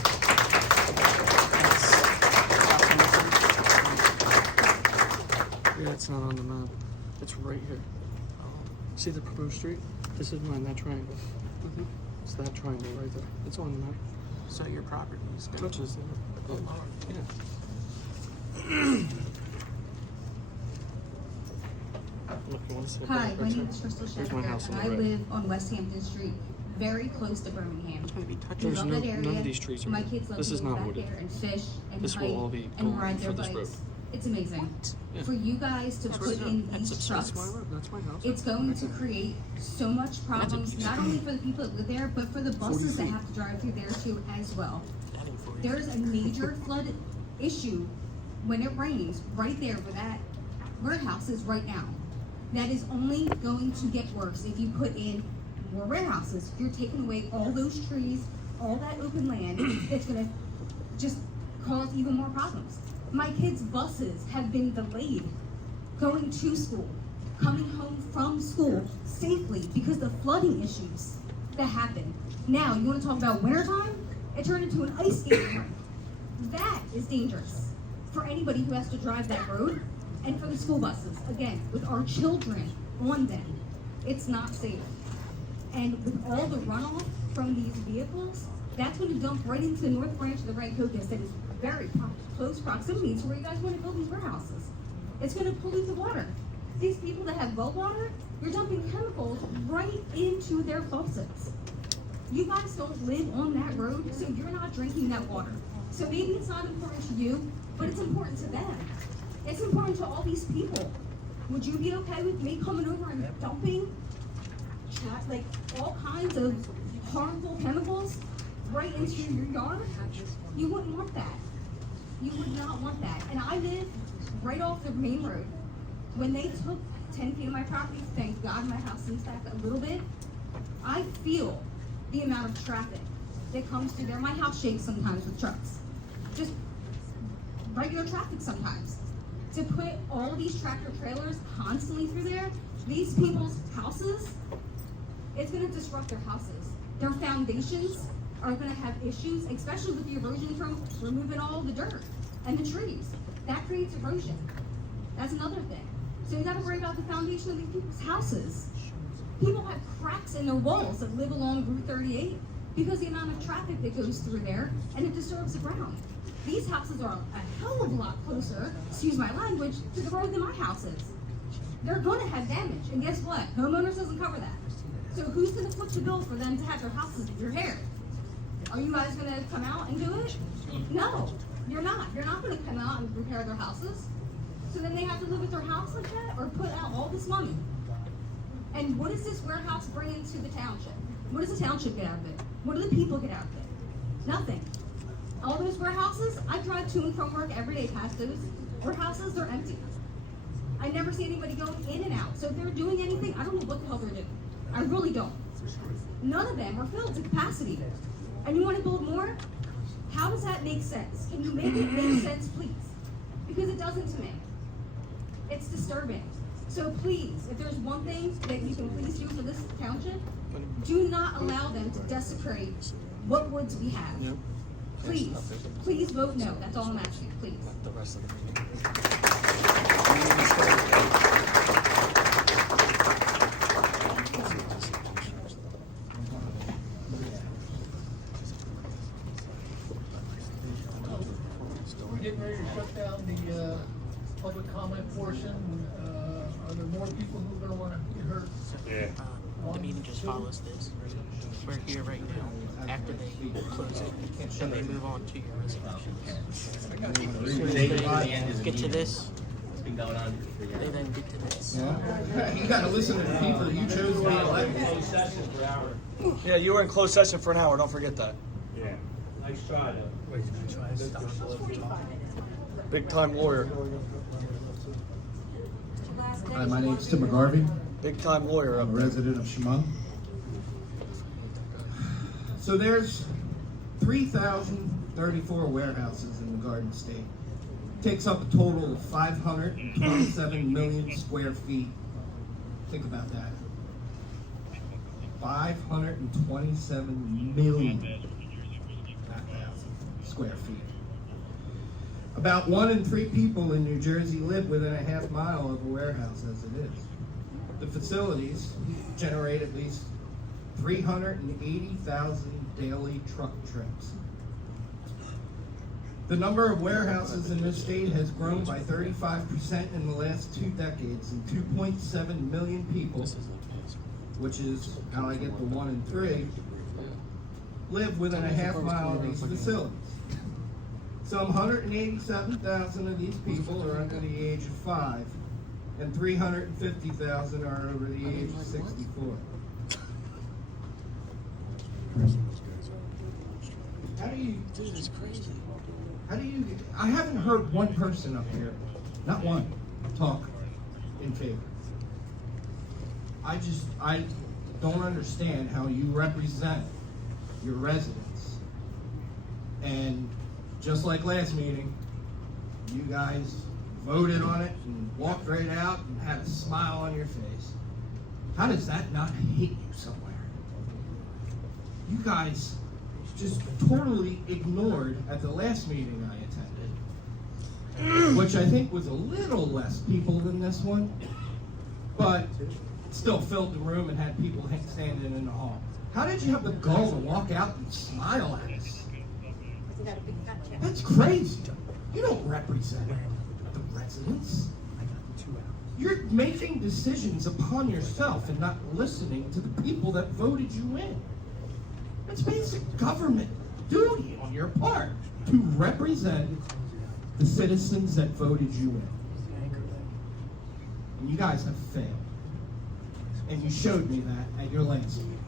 Yeah, it's not on the map. It's right here. See the proposed street? This is mine, that triangle. It's that triangle right there. It's on the map. So your property is good. Touches there. Yeah. Look, you wanna see a Hi, better my picture? name is Crystal Here's my Sheffer, house on and the I right. live on West Hampton Street, very close to Birmingham. We There's love no- that area. none of these trees are My wooded. kids love This to is go not back wooded. there and fish and This will hike all be and going ride their for this bikes. road. It's amazing. Yeah. For you guys to That's put right. in That's these a- trucks, that's my road. That's my house. it's going to create so much problems, not only for the people that live there, but for the buses that have to drive through there too as well. There's a major flood issue when it rains right there where that warehouse is right now. That is only going to get worse if you put in more warehouses. You're taking away all those trees, all that open land. It's gonna just cause even more problems. My kids' buses have been delayed going to school, coming home from school safely because of flooding issues that happen. Now, you wanna talk about wintertime? It turned into an ice skating rink. That is dangerous for anybody who has to drive that road and for the school buses, again, with our children on them. It's not safe. And with all the runoff from these vehicles, that's going to dump right into the north branch of the Red Cocos that is very close proximity to where you guys want to build these warehouses. It's going to pollute the water. These people that have well water, you're dumping chemicals right into their faucets. You guys don't live on that road, so you're not drinking that water. So maybe it's not important to you, but it's important to them. It's important to all these people. Would you be okay with me coming over and dumping like all kinds of harmful chemicals right into your yard? You wouldn't want that. You would not want that. And I live right off the main road. When they took 10 feet of my property, thank God my house is back a little bit, I feel the amount of traffic that comes through there. My house shakes sometimes with trucks. Just regular traffic sometimes. To put all these tractor trailers constantly through there, these people's houses, it's gonna disrupt their houses. Their foundations are gonna have issues, especially with the erosion from removing all the dirt and the trees. That creates erosion. That's another thing. So you gotta worry about the foundation of these people's houses. People have cracks in their walls that live along Route 38 because the amount of traffic that goes through there and it disturbs the ground. These houses are a hell of a lot closer, excuse my language, to the road than my house is. they're gonna have damage, and guess what? Homeowners doesn't cover that. So who's gonna foot the bill for them to have their houses repaired? Are you guys gonna come out and do it? No, you're not. You're not gonna come out and repair their houses. So then they have to live with their house like that, or put out all this money? And what does this warehouse bring into the township? What does the township get out of it? What do the people get out of it? Nothing. All those warehouses, I drive to and from work every day past those warehouses, they're empty. I never see anybody going in and out. So if they're doing anything, I don't know what the hell they're doing. I really don't. None of them are filled to capacity. And you want to build more? How does that make sense? Can you make it make sense, please? Because it doesn't to me. It's disturbing. So please, if there's one thing that you can please do for this township, do not allow them to desecrate what woods we have. Please, please vote no. That's all I'm asking, please. The rest of the meeting. We're getting ready to shut down the public comment portion. Are there more people who are gonna wanna get heard? Yeah. The meeting just follows this. We're here right now. After they close it, then they move on to your resolutions. Get to this. It's been going on for 3 hours. They then get to this. You gotta listen to the people that you chose to be elected. Yeah, you were in closed session for an hour, don't forget that. Yeah. Nice try, though. Big time lawyer. Hi, my name's Tim McGarvey. Big time lawyer. I'm a resident of Chemung. So there's 3,034 warehouses in the Garden State. Takes up a total of 527 million square feet. Think about that. 527 million, not thousand, square feet. About 1 in 3 people in New Jersey live within a half mile of a warehouse as it is. The facilities generate at least 380,000 daily truck trips. The number of warehouses in this state has grown by 35% in the last 2 decades, and 2.7 million people, which is how I get the 1 in 3, live within a half mile of these facilities. Some 187,000 of these people are under the age of 5, and 350,000 are over the age of 64. How do you? Dude, it's crazy. How do you? I haven't heard one person up here, not one, talk in favor. I don't understand how you represent your residents. And just like last meeting, you guys voted on it and walked right out and had a smile on your face. How does that not hit you somewhere? You guys just totally ignored at the last meeting I attended, which I think was a little less people than this one, but still filled the room and had people standing in the hall. How did you have the gall to walk out and smile at us? That's crazy. You don't represent the residents. You're making decisions upon yourself and not listening to the people that voted you in. It's basic government duty on your part to represent the citizens that voted you in. And you guys have failed. And you showed me that at your last meeting.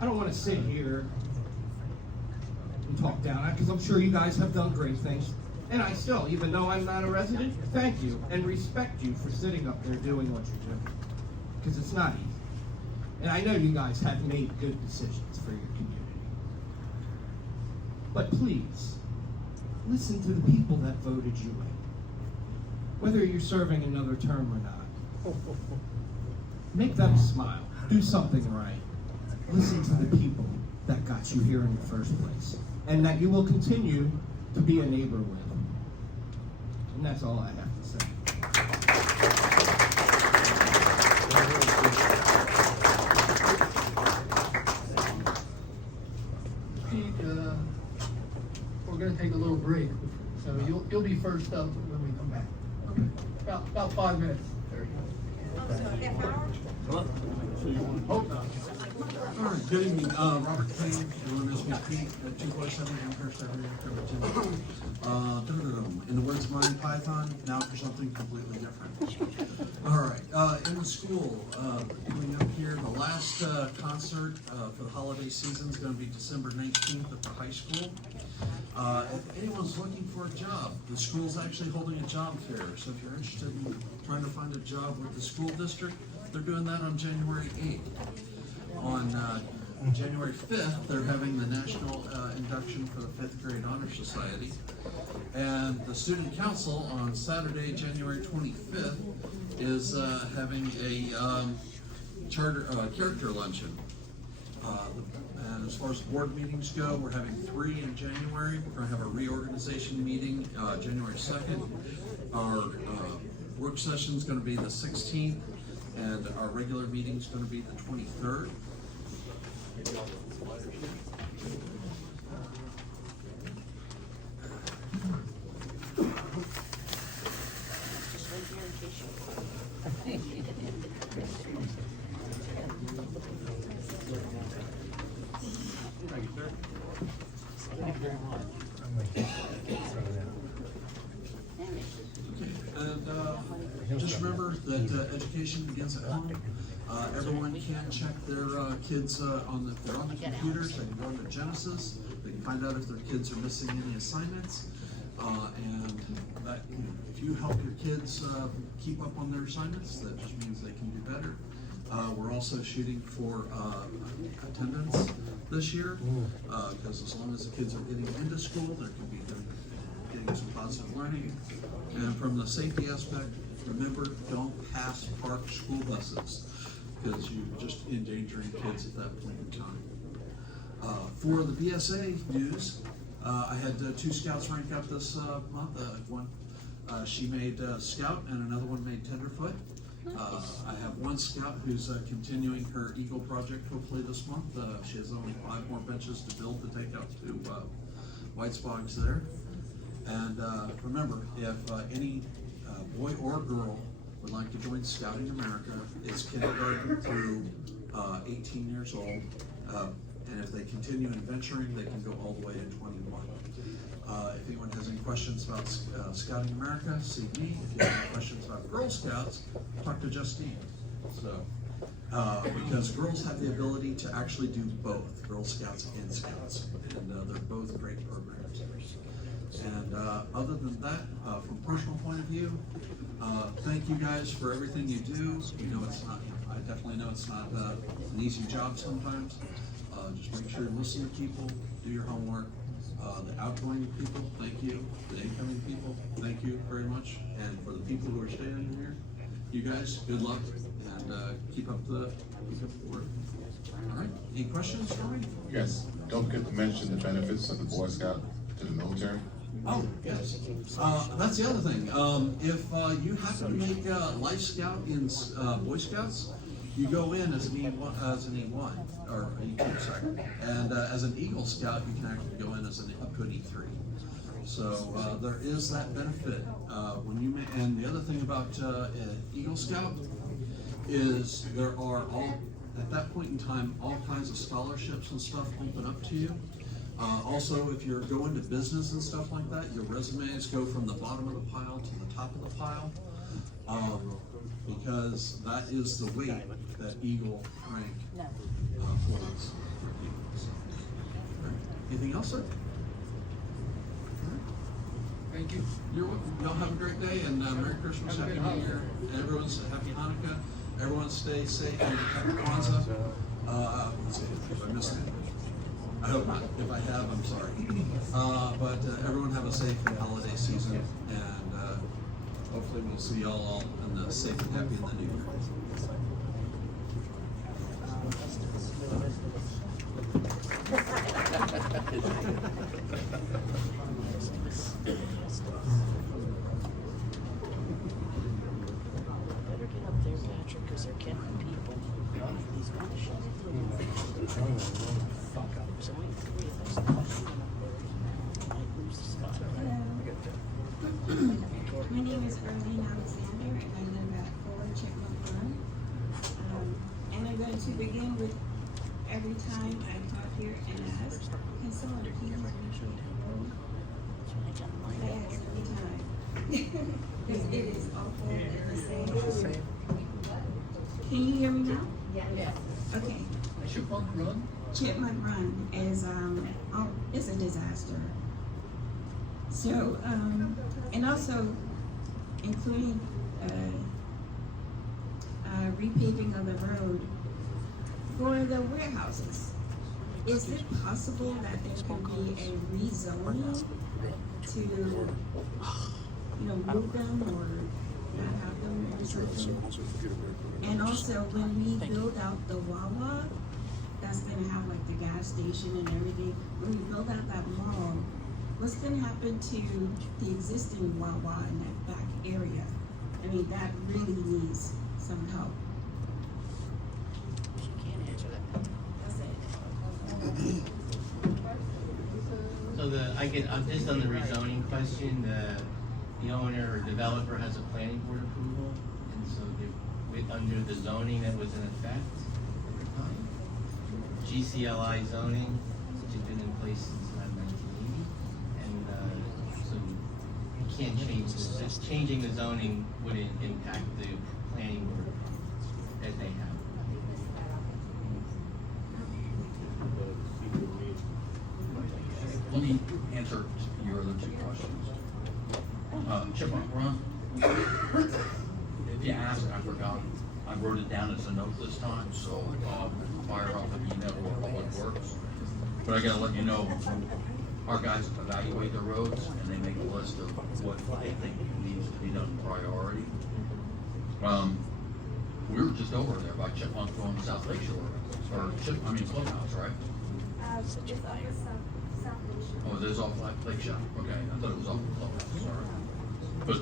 I don't want to sit here and talk down, because I'm sure you guys have done great things. And I still, even though I'm not a resident, thank you and respect you for sitting up there doing what you're doing. Because it's not easy. And I know you guys have made good decisions for your community. But please, listen to the people that voted you in. Whether you're serving another term or not. Make them smile. Do something right. Listen to the people that got you here in the first place. And that you will continue to be a neighbor with. And that's all I have to say. Pete, we're gonna take a little break, so you'll be first up when we come back. About 5 minutes. All right, good evening, Robert Kane, everyone knows me Pete, at 247 Amherst Avenue, Pemberton. In the words of Monty Python, now for something completely different. All right, in the school, coming up here, the last concert for the holiday season is going to be December 19th at the high school. If anyone's looking for a job, the school's actually holding a job fair, so if you're interested in trying to find a job with the school district, they're doing that on January 8th. On January 5th, they're having the national induction for the 5th grade honor society. And the student council on Saturday, January 25th, is having a character luncheon. And as far as board meetings go, we're having 3 in January. We're going to have a reorganization meeting January 2nd. Our work session is going to be the 16th, and our regular meeting is going to be the 23rd. And just remember that education begins at home. Everyone can check their kids if they're on the computers. They can go into Genesis. They can find out if their kids are missing any assignments. And that, if you help your kids keep up on their assignments, that just means they can do better. We're also shooting for attendance this year, because as long as the kids are getting into school, there can be getting some positive learning. And from the safety aspect, remember, don't pass parked school buses, because you're just endangering kids at that point in time. For the BSA news, I had 2 scouts rank up this month. One, she made scout, and another one made tenderfoot. I have one scout who's continuing her Eagle project hopefully this month. She has only 5 more benches to build to take out to White Spogs there. And remember, if any boy or girl would like to join Scouting America, it's kindergarten through 18 years old. And if they continue in venturing, they can go all the way to 21. If anyone has any questions about Scouting America, see me. If you have any questions about Girl Scouts, talk to Justine. So, because girls have the ability to actually do both, Girl Scouts and Scouts, and they're both great programs. And other than that, from a personal point of view, thank you guys for everything you do. You know, it's not, I definitely know it's not an easy job sometimes. Just make sure you listen to people, do your homework. The outgoing people, thank you. The incoming people, thank you very much. And for the people who are staying here, you guys, good luck, and keep up the work. All right, any questions for me? Yes, don't forget to mention the benefits of the Boy Scout to the military. Oh, yes. That's the other thing. If you happen to make Life Scout in Boy Scouts, you go in as an E1, or E2, sorry. And as an Eagle Scout, you can actually go in as up to an E3. So there is that benefit. When you and the other thing about Eagle Scout is there are at that point in time, all kinds of scholarships and stuff open up to you. Also, if you're going to business and stuff like that, your resumes go from the bottom of the pile to the top of the pile, because that is the weight that Eagle rank holds. Anything else, sir? Thank you. You're welcome. Y'all have a great day, and Merry Christmas, Happy New Year, and everyone's Happy Hanukkah. Everyone stay safe and Happy Kwanzaa. Let's see if I missed it. I hope not. If I have, I'm sorry. But everyone have a safe holiday season, and hopefully we'll see y'all all in the safe and happy in the new year. Better get up there, Patrick, because there can't be people. These There's only 3 of us. My name is Erlene. to begin with, every time I talk here and ask, can someone please repeat the road? I ask every time. Because it is awful and the same. Can you hear me now? Yes. Okay. Chipmunk Run? Chipmunk Run is, it's a disaster. So, and also including, repaving of the road for the warehouses. Is it possible that there could be a rezoning to, move them or not have them or something? And also, when we build out the Wawa, that's gonna have like the gas station and everything, when we build out that mall, what's gonna happen to the existing Wawa in that back area? I mean, that really needs some help. So just on the rezoning question, the owner or developer has a planning board approval, and so under the zoning that was in effect at the time, GCLI zoning, which had been in place since 1980, and so you can't change this. Just changing the zoning wouldn't impact the planning board that they have. Let me answer your other two questions. Chipmunk Run. If you ask, I forgot. I wrote it down as a note this time, so fire off an email or Public Works. But I gotta let you know, our guys evaluate the roads and they make a list of what they think needs to be done priority. We were just over there by Chipmunk going South Lake Shore, or Clubhouse, right? It's off the South Nation. Oh, it is off Lake Shore? Okay, I thought it was off the Clubhouse, sorry. But,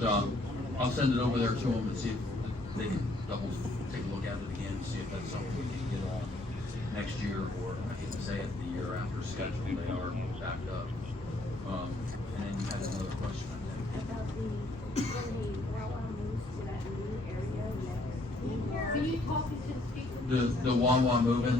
I'll send it over there to them and see if they can take a look at it again, see if that's something we can get on next year, or I hate to say it, the year after schedule, they are backed up. And then you had another question, I think. About when the Wawa moves to that new area, Can you talk to the speaker? The Wawa moving?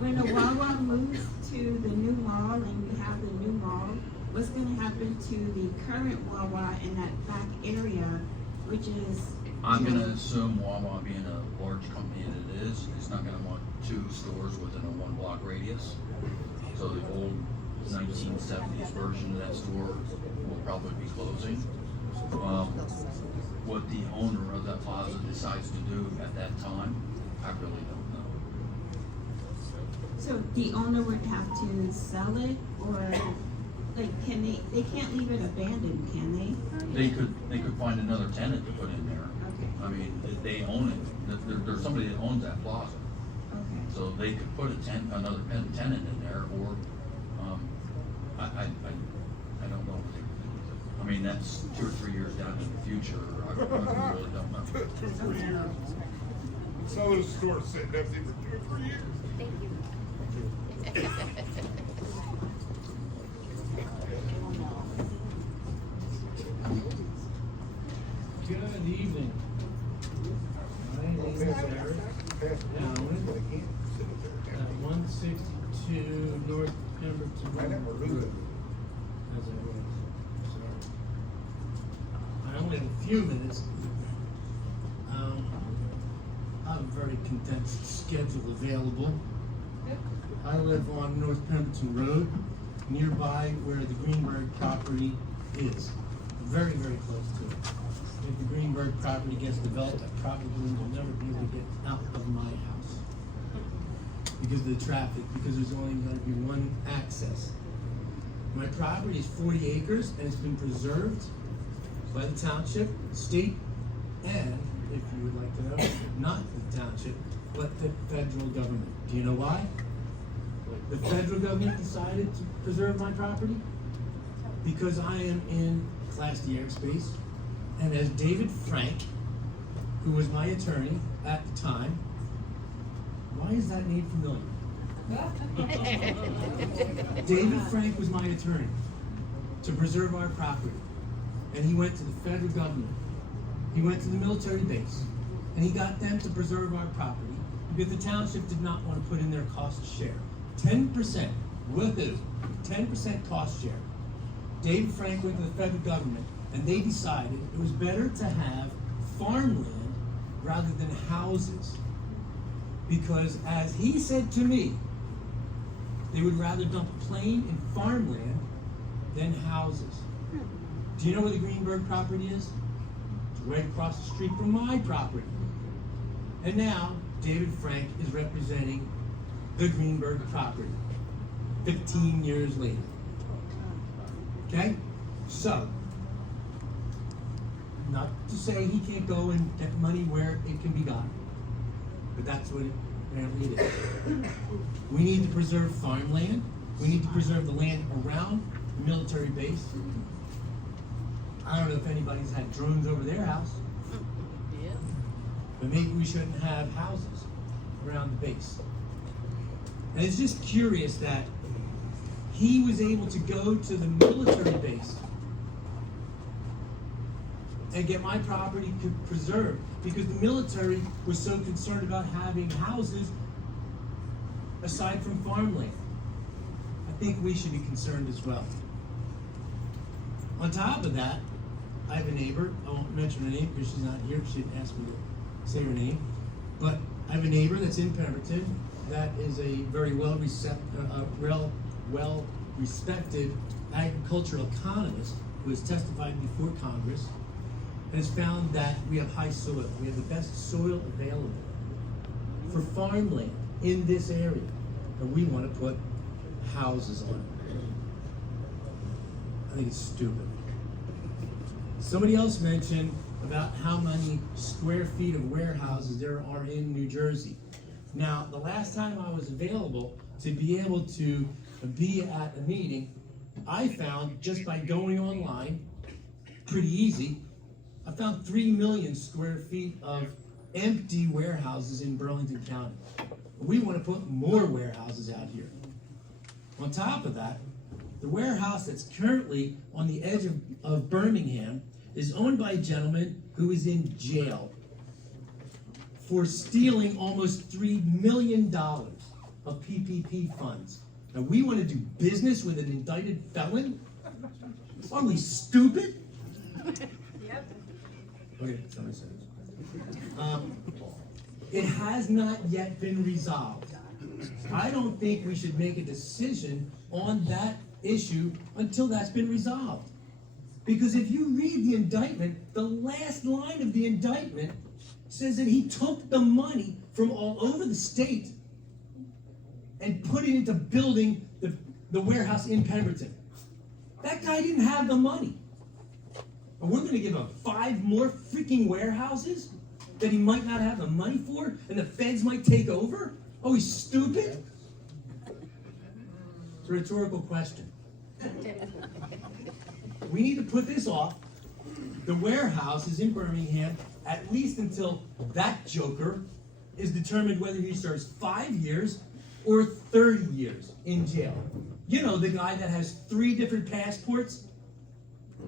when the Wawa moves to the new mall and we have the new mall, what's gonna happen to the current Wawa in that back area, which is? I'm gonna assume Wawa being a large company that it is, it's not gonna want 2 stores within a 1 block radius. So the old 1970s version of that store will probably be closing. What the owner of that plaza decides to do at that time, I really don't know. So the owner would have to sell it, or like, can they can't leave it abandoned, can they? They could find another tenant to put in there. Okay. I mean, if they own it, there's somebody that owns that plaza. Okay. So they could put another tenant in there, or, I don't know what they could do with it. I mean, that's 2 or 3 years down in the future, I really don't know. Some of the stores sitting empty for 2 or 3 years. Thank you. Good evening. My name is Eric Allen, at 162 North Pemberton Road. As I was, sorry. I only have a few minutes. I have a very condensed schedule available. I live on North Pemberton Road, nearby where the Greenberg property is. Very, very close to it. If the Greenberg property gets developed, I probably will never be able to get out of my house because of the traffic, because there's only going to be one access. My property is 40 acres and it's been preserved by the township, state, and, if you would like to know, not the township, but the federal government. Do you know why? The federal government decided to preserve my property? Because I am in Class D airspace, and as David Frank, who was my attorney at the time, why is that name familiar? David Frank was my attorney to preserve our property, and he went to the federal government. He went to the military base, and he got them to preserve our property because the township did not want to put in their cost share. 10%, woohoo, 10% cost share. David Frank went to the federal government, and they decided it was better to have farmland rather than houses. Because as he said to me, they would rather dump plain and farmland than houses. Do you know where the Greenberg property is? It's right across the street from my property. And now, David Frank is representing the Greenberg property 15 years later. Okay? So, not to say he can't go and get money where it can be gotten, but that's what it apparently it is. We need to preserve farmland. We need to preserve the land around the military base. I don't know if anybody's had drones over their house, but maybe we shouldn't have houses around the base. And it's just curious that he was able to go to the military base and get my property preserved because the military was so concerned about having houses aside from farmland. I think we should be concerned as well. On top of that, I have a neighbor, I won't mention her name because she's not here, she didn't ask me to say her name, but I have a neighbor that's in Pemberton that is a very well-respected agricultural economist who has testified before Congress and has found that we have high soil. We have the best soil available for farmland in this area, and we want to put houses on it. I think it's stupid. Somebody else mentioned about how many square feet of warehouses there are in New Jersey. Now, the last time I was available to be able to be at a meeting, I found just by going online, pretty easy, I found 3 million square feet of empty warehouses in Burlington County. We want to put more warehouses out here. On top of that, the warehouse that's currently on the edge of Birmingham is owned by a gentleman who is in jail for stealing almost $3 million of PPP funds. And we want to do business with an indicted felon? Are we stupid? Yep. Okay, somebody said it. It has not yet been resolved. I don't think we should make a decision on that issue until that's been resolved. Because if you read the indictment, the last line of the indictment says that he took the money from all over the state and put it into building the warehouse in Pemberton. That guy didn't have the money. And we're going to give him 5 more freaking warehouses that he might not have the money for, and the feds might take over? Oh, he's stupid? It's a rhetorical question. We need to put this off. The warehouse is in Birmingham at least until that joker is determined whether he serves 5 years or 30 years in jail. You know, the guy that has 3 different passports,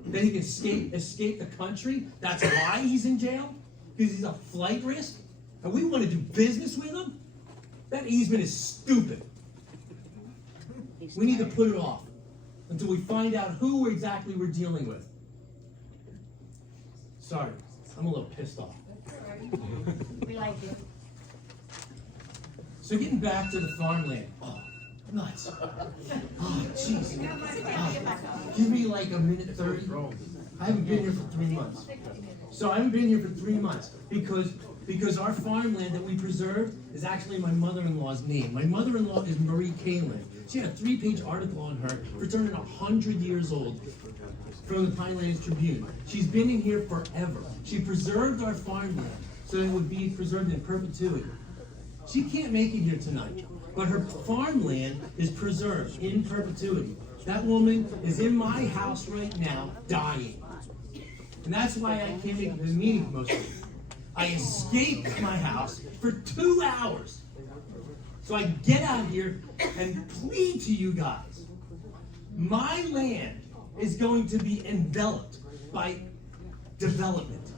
that he can escape the country. That's why he's in jail? Because he's a flight risk? And we want to do business with him? That easement is stupid. We need to put it off until we find out who exactly we're dealing with. Sorry, I'm a little pissed off. We like you. So getting back to the farmland. Oh, nuts. Oh, jeez. Give me like a minute 30. I haven't been here for 3 months. So I haven't been here for 3 months because our farmland that we preserved is actually my mother-in-law's name. My mother-in-law is Marie Kalin. She had a 3-page article on her for turning 100 years old from the Pinelands Tribune. She's been in here forever. She preserved our farmland so that it would be preserved in perpetuity. She can't make it here tonight, but her farmland is preserved in perpetuity. That woman is in my house right now, dying. And that's why I can't make the meeting most of it. I escaped my house for 2 hours. So I get out here and plead to you guys. My land is going to be enveloped by development.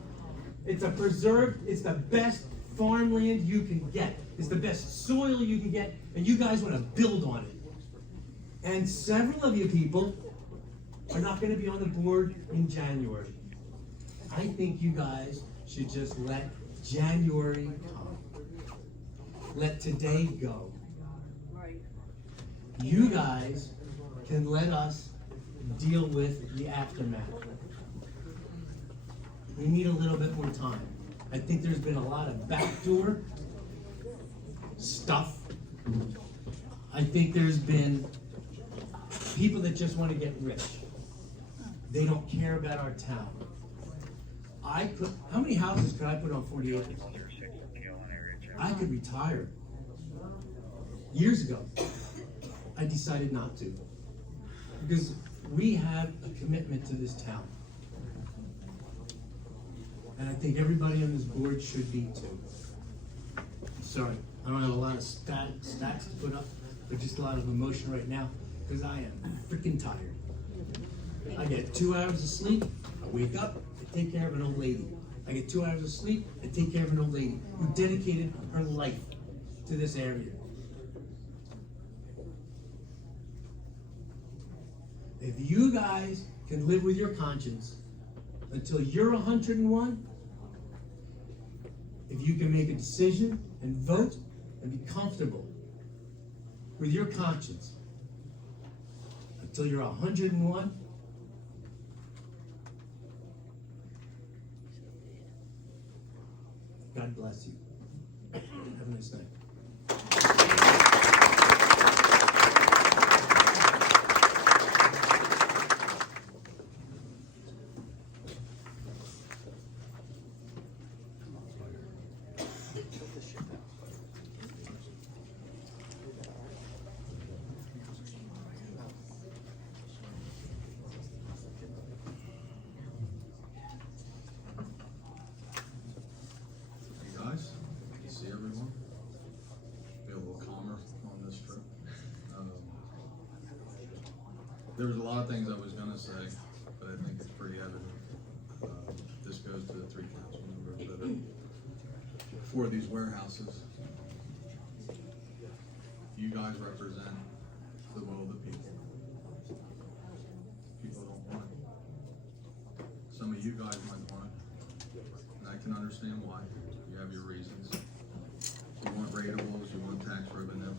It's a preserved, it's the best farmland you can get. It's the best soil you can get, and you guys want to build on it. And several of you people are not going to be on the board in January. I think you guys should just let January come. Let today go. You guys can let us deal with the aftermath. We need a little bit more time. I think there's been a lot of backdoor stuff. I think there's been people that just want to get rich. They don't care about our town. How many houses could I put on 40 acres? I could retire. Years ago, I decided not to. Because we have a commitment to this town. And I think everybody on this board should be too. Sorry, I don't have a lot of stats to put up, but just a lot of emotion right now, because I am freaking tired. I get 2 hours of sleep, I wake up, I take care of an old lady. I get 2 hours of sleep, I take care of an old lady who dedicated her life to this area. If you guys can live with your conscience until you're 101, if you can make a decision and vote and be comfortable with your conscience until you're 101, God bless you. Have a nice night. There was a lot of things I was gonna say, but I think it's pretty evident. This goes to the 3 council members that are for these warehouses. You guys represent the will of the people. People don't want it. Some of you guys might want it, and I can understand why. You have your reasons. You want ratables, you want tax revenue,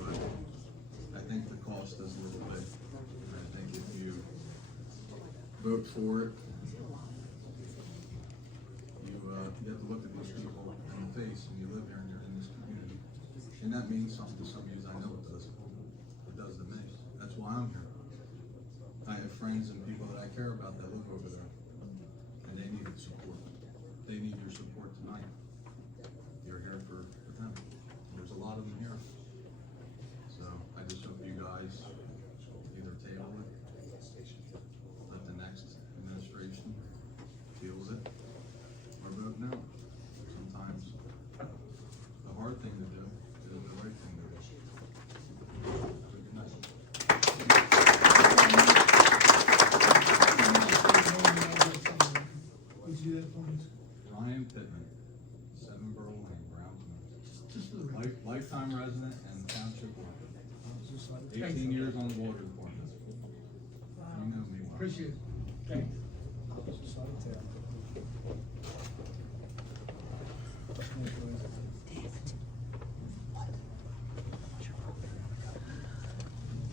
but I think the cost is a little bit. If you vote for it, you have to look at these people in the face, and you live here and you're in this community. And that means something to some of you, I know it does. It does to me. That's why I'm here. I have friends and people that I care about that live over there, and they need support. They need your support tonight. You're here for them. There's a lot of them here. So I just hope you guys either table it, let the next administration deal with it, or vote no. Sometimes the hard thing to do is the right thing to do. So good night. Would you do that for us? Ryan Pittman, 7 Burl Lane, Brownsville. Lifetime resident and township worker. 18 years on the water department. You know me well. Appreciate it. Thanks.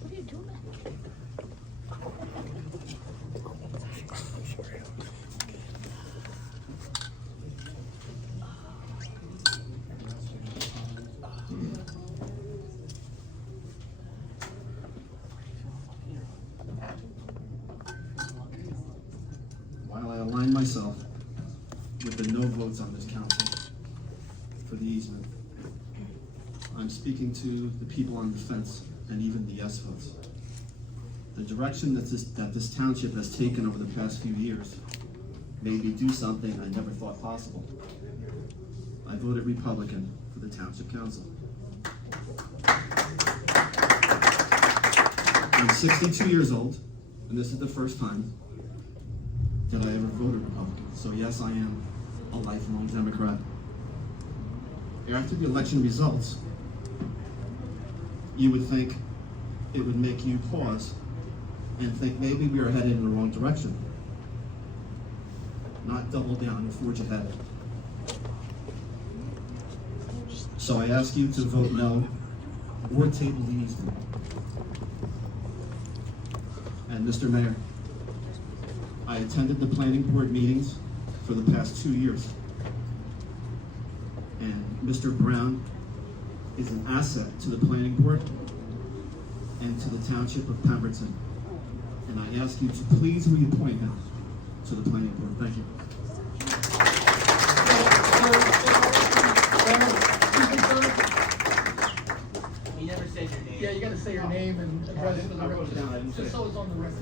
What are you doing? While I align myself with the no votes on this council for the easement, I'm speaking to the people on the fence and even the yes votes. The direction that this township has taken over the past few years made me do something I never thought possible. I voted Republican for the township council. I'm 62 years old, and this is the first time that I ever voted Republican. So yes, I am a lifelong Democrat. after the election results, you would think it would make you pause and think maybe we are headed in the wrong direction. Not double down and forge ahead. So I ask you to vote no or table the easement. And Mr. Mayor, I attended the planning board meetings for the past 2 years. And Mr. Brown is an asset to the planning board and to the township of Pemberton. And I ask you to please reappoint him to the planning board. Thank you. You never said your name. Yeah, you gotta say your name and address for the record, just so it's on the record.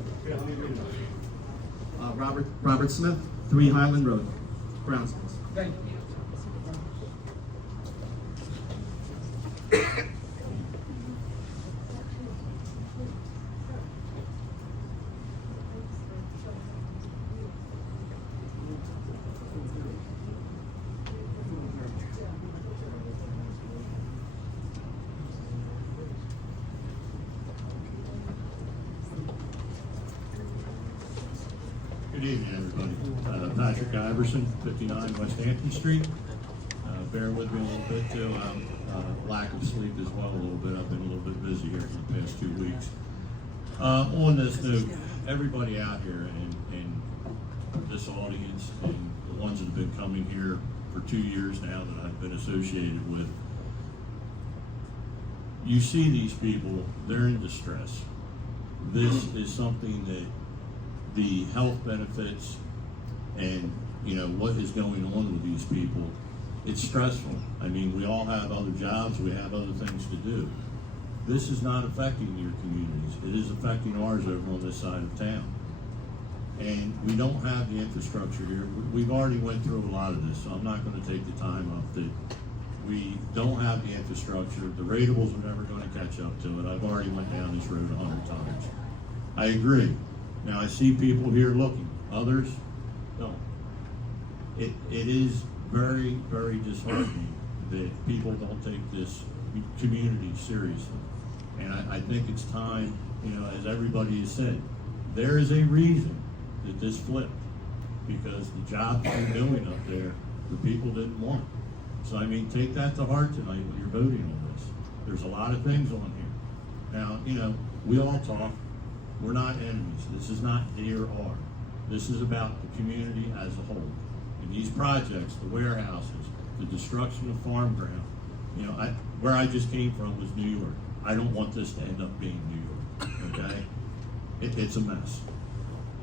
Robert Smith, 3 Highland Road, Brownsville. Thank you. Good evening, everybody. Patrick Iverson, 59 West Hampton Street. Bear with me a little bit too. Lack of sleep as well a little bit. I've been a little bit busy here for the past 2 weeks. On this note, everybody out here in this audience and the ones that have been coming here for 2 years now that I've been associated with, you see these people, they're in distress. This is something that the health benefits and what is going on with these people, it's stressful. I mean, we all have other jobs, we have other things to do. This is not affecting your communities. It is affecting ours over on this side of town. And we don't have the infrastructure here. We've already went through a lot of this, so I'm not going to take the time up that we don't have the infrastructure. The ratables are never going to catch up to it. I've already went down this road 100 times. I agree. Now I see people here looking, others don't. It is very, very disheartening that people don't take this community seriously. And I think it's time, as everybody has said, there is a reason that this flipped, because the jobs you're doing up there, the people didn't want. So I mean, take that to heart tonight when you're voting on this. There's a lot of things on here. Now, we all talk. We're not enemies. This is not dear or. This is about the community as a whole. And these projects, the warehouses, the destruction of farm ground, where I just came from was New York. I don't want this to end up being New York, okay? It's a mess.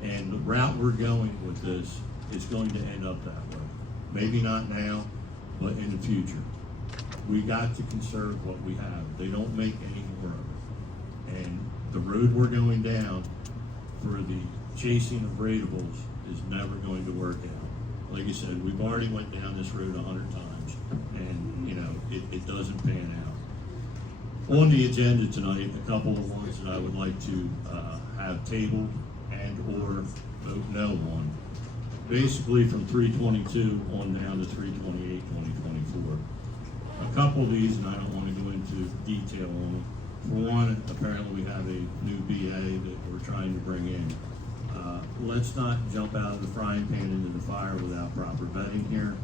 And the route we're going with this is going to end up that way. Maybe not now, but in the future. We got to conserve what we have. They don't make any more of it. And the road we're going down for the chasing of ratables is never going to work out. Like I said, we've already went down this road 100 times, and it doesn't pan out. On the agenda tonight, a couple of ones that I would like to have tabled and or vote no on. Basically from 322 on down to 328, 2024. A couple of these, and I don't want to go into detail on them. For one, apparently we have a new BA that we're trying to bring in. Let's not jump out of the frying pan into the fire without proper vetting here.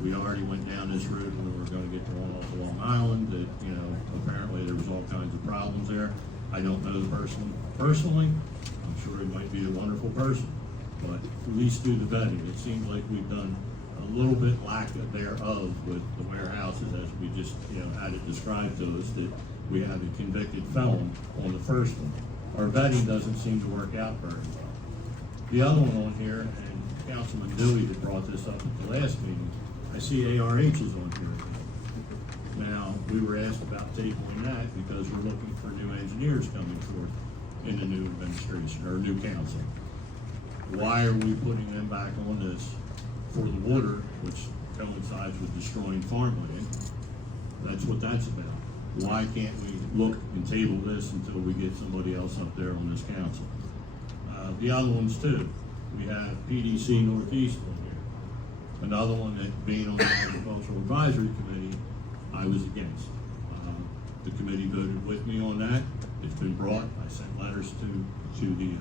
We already went down this road when we were going to get one off of Long Island that, apparently there was all kinds of problems there. I don't know the person personally. I'm sure he might be a wonderful person, but at least do the vetting. It seems like we've done a little bit lack thereof with the warehouses, as we just, had it described to us, that we have a convicted felon on the first one. Our vetting doesn't seem to work out very well. The other one on here, and Councilman Dewey that brought this up at the last meeting, I see ARH is on here. Now, we were asked about tabling that because we're looking for new engineers coming forth in the new administration, or new council. Why are we putting them back on this for the water, which coincides with destroying farmland? That's what that's about. Why can't we look and table this until we get somebody else up there on this council? The other ones too. We have PDC Northeast on here. Another one that being on the Agricultural Advisory Committee, I was against. The committee voted with me on that. It's been brought. I sent letters to the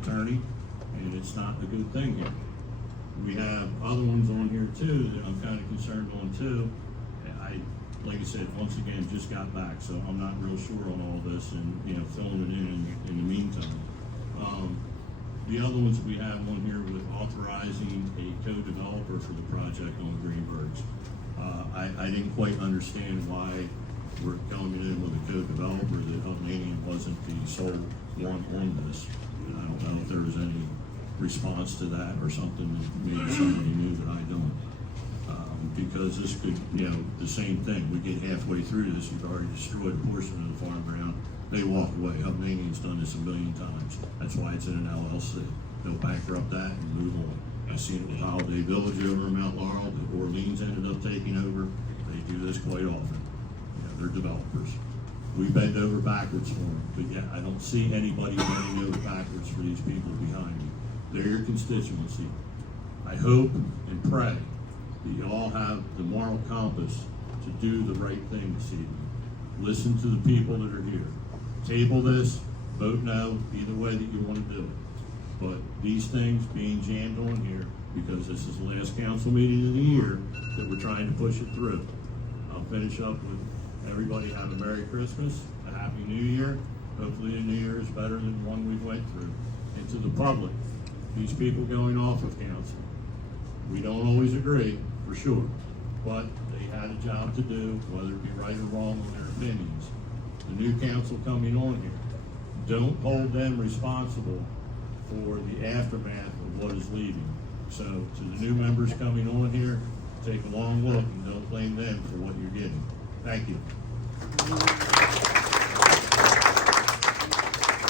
attorney, and it's not a good thing here. We have other ones on here too that I'm kind of concerned on too. Like I said, once again, just got back, so I'm not real sure on all this, and filling it in the meantime. The other ones we have on here with authorizing a co-developer for the project on Greenbergs. I didn't quite understand why we're coming in with a co-developer, that Hovnanian wasn't the sole one on this. And I don't know if there was any response to that or something that maybe somebody knew that I don't. Because this could, the same thing. We get halfway through this, you've already destroyed a portion of the farm ground. They walk away. Hovnanian's done this a million times. That's why it's in an LLC. They'll bankrupt that and move on. I've seen it with Holiday Village over in Mount Laurel that Orleans ended up taking over. They do this quite often. They're developers. We bend over backwards for them, but yet I don't see anybody bending over backwards for these people behind me. They're your constituency. I hope and pray that you all have the moral compass to do the right thing this evening. Listen to the people that are here. Table this, vote no, either way that you want to do it. But these things being jammed on here, because this is the last council meeting of the year, that we're trying to push it through. I'll finish up with everybody have a Merry Christmas, a Happy New Year. Hopefully the New Year is better than the one we went through. And to the public, these people going off of council, we don't always agree, for sure, but they had a job to do, whether it be right or wrong on their opinions. The new council coming on here, don't hold them responsible for the aftermath of what is leaving. So to the new members coming on here, take a long look and don't blame them for what you're getting. Thank you.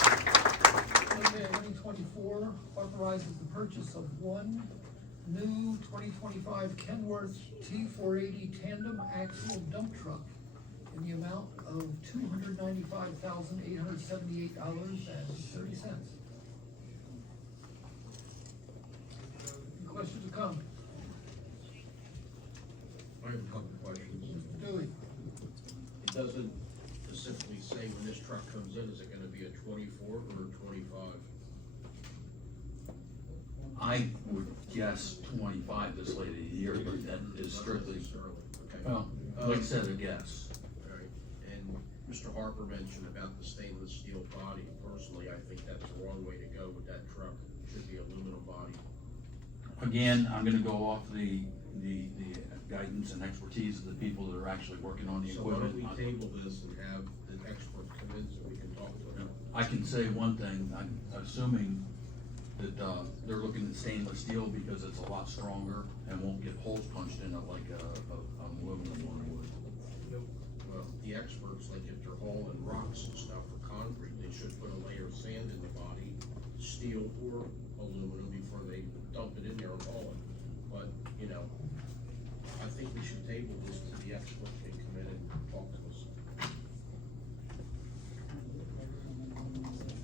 Okay, 2024 authorizes the purchase of one new 2025 Kenworth T480 tandem axle dump truck in the amount of $295,878.30. Any questions or comments? I have a couple of questions. Mr. Dewey? It doesn't specifically say when this truck comes in, is it gonna be a 24 or a 25? I would guess 25 this late in the year, but that is strictly, Okay. well, like I said, a guess. All right, and Mr. Harper mentioned about the stainless steel body. Personally, I think that's the wrong way to go with that truck. It should be aluminum body. Again, I'm gonna go off the guidance and expertise of the people that are actually working on the So why don't equipment. we table this and have the expert come in so we can talk to them? I can say one thing, I'm assuming that, they're looking at stainless steel because it's a lot stronger and won't get holes punched in it like an aluminum one would. Well, the experts, like if they're hauling rocks and stuff for concrete, they should put a layer of sand in the body, steel or aluminum, before they dump it in there and haul it. But, I think we should table this to the expert can come in and talk to us.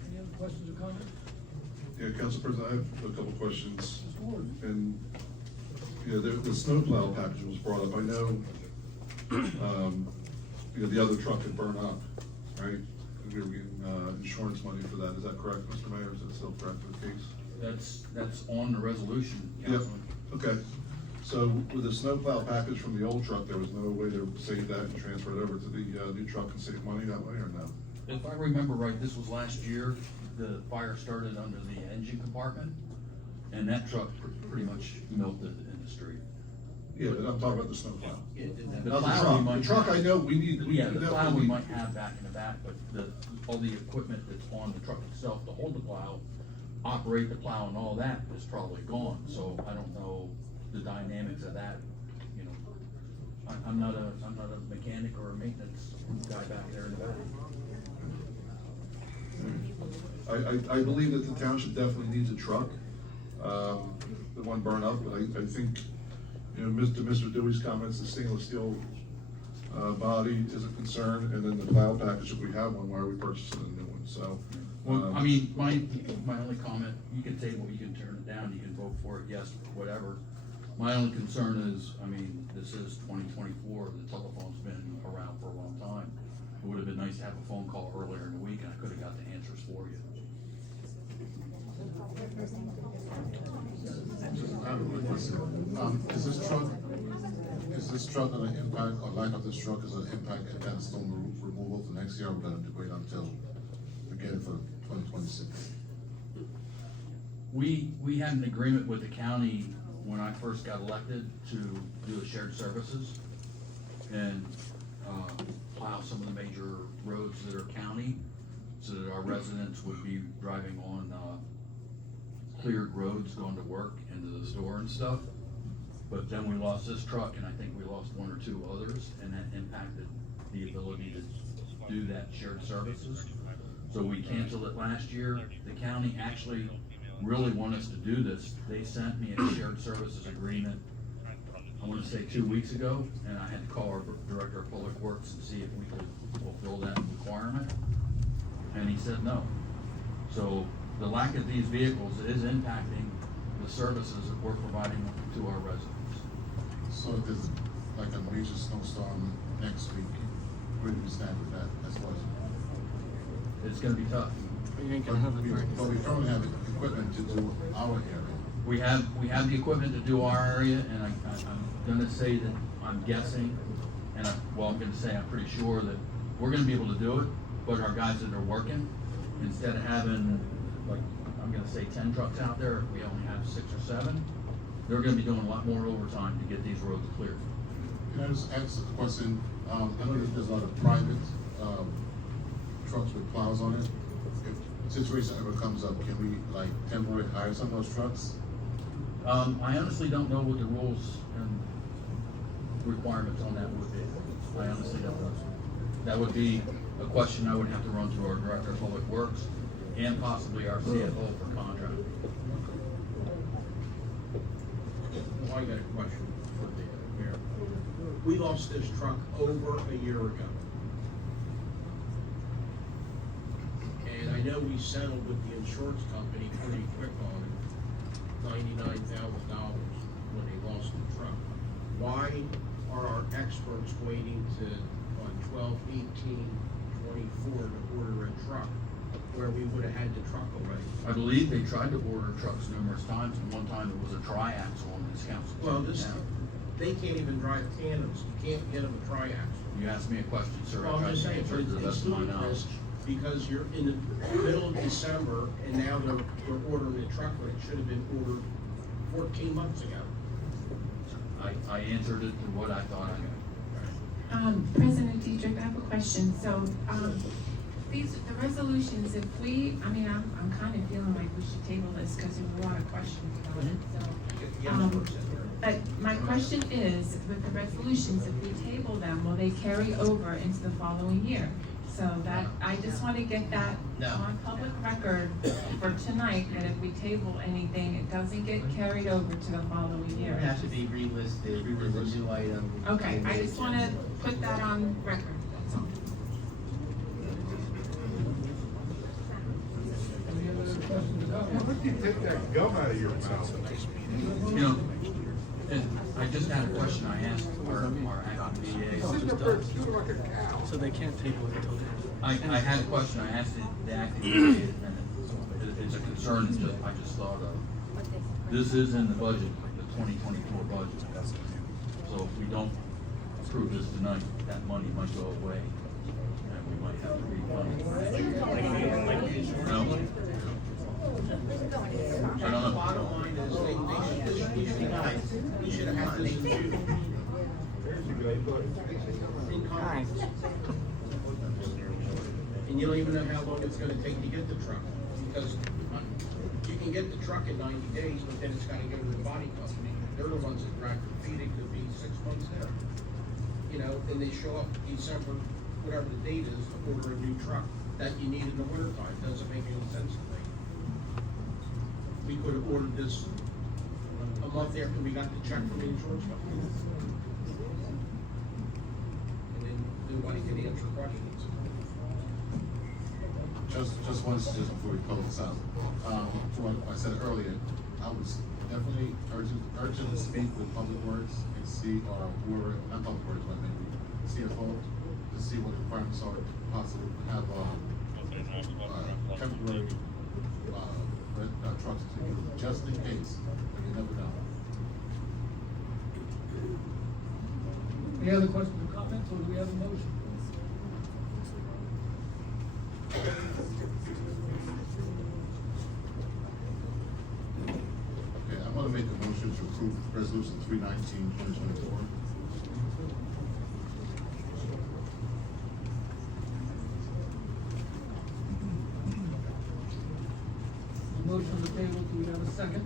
Any other questions or comments? Yeah, Council President, I have a couple questions. Mr. Ward? And, the snowplow package was brought up. I know, the other truck had burned up, right? And we were getting, insurance money for that. Is that correct, Mr. Mayor? Is that still correct for the case? That's on the resolution, Yep. Councilman. Okay. So with the snowplow package from the old truck, there was no way to save that and transfer it over to the, new truck and save money that way, or no? If I remember right, this was last year, the fire started under the engine compartment, and that truck pretty much melted in the street. Yeah, but I'm talking about the snowplow. The Not the plow we truck. might The truck, have- I know, we need. Yeah, the plow we definitely- might have back in the back, but all the equipment that's on the truck itself to hold the plow, operate the plow and all that is probably gone, so I don't know the dynamics of that, I'm not a mechanic or a maintenance guy back there in the back. I believe that the township definitely needs a truck, the one burn up, but I think, Mr. Dewey's comments, the stainless steel, body is a concern, and then the plow package, if we have one, why are we purchasing a new one, so. Well, I mean, my only comment, you can table, you can turn it down, you can vote for it, yes, whatever. My only concern is, I mean, this is 2024, the telephone's been around for a long time. It would have been nice to have a phone call earlier in the week and I could have got the answers for you. I have a quick question. Is this truck gonna impact, or lack of this truck is gonna impact advanced stone removal for next year? We're gonna wait until we get it for 2026. We had an agreement with the county when I first got elected to do the shared services and plow some of the major roads that are county, so that our residents would be driving on cleared roads going to work, into the store and stuff. But then we lost this truck, and I think we lost one or two others, and that impacted the ability to do that shared services. So we canceled it last year. The county actually really wanted us to do this. They sent me a shared services agreement, I want to say 2 weeks ago, and I had to call our director of public works and see if we could fulfill that requirement, and he said no. So the lack of these vehicles is impacting the services that we're providing to our residents. So if there's like a major snowstorm next week, where do we stand with that as far as? It's gonna be tough. You ain't gonna have it for But we currently have equipment to do our area. We have the equipment to do our area, and I'm gonna say that I'm guessing, and I'm gonna say I'm pretty sure that we're gonna be able to do it, but our guys that are working, instead of having, like, I'm gonna say 10 trucks out there, if we only have 6 or 7, they're gonna be doing a lot more overtime to get these roads cleared. Can I just ask a question? I know that there's a lot of private, trucks with plows on it. If a situation ever comes up, can we like temporarily hire some of those trucks? I honestly don't know what the rules and requirements on that would be. I honestly don't know. That would be a question I would have to run through our director of public works and possibly our CFO for contract. Well, I got a question for the mayor. We lost this truck over a year ago. And I know we settled with the insurance company pretty quick on it, $99,000 when they lost the truck. Why are our experts waiting on 12/18/24 to order a truck where we would have had the truck already? I believe they tried to order trucks numerous times, and one time it was a triaxle on this council. Well, they can't even drive tandems, you can't get them a triaxle. You asked me a question, sir. Well, I'm I just tried to saying, answer it to the it's best of my ludicrous, knowledge. because you're in the middle of December, and now they're ordering a truck when it should have been ordered 14 months ago. I answered it to what I thought I knew. President Diedrich, I have a question. So, the resolutions, if we, I'm kind of feeling like we should table this because there were a lot of questions about it, so. But my question is, with the resolutions, if we table them, will they carry over into the following year? So that, I just want to get that No. on public record for tonight, that if we table anything, it doesn't get carried over to the following It year. has to be relisted, as a new item. Okay, I just want to put that on record, that's all. Any other questions about it? Where'd you take that gum out of your mouth? You know, and I just had a question I asked our acting VA. So they can't table it until I had a question I asked the acting VA, and it's a concern I just thought of. This is in the budget, the 2024 budget. So if we don't approve this tonight, that money might go away, and we might have to refund it. No? I don't know. Bottom line is, we should have had this in Congress. And you don't even know how long it's gonna take to get the truck, because you can get the truck in 90 days, but then it's gotta go to the body company. They're the ones that drag their feet, it could be 6 months there. You know, and they show up December, whatever the date is, to order a new truck that you need in the wintertime, doesn't make any sense to me. We could have ordered this a month after we got the check from the insurance company. And then nobody can answer questions. Just one suggestion before we close this out. To what I said earlier, I would definitely urgently speak with Public Works and see, or whoever, not Public Works, but maybe CFO, to see what the requirements are to possibly have, temporary, trucks to use, just in case, you never know. Any other questions or comments, or do we have a motion? Okay, I'm gonna make a motion to approve resolution 319/2024. Motion on the table, do we have a second?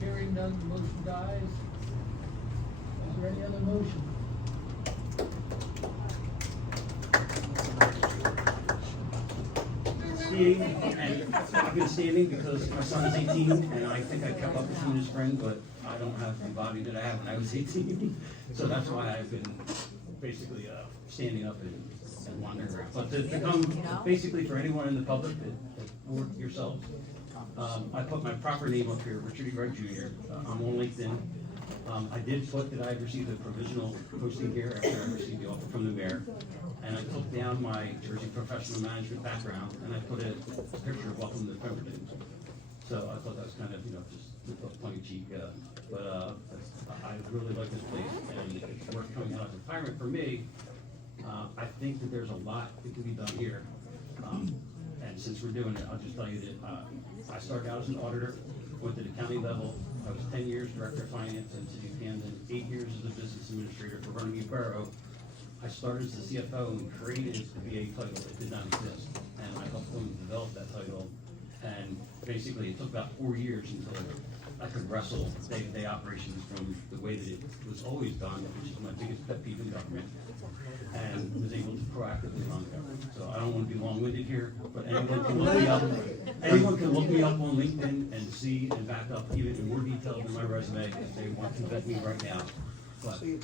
Hearing none, the motion dies. Is there any other motion? Standing, and I've been standing because my son is 18, and I think I kept up with him this spring, but I don't have the body that I had when I was 18. So that's why I've been basically standing up and wandering around. But to come, basically for anyone in the public, or yourselves, I put my proper name up here, Richard E. Wright Jr. I'm on LinkedIn. I did put that I received a provisional posting here after I received the offer from the mayor. And I took down my Jersey professional management background, and I put a picture of welcome to Pemberton. So I thought that was kind of, just tongue in cheek, but I really like this place, and it's worth coming out of retirement for me. I think that there's a lot that can be done here. And since we're doing it, I'll just tell you that, I started out as an auditor, went to the county level. I was 10 years director of finance in the city of Camden, 8 years as a business administrator for Runnymede Borough. I started as the CFO and created the VA title that did not exist, and I helped them develop that title. And basically, it took about 4 years until I could wrestle day-to-day operations from the way that it was always done, which is my biggest pet peeve in government, and was able to proactively run the government. So I don't want to be long-winded here, but anyone can look me up. Anyone can look me up on LinkedIn and see and back up even in more detail than my resume if they want to vet me right now. But Thank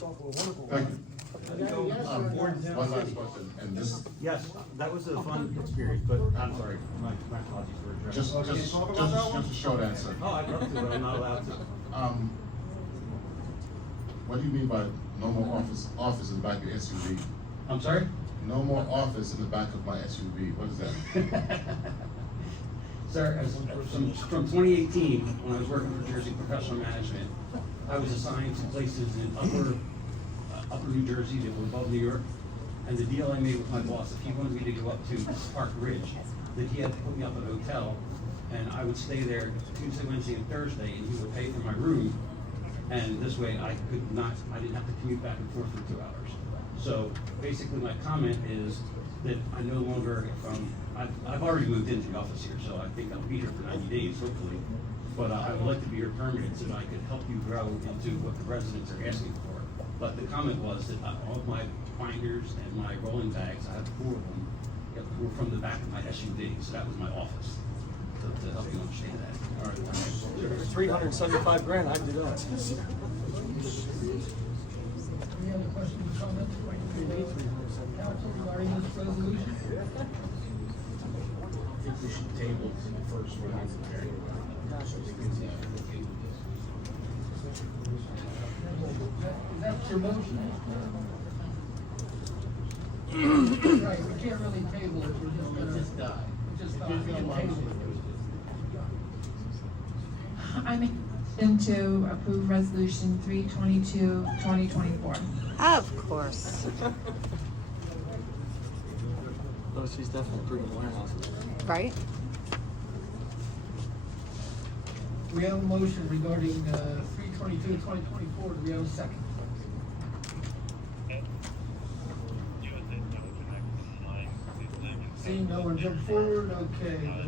you. One last question, and this, yes, that was a fun experience, but I'm sorry, my apologies for addressing. just a short answer. Oh, I'd love to, but I'm not allowed to. What do you mean by no more office in the back of your SUV? I'm sorry? No more office in the back of my SUV, what is that? Sir, from 2018, when I was working for Jersey Professional Management, I was assigned to places in upper New Jersey that were above New York. And the deal I made with my boss, if he wanted me to go up to Park Ridge, that he had to put me up at a hotel, and I would stay there Tuesday, Wednesday, and Thursday, and he would pay for my room. And this way I didn't have to commute back and forth for 2 hours. So basically my comment is that I no longer, I've already moved into the office here, so I think I'll be here for 90 days, hopefully. But I would like to be here permanent so that I could help you grow into what the residents are asking for. But the comment was that all of my binders and my rolling bags, I have 4 of them, were from the back of my SUV, so that was my office, to help you understand that. All right, thanks. There's 375 grand, I can do that. Any other questions or comments? Council regarding this resolution? I think we should table the first one. Is that your motion? Right, we can't really table it, we're just gonna. It just died. It just died. There's no motion. I make a motion to approve resolution 322/2024. Of course. Oh, she's definitely pretty wild. Right? We have a motion regarding 322/2024. Do we have a second? Seeing no one jump forward, okay.